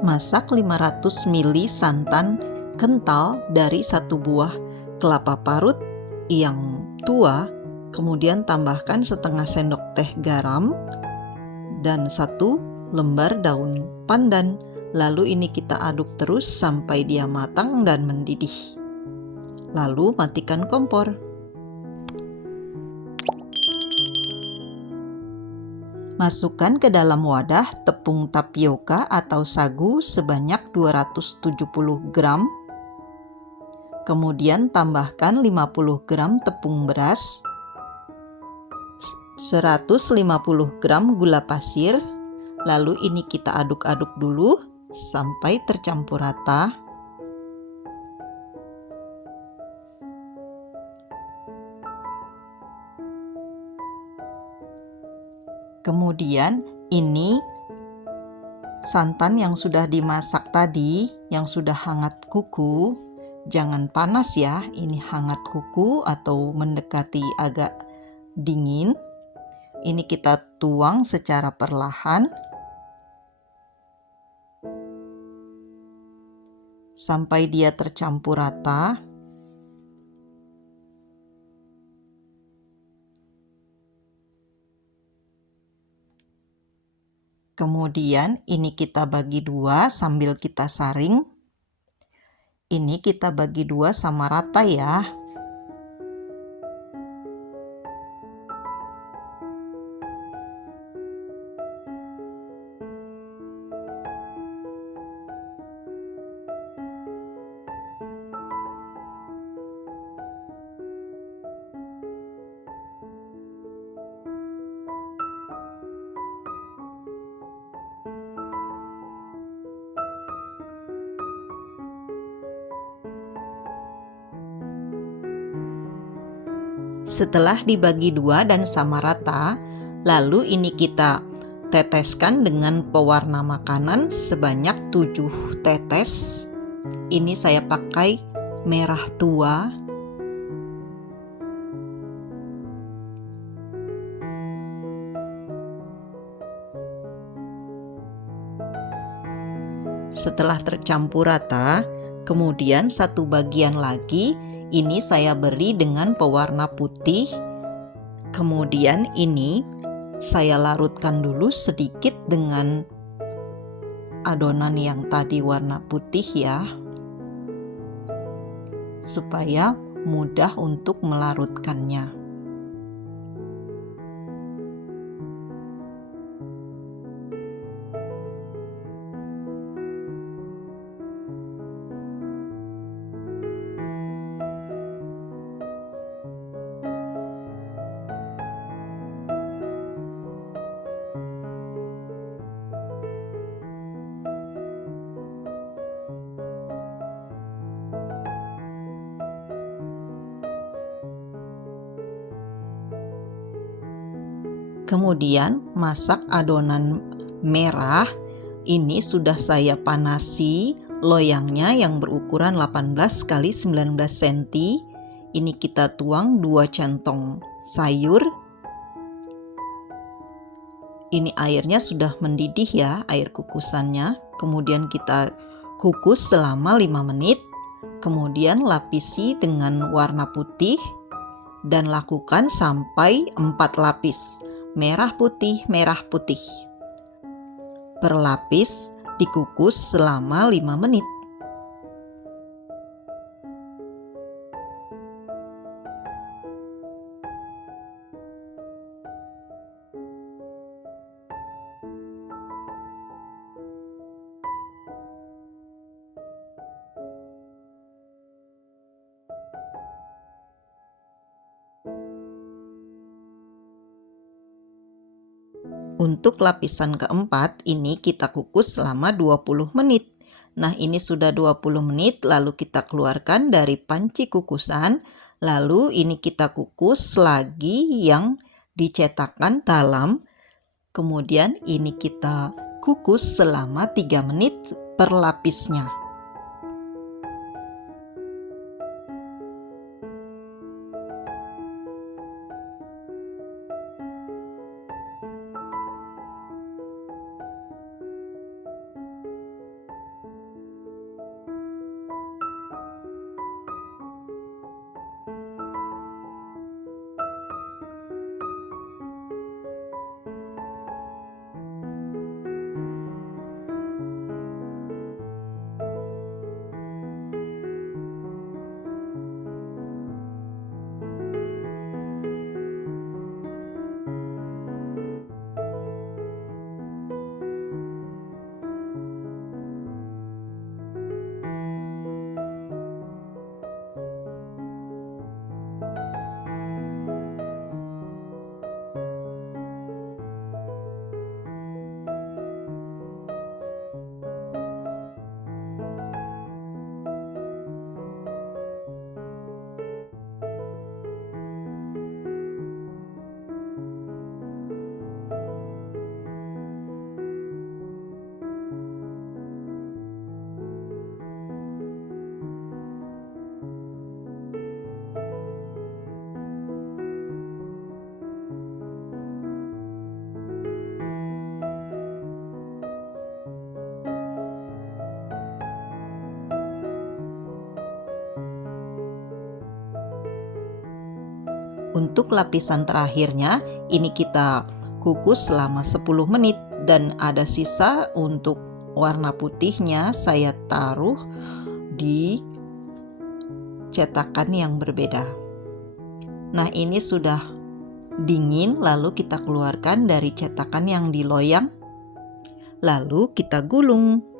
Masak 500 ml santan kental dari 1 buah kelapa parut yang tua, kemudian tambahkan setengah sendok teh garam dan 1 lembar daun pandan. Lalu ini kita aduk terus sampai dia matang dan mendidih. Lalu matikan kompor. Masukkan ke dalam wadah tepung tapioka atau sagu sebanyak 270 gram. Kemudian tambahkan 50 gram tepung beras, 150 gram gula pasir. Lalu ini kita aduk-aduk dulu sampai tercampur rata. Kemudian ini santan yang sudah dimasak tadi, yang sudah hangat kuku, jangan panas ya, ini hangat kuku atau mendekati agak dingin. Ini kita tuang secara perlahan sampai dia tercampur rata. Kemudian ini kita bagi dua sambil kita saring. Ini kita bagi dua sama rata ya. Setelah dibagi dua dan sama rata, lalu ini kita teteskan dengan pewarna makanan sebanyak 7 tetes. Ini saya pakai merah tua. Setelah tercampur rata, kemudian satu bagian lagi ini saya beri dengan pewarna putih. Kemudian ini saya larutkan dulu sedikit dengan adonan yang tadi warna putih ya, supaya mudah untuk melarutkannya. Kemudian masak adonan merah. Ini sudah saya panasi loyangnya yang berukuran 18 x 19 cm. Ini kita tuang 2 centong sayur. Ini airnya sudah mendidih ya, air kukusannya. Kemudian kita kukus selama 5 menit. Kemudian lapisi dengan warna putih dan lakukan sampai 4 lapis. Merah putih, merah putih. Per lapis dikukus selama 5 menit. Untuk lapisan keempat ini kita kukus selama 20 menit. Nah, ini sudah 20 menit lalu kita keluarkan dari panci kukusan. Lalu ini kita kukus lagi yang dicetakkan dalam. Kemudian ini kita kukus selama 3 menit per lapisnya. Untuk lapisan terakhirnya, ini kita kukus selama 10 menit dan ada sisa untuk warna putihnya saya taruh di cetakan yang berbeda. Nah, ini sudah dingin, lalu kita keluarkan dari cetakan yang di loyang, lalu kita gulung.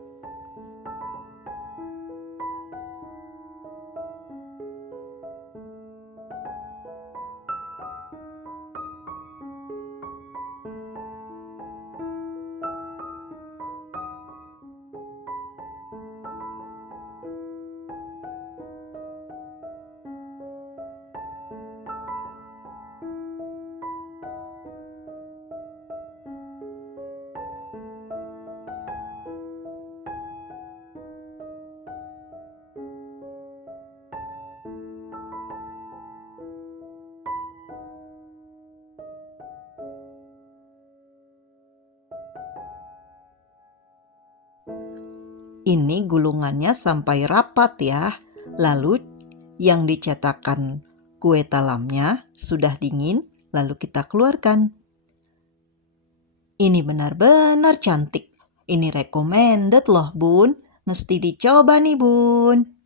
Ini gulungannya sampai rapat ya. Lalu yang dicetakkan kue talamnya sudah dingin, lalu kita keluarkan. Ini benar-benar cantik. Ini recommended loh Bun. Mesti dicoba nih Bun.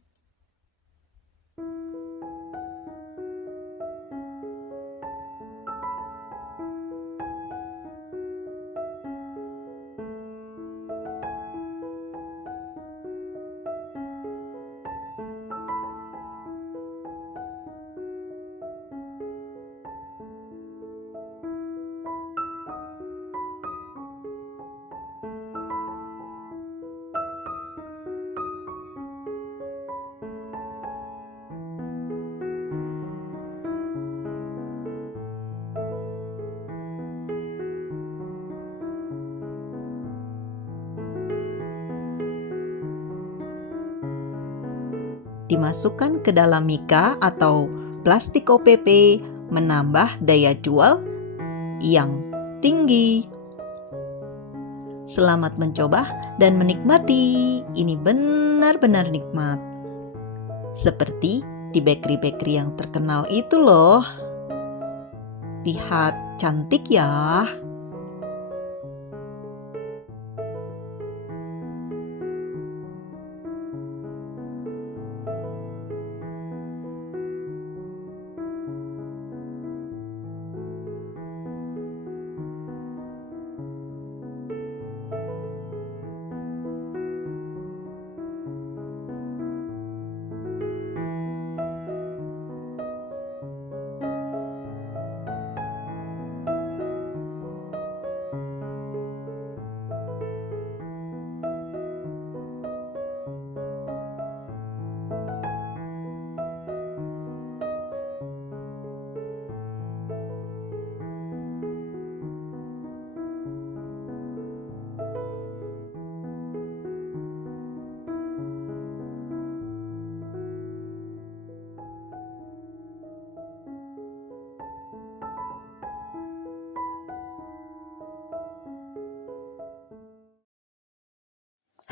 Dimasukkan ke dalam mika atau plastik OPP menambah daya jual yang tinggi. Selamat mencoba dan menikmati. Ini benar-benar nikmat. Seperti di bakery-bakery yang terkenal itu loh. Lihat, cantik ya.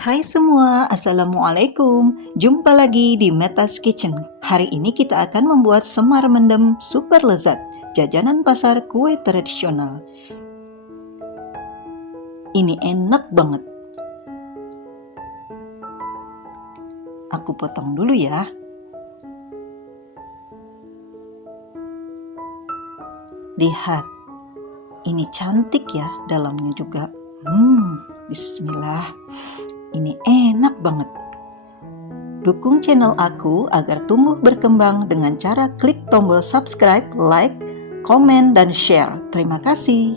Hai semua, Assalamualaikum. Jumpa lagi di Meta's Kitchen. Hari ini kita akan membuat semar mendem super lezat, jajanan pasar kue tradisional. Ini enak banget. Aku potong dulu ya. Lihat, ini cantik ya dalamnya juga. Bismillah. Ini enak banget. Dukung channel aku agar tumbuh berkembang dengan cara klik tombol subscribe, like, komen, dan share. Terima kasih.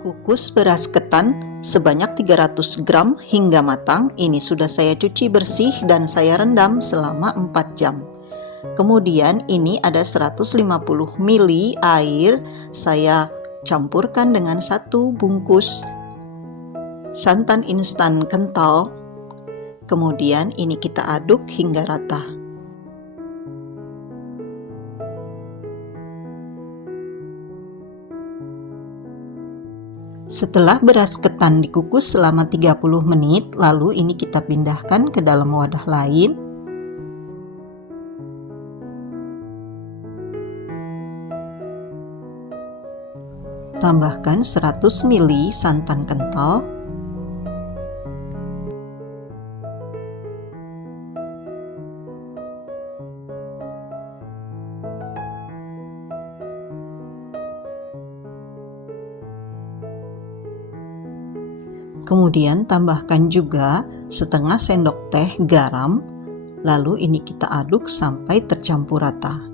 Kukus beras ketan sebanyak 300 gram hingga matang. Ini sudah saya cuci bersih dan saya rendam selama 4 jam. Kemudian ini ada 150 ml air. Saya campurkan dengan 1 bungkus santan instan kental. Kemudian ini kita aduk hingga rata. Setelah beras ketan dikukus selama 30 menit, lalu ini kita pindahkan ke dalam wadah lain. Tambahkan 100 ml santan kental. Kemudian tambahkan juga setengah sendok teh garam, lalu ini kita aduk sampai tercampur rata.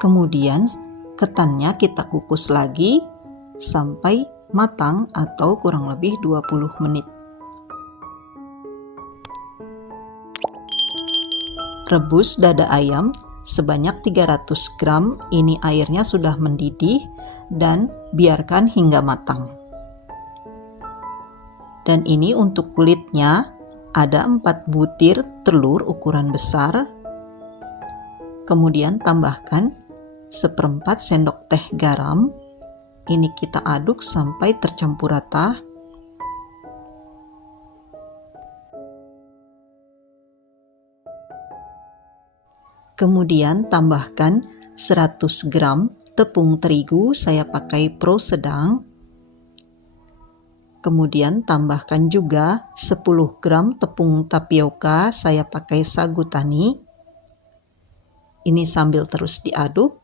Kemudian ketannya kita kukus lagi sampai matang atau kurang lebih 20 menit. Rebus dada ayam sebanyak 300 gram, ini airnya sudah mendidih dan biarkan hingga matang. Dan ini untuk kulitnya ada 4 butir telur ukuran besar. Kemudian tambahkan 1/4 sendok teh garam. Ini kita aduk sampai tercampur rata. Kemudian tambahkan 100 gram tepung terigu, saya pakai pro sedang. Kemudian tambahkan juga 10 gram tepung tapioka, saya pakai sagu tani. Ini sambil terus diaduk.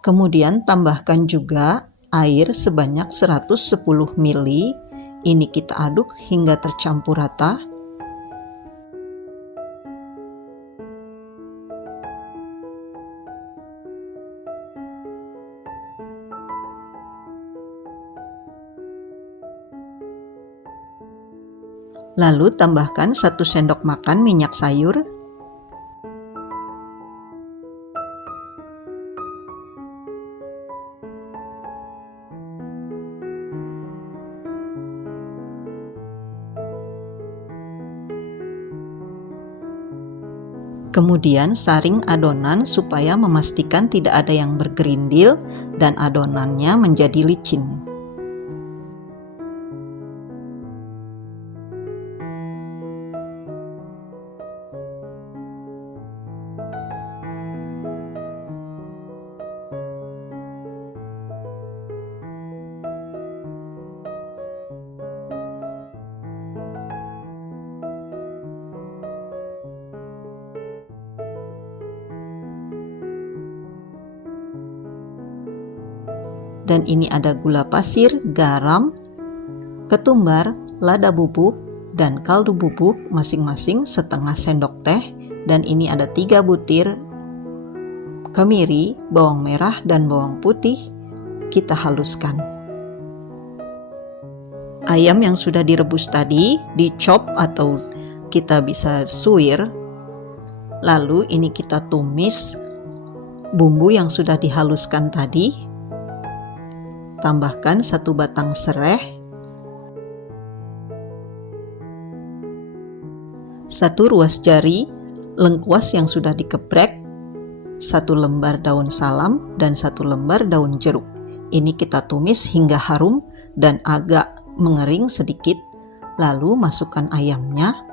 Kemudian tambahkan juga air sebanyak 110 ml. Ini kita aduk hingga tercampur rata. Lalu tambahkan 1 sendok makan minyak sayur. Kemudian saring adonan supaya memastikan tidak ada yang bergerindil dan adonannya menjadi licin. Dan ini ada gula pasir, garam, ketumbar, lada bubuk, dan kaldu bubuk masing-masing setengah sendok teh. Dan ini ada 3 butir kemiri, bawang merah, dan bawang putih. Kita haluskan. Ayam yang sudah direbus tadi dicop atau kita bisa suwir. Lalu ini kita tumis bumbu yang sudah dihaluskan tadi. Tambahkan 1 batang sereh, 1 ruas jari lengkuas yang sudah dikeprek, 1 lembar daun salam, dan 1 lembar daun jeruk. Ini kita tumis hingga harum dan agak mengering sedikit. Lalu masukkan ayamnya.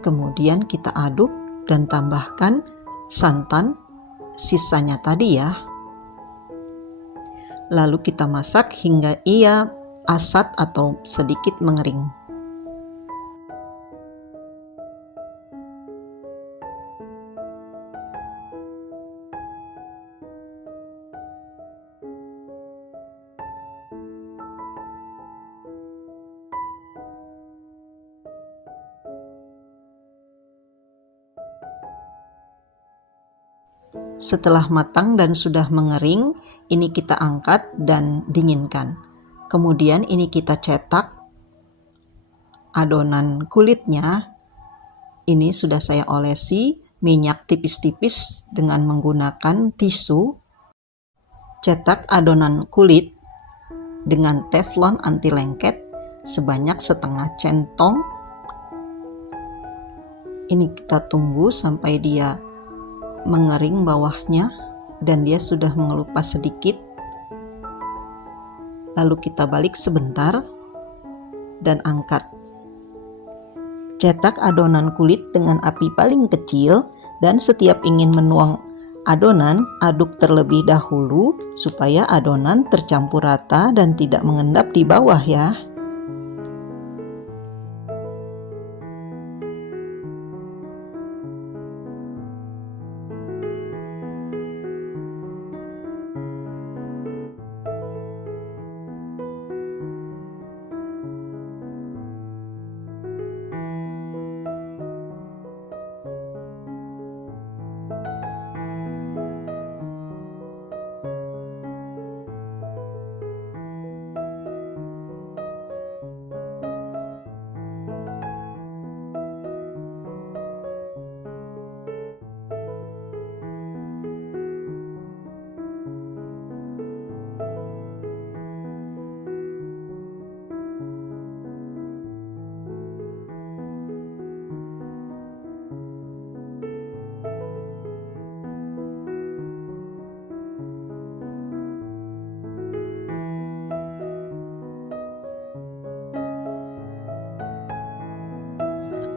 Kemudian kita aduk dan tambahkan santan sisanya tadi ya. Lalu kita masak hingga ia asat atau sedikit mengering. Setelah matang dan sudah mengering, ini kita angkat dan dinginkan. Kemudian ini kita cetak adonan kulitnya. Ini sudah saya olesi minyak tipis-tipis dengan menggunakan tisu. Cetak adonan kulit dengan teflon anti lengket sebanyak setengah centong. Ini kita tunggu sampai dia mengering bawahnya dan dia sudah mengelupas sedikit. Lalu kita balik sebentar. dan angkat. Cetak adonan kulit dengan api paling kecil dan setiap ingin menuang adonan, aduk terlebih dahulu supaya adonan tercampur rata dan tidak mengendap di bawah ya.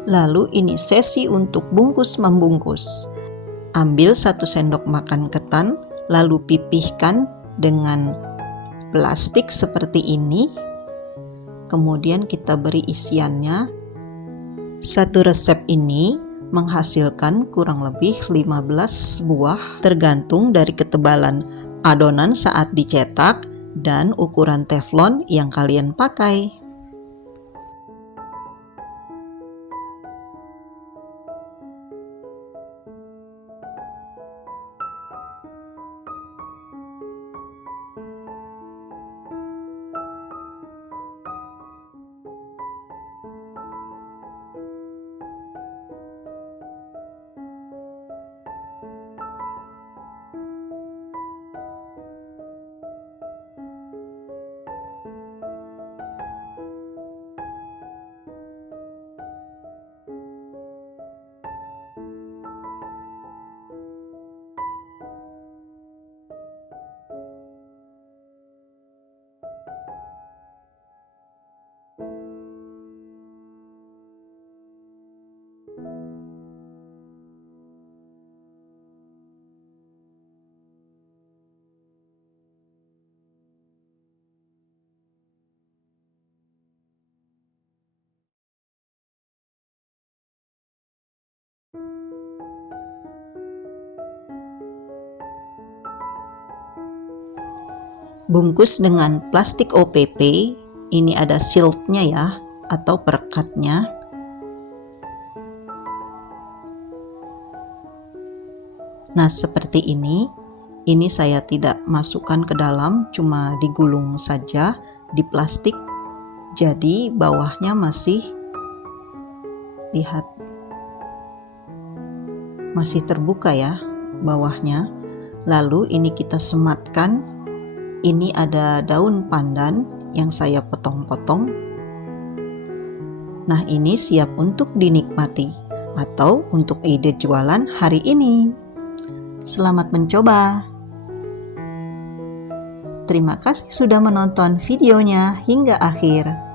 Lalu ini sesi untuk bungkus membungkus. Ambil 1 sendok makan ketan, lalu pipihkan dengan plastik seperti ini. Kemudian kita beri isiannya. Satu resep ini menghasilkan kurang lebih 15 buah tergantung dari ketebalan adonan saat dicetak dan ukuran teflon yang kalian pakai. Bungkus dengan plastik OPP, ini ada shieldnya ya, atau perekatnya. Nah seperti ini saya tidak masukkan ke dalam, cuma digulung saja di plastik. Jadi bawahnya masih, lihat, masih terbuka ya bawahnya. Lalu ini kita sematkan. Ini ada daun pandan yang saya potong-potong. Nah ini siap untuk dinikmati atau untuk ide jualan hari ini. Selamat mencoba. Terima kasih sudah menonton videonya hingga akhir.